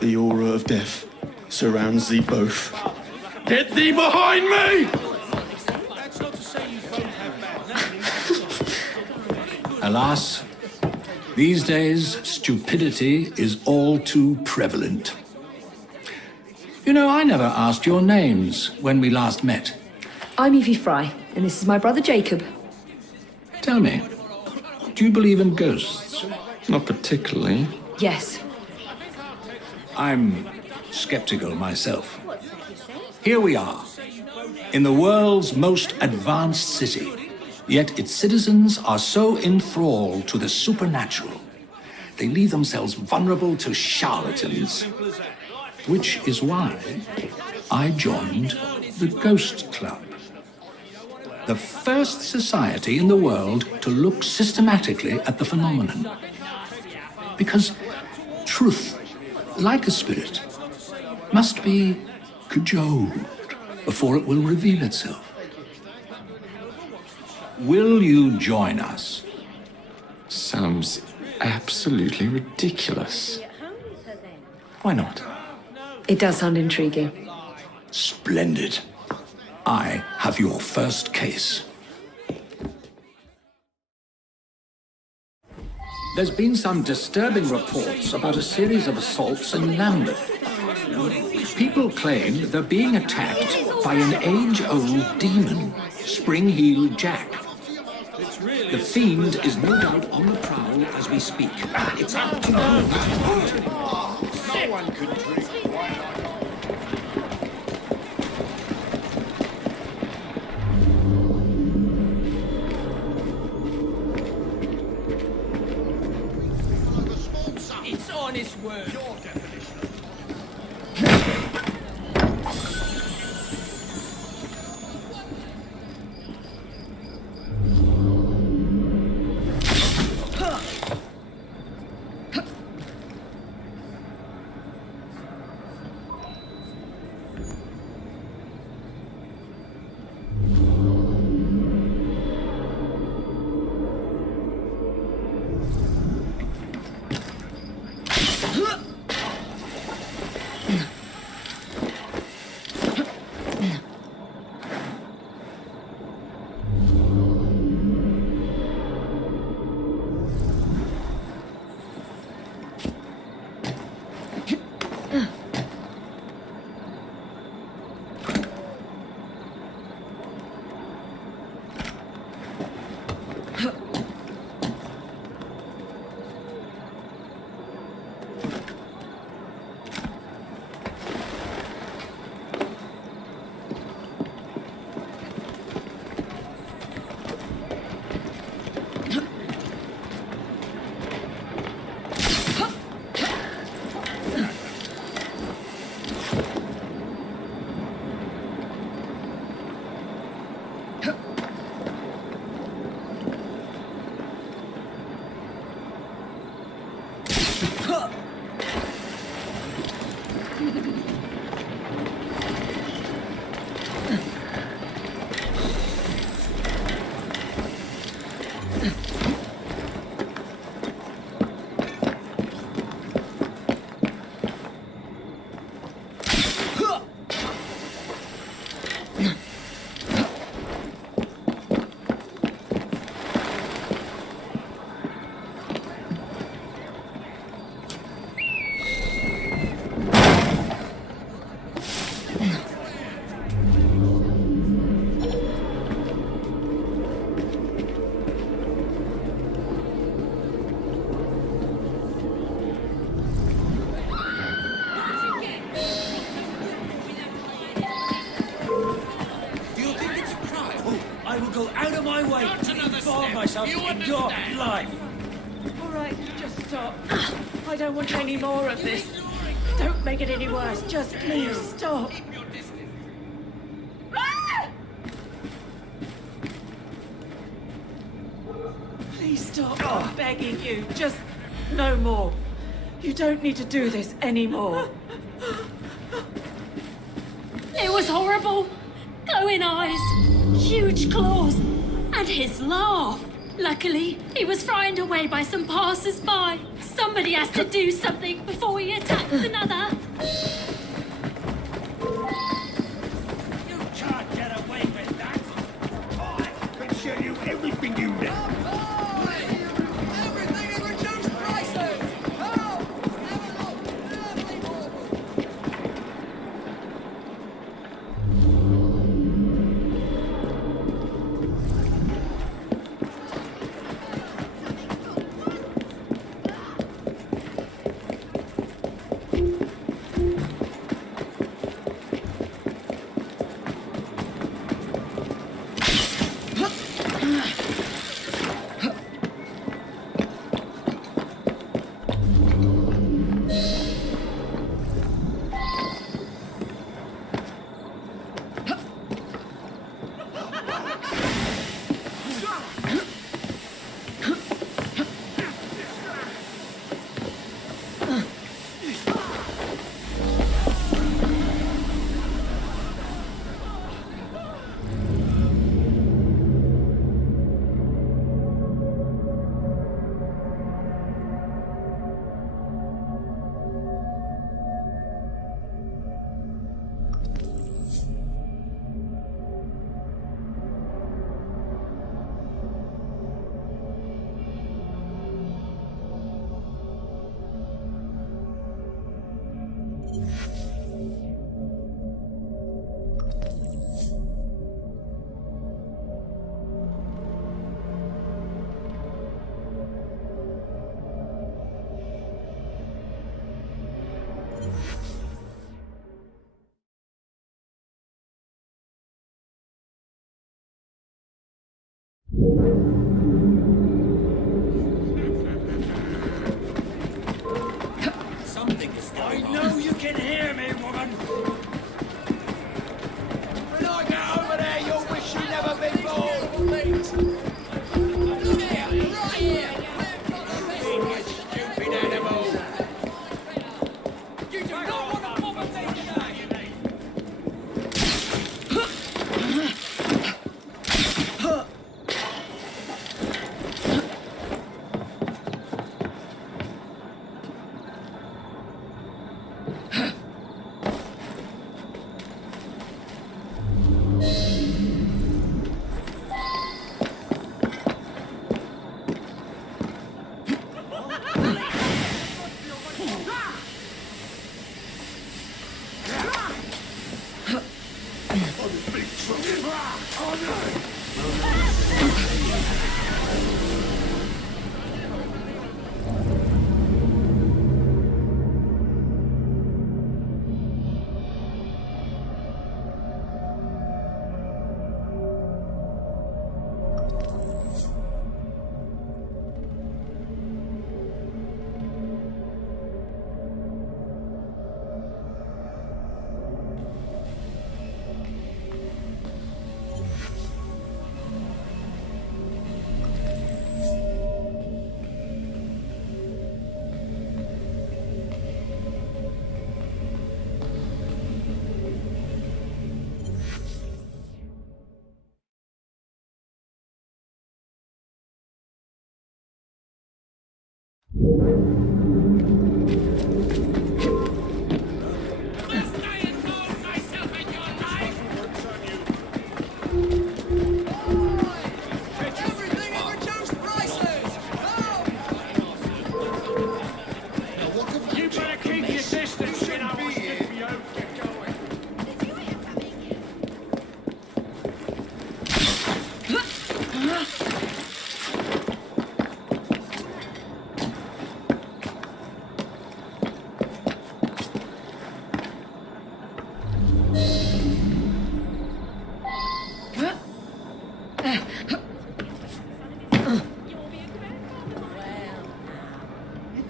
The aura of death surrounds thee both. Get thee behind me! Alas, these days, stupidity is all too prevalent. You know, I never asked your names when we last met. I'm Evie Fry, and this is my brother Jacob. Tell me, do you believe in ghosts? Not particularly. Yes. I'm skeptical myself. Here we are, in the world's most advanced city. Yet its citizens are so enthralled to the supernatural, they leave themselves vulnerable to charlatans. Which is why I joined the Ghost Club. The first society in the world to look systematically at the phenomenon. Because truth, like a spirit, must be cajoled before it will reveal itself. Will you join us? Sounds absolutely ridiculous. Why not? It does sound intriguing. Splendid. I have your first case. There's been some disturbing reports about a series of assaults in Lambeth. People claim they're being attacked by an age-old demon, Spring-Heeled Jack. The fiend is no doubt on the prowl as we speak. It's up to no one could drink. word. Your definition of in your life. All right, just stop. I don't want any more of this. Don't make it any worse. Just please stop. Please stop. I'm begging you. Just no more. You don't need to do this anymore. It was horrible. Glowing eyes, huge claws, and his laugh. Luckily, he was frightened away by some passers-by. Somebody has to do something before he attacks another. You can't get away with that. I can show you everything you need. Everything in reduced prices.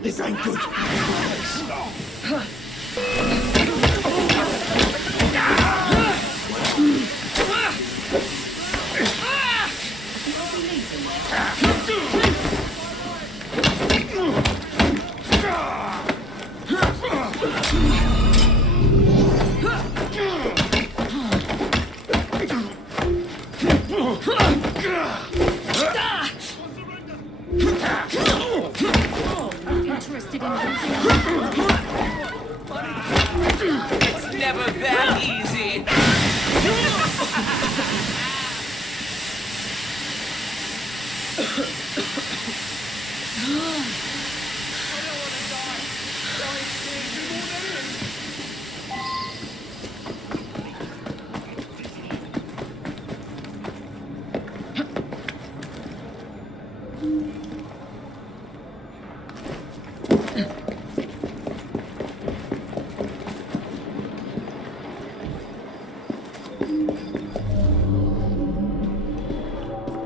This ain't good. Interested in It's never that easy.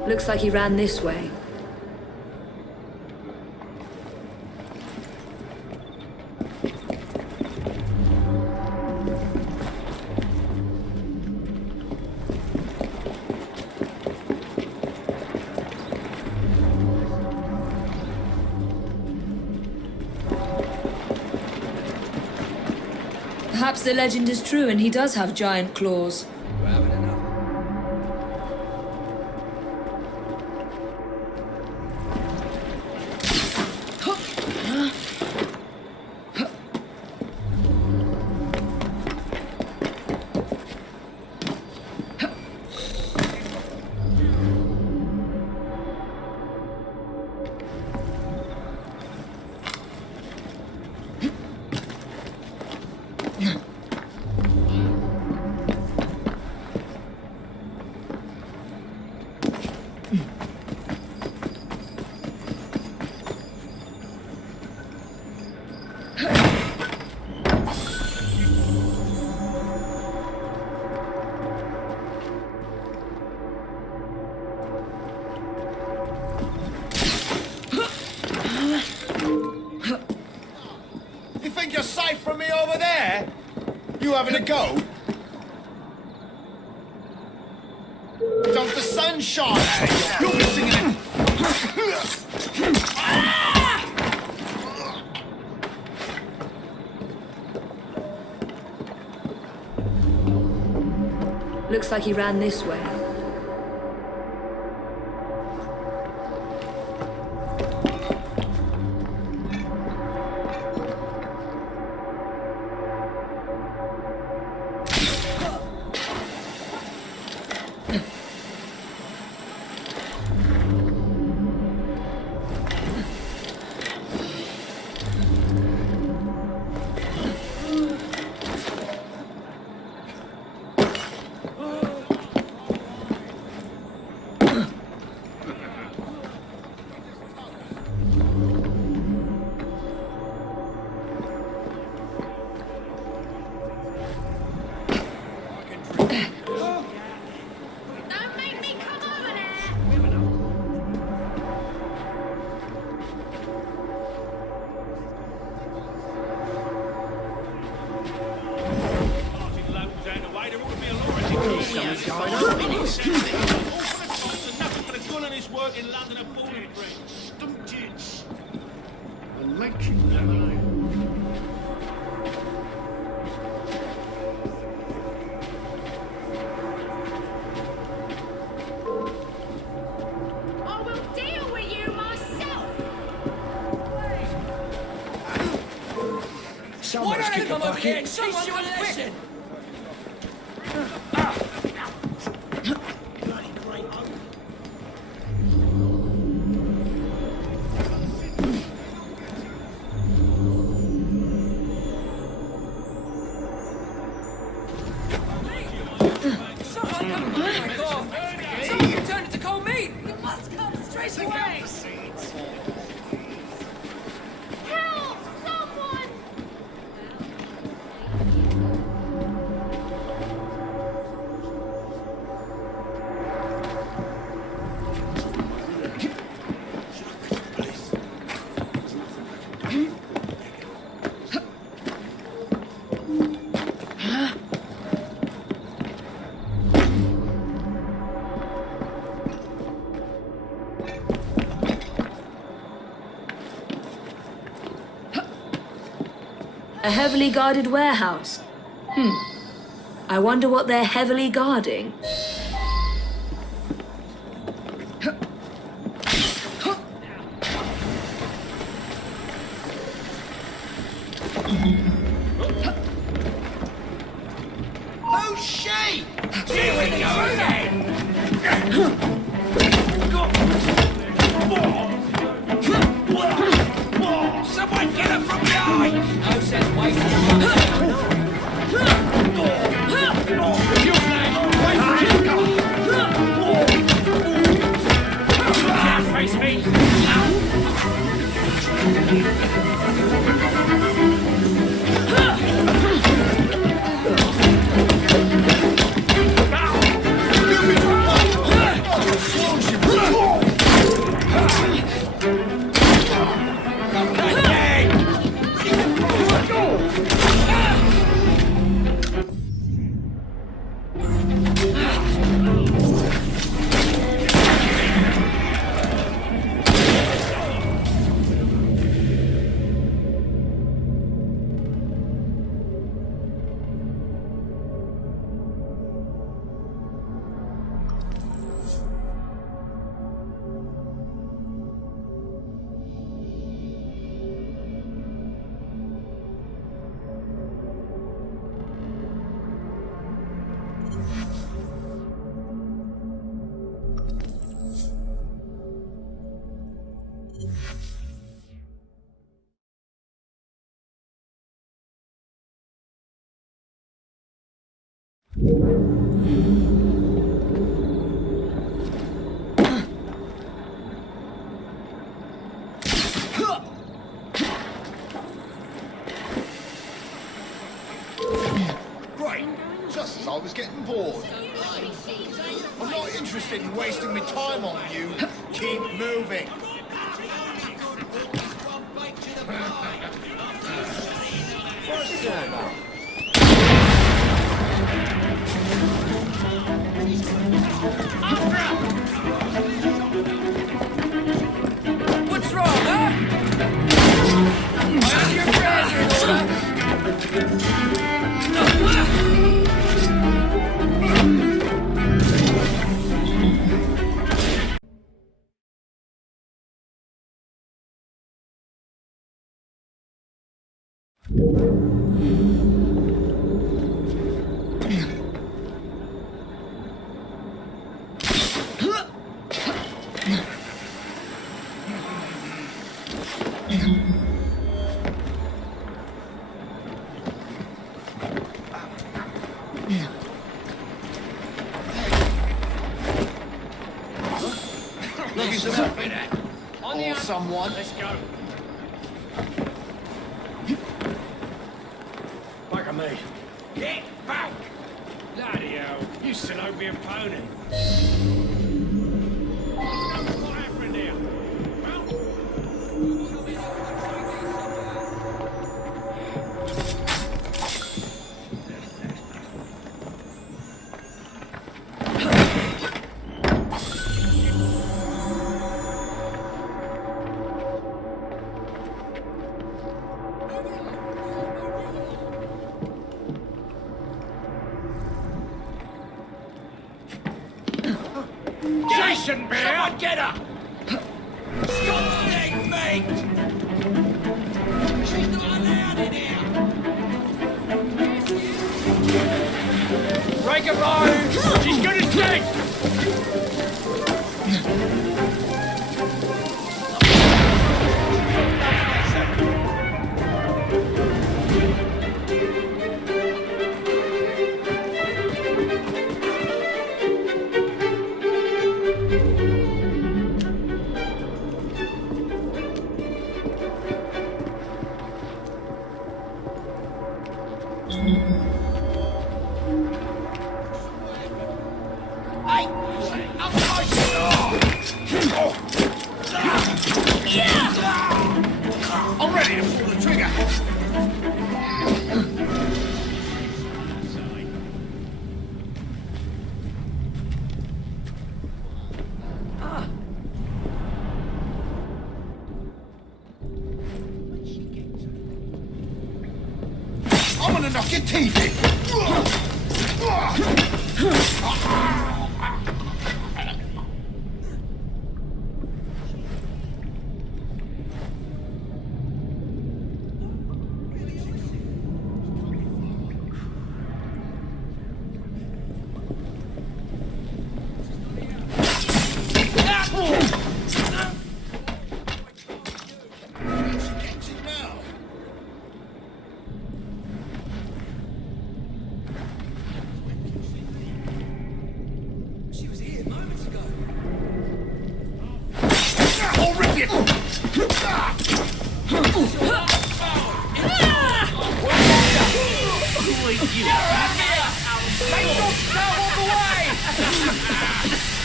Looks like he ran this way. Perhaps the legend is true and he does have giant claws. You think you're safe from me over there? You having a go? Don't the sun shine at you? You're missing it. Looks like he ran this way. Why don't you come over here and teach you a lesson? Someone turned it to cold meat! You must come straight away! Help! Someone! A heavily guarded warehouse. I wonder what they're heavily guarding. Oh shit! Here we go again! Someone get her from behind! No sense Face me! Great, just as I was getting bored. I'm not interested in wasting my time on you. Keep moving. First server. What's wrong, huh? Mind your prayers in order. Looking some help in it. Or someone. Let's go. Back on me. Get back! Bloody hell, you Sinopian pony. What happened here? Jason Bear! Someone get her! Stop getting mate! She's not allowed in here! take a ride! She's gonna take! I'm ready to pull the trigger. I'm gonna knock your teeth in.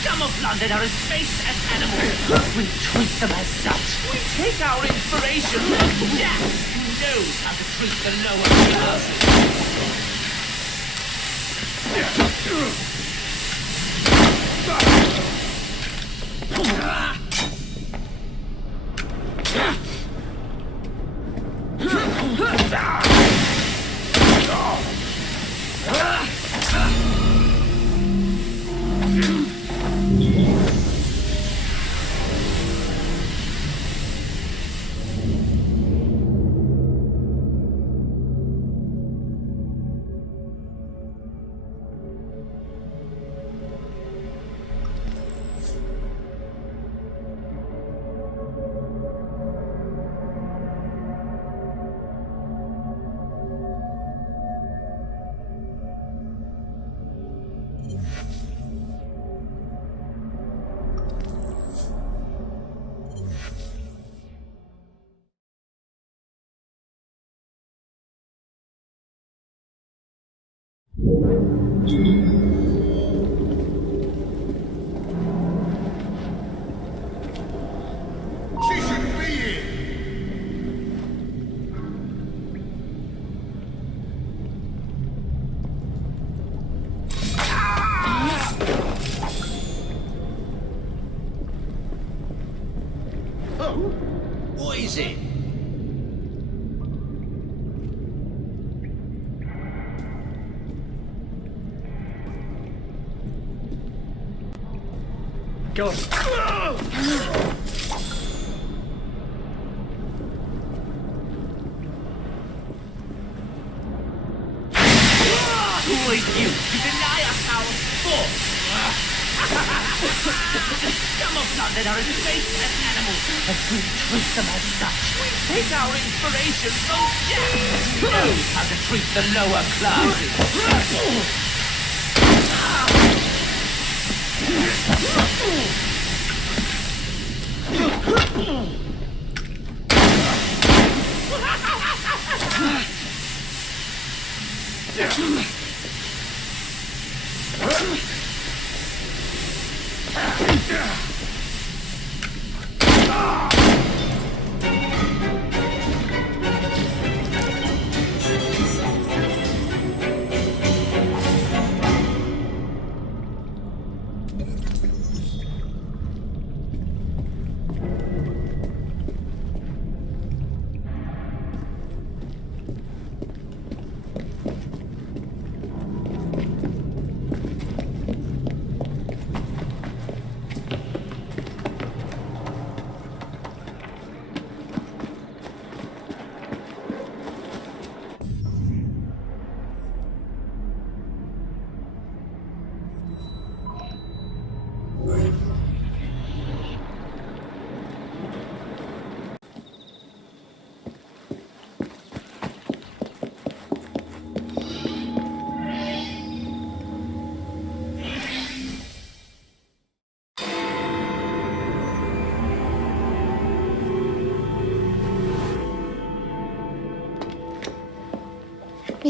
Scum of London are as base as animals. We treat them as such. We take our inspiration from Jack, who knows how to treat the lower classes. She shouldn't be here. Oh, what is it? Go. Who are you to deny us our sport? The scum of London are as base as animals, but we treat them as such. We take our inspiration from Jack, who knows how to treat the lower classes.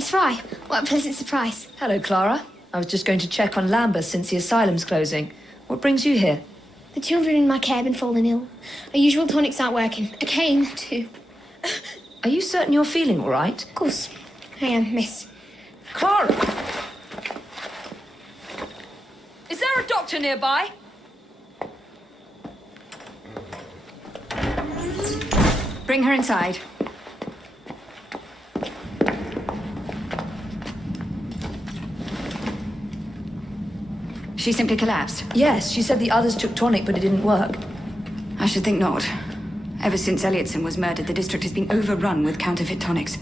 Miss Fry, what a pleasant surprise. Hello, Clara. I was just going to check on Lambeth since the asylum's closing. What brings you here? The children in my care have been falling ill. Our usual tonics aren't working. I came to... Are you certain you're feeling all right? Of course. I am, miss. Clara! Is there a doctor nearby? Bring her inside. She simply collapsed? Yes, she said the others took tonic, but it didn't work. I should think not. Ever since Elliotson was murdered, the district has been overrun with counterfeit tonics.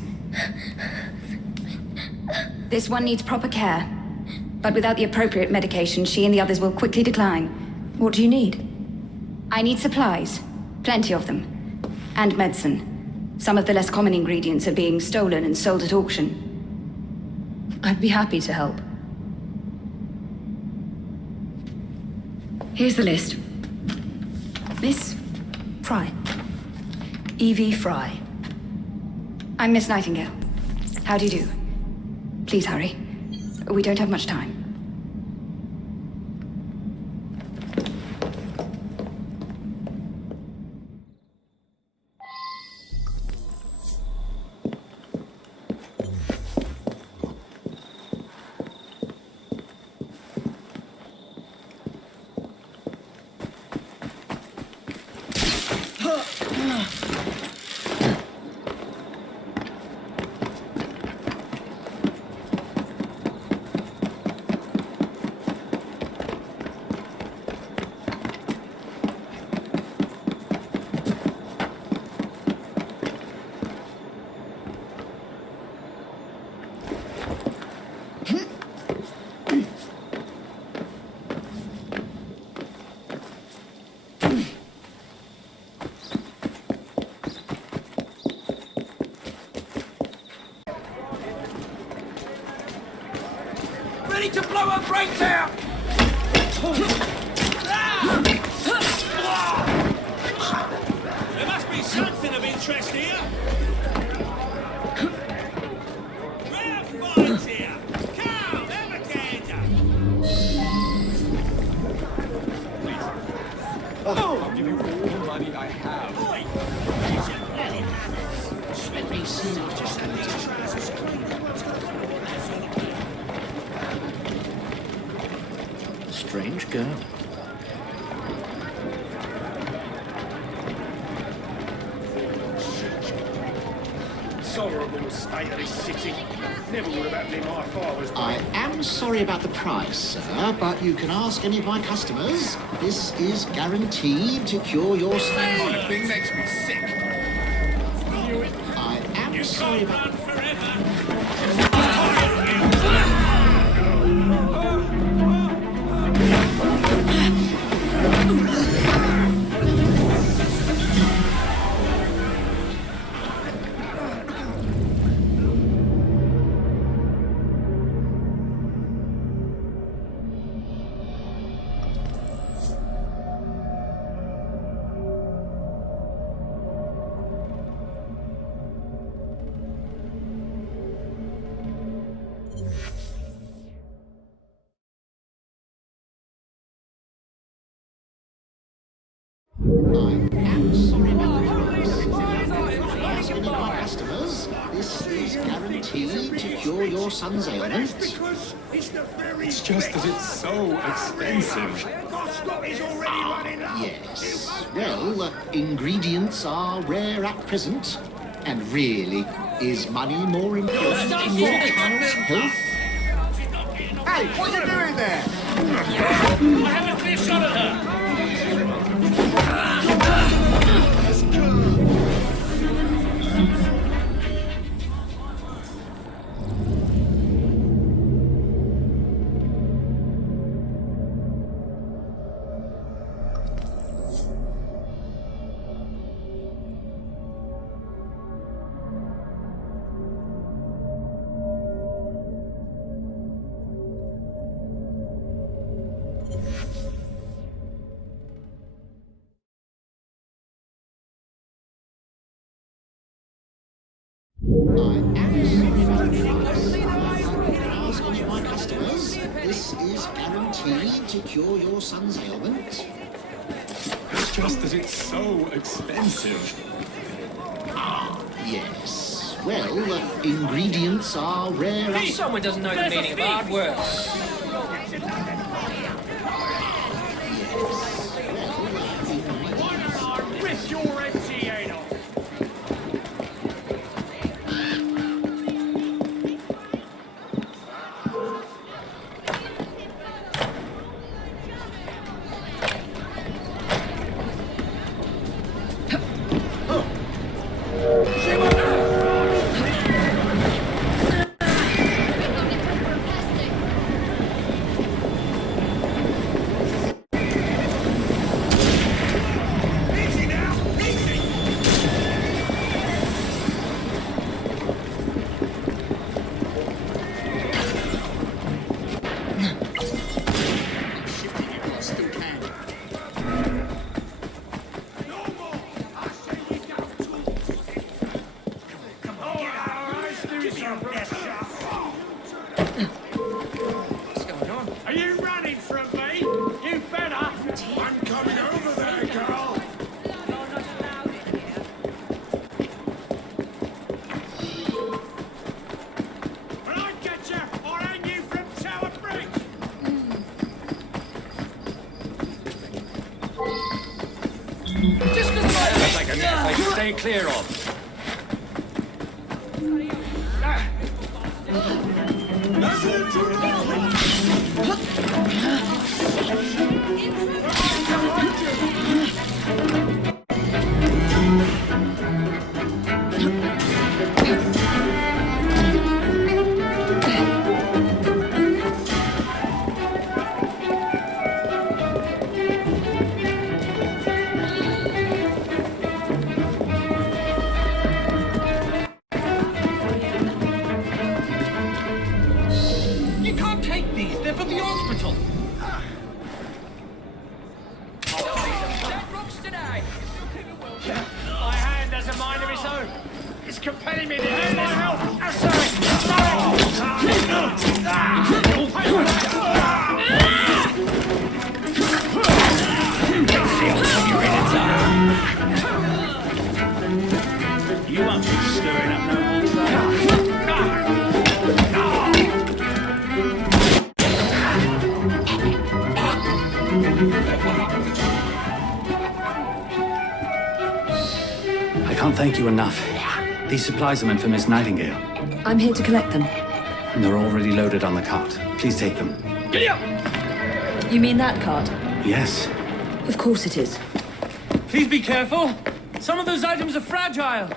This one needs proper care. But without the appropriate medication, she and the others will quickly decline. What do you need? I need supplies. Plenty of them. And medicine. Some of the less common ingredients are being stolen and sold at auction. I'd be happy to help. Here's the list. Miss Fry. Evie Fry. I'm Miss Nightingale. How do you do? Please hurry. We don't have much time. Ready to blow her brains out! There must be something of interest here. Rare finds here. Come, have a gander. I'll give you all the money I have. Oi! Use your bloody manners. Let me see what you said. These trousers clean. Strange girl. Tolerable state of this city. Never would have happened in my father's day. I am sorry about the price, sir, but you can ask any of my customers. This is guaranteed to cure your That skin. kind of thing makes me sick. I am sorry about... This is guaranteed to cure your son's ailment. It's just that it's so expensive. Yes. Well, ingredients are rare at present. And really, is money more important than your child's health? Hey, what are you doing there? I have a clear shot at her. My customers, this is guaranteed to cure your son's ailment. It's just that it's so expensive. Yes. Well, ingredients are rare. Someone doesn't know the meaning of hard work. Rip your empty head off. What's going on? Are you running from me? You better. I'm coming over there, girl. When I get you, I'll hang you from Tower Bridge. Just because That's like a mess I can stay clear of. You can't take these. They're for the hospital. My hand has a mind of its own. It's compelling me to need my help. You won't be stirring up no more I can't thank you enough. These supplies are meant for Miss Nightingale, I'm here to collect them. and they're already loaded on the cart. Please take them. You mean that cart? Yes. Of course it is. Please be careful. Some of those items are fragile.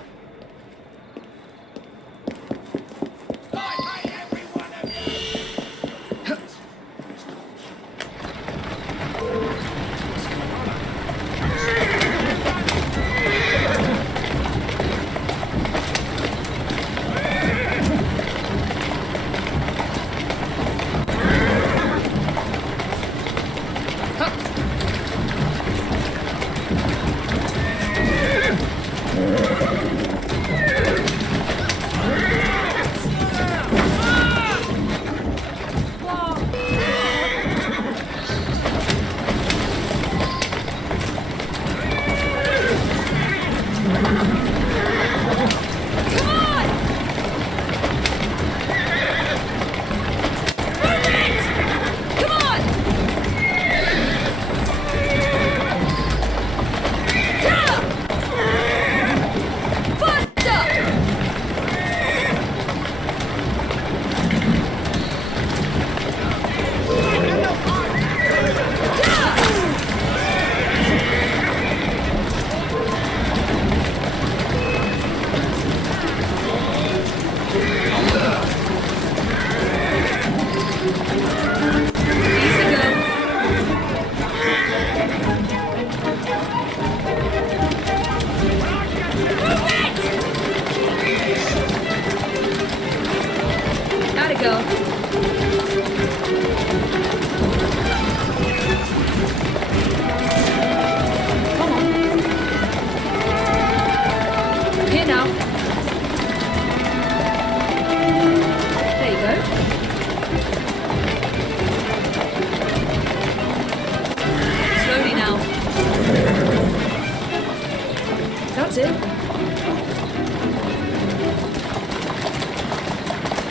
That's it.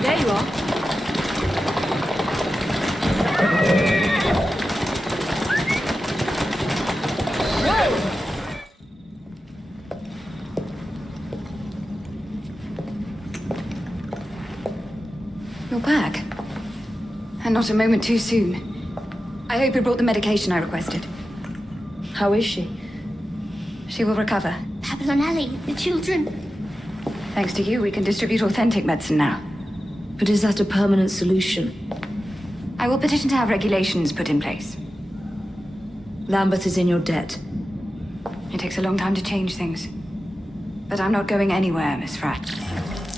There you are. Whoa! You're back. And not a moment too soon. I hope you brought the medication I requested. How is she? She will recover. Pablo and Ellie, the children. Thanks to you, we can distribute authentic medicine now. But is that a permanent solution? I will petition to have regulations put in place. Lambeth is in your debt. It takes a long time to change things. But I'm not going anywhere, Miss Fratt.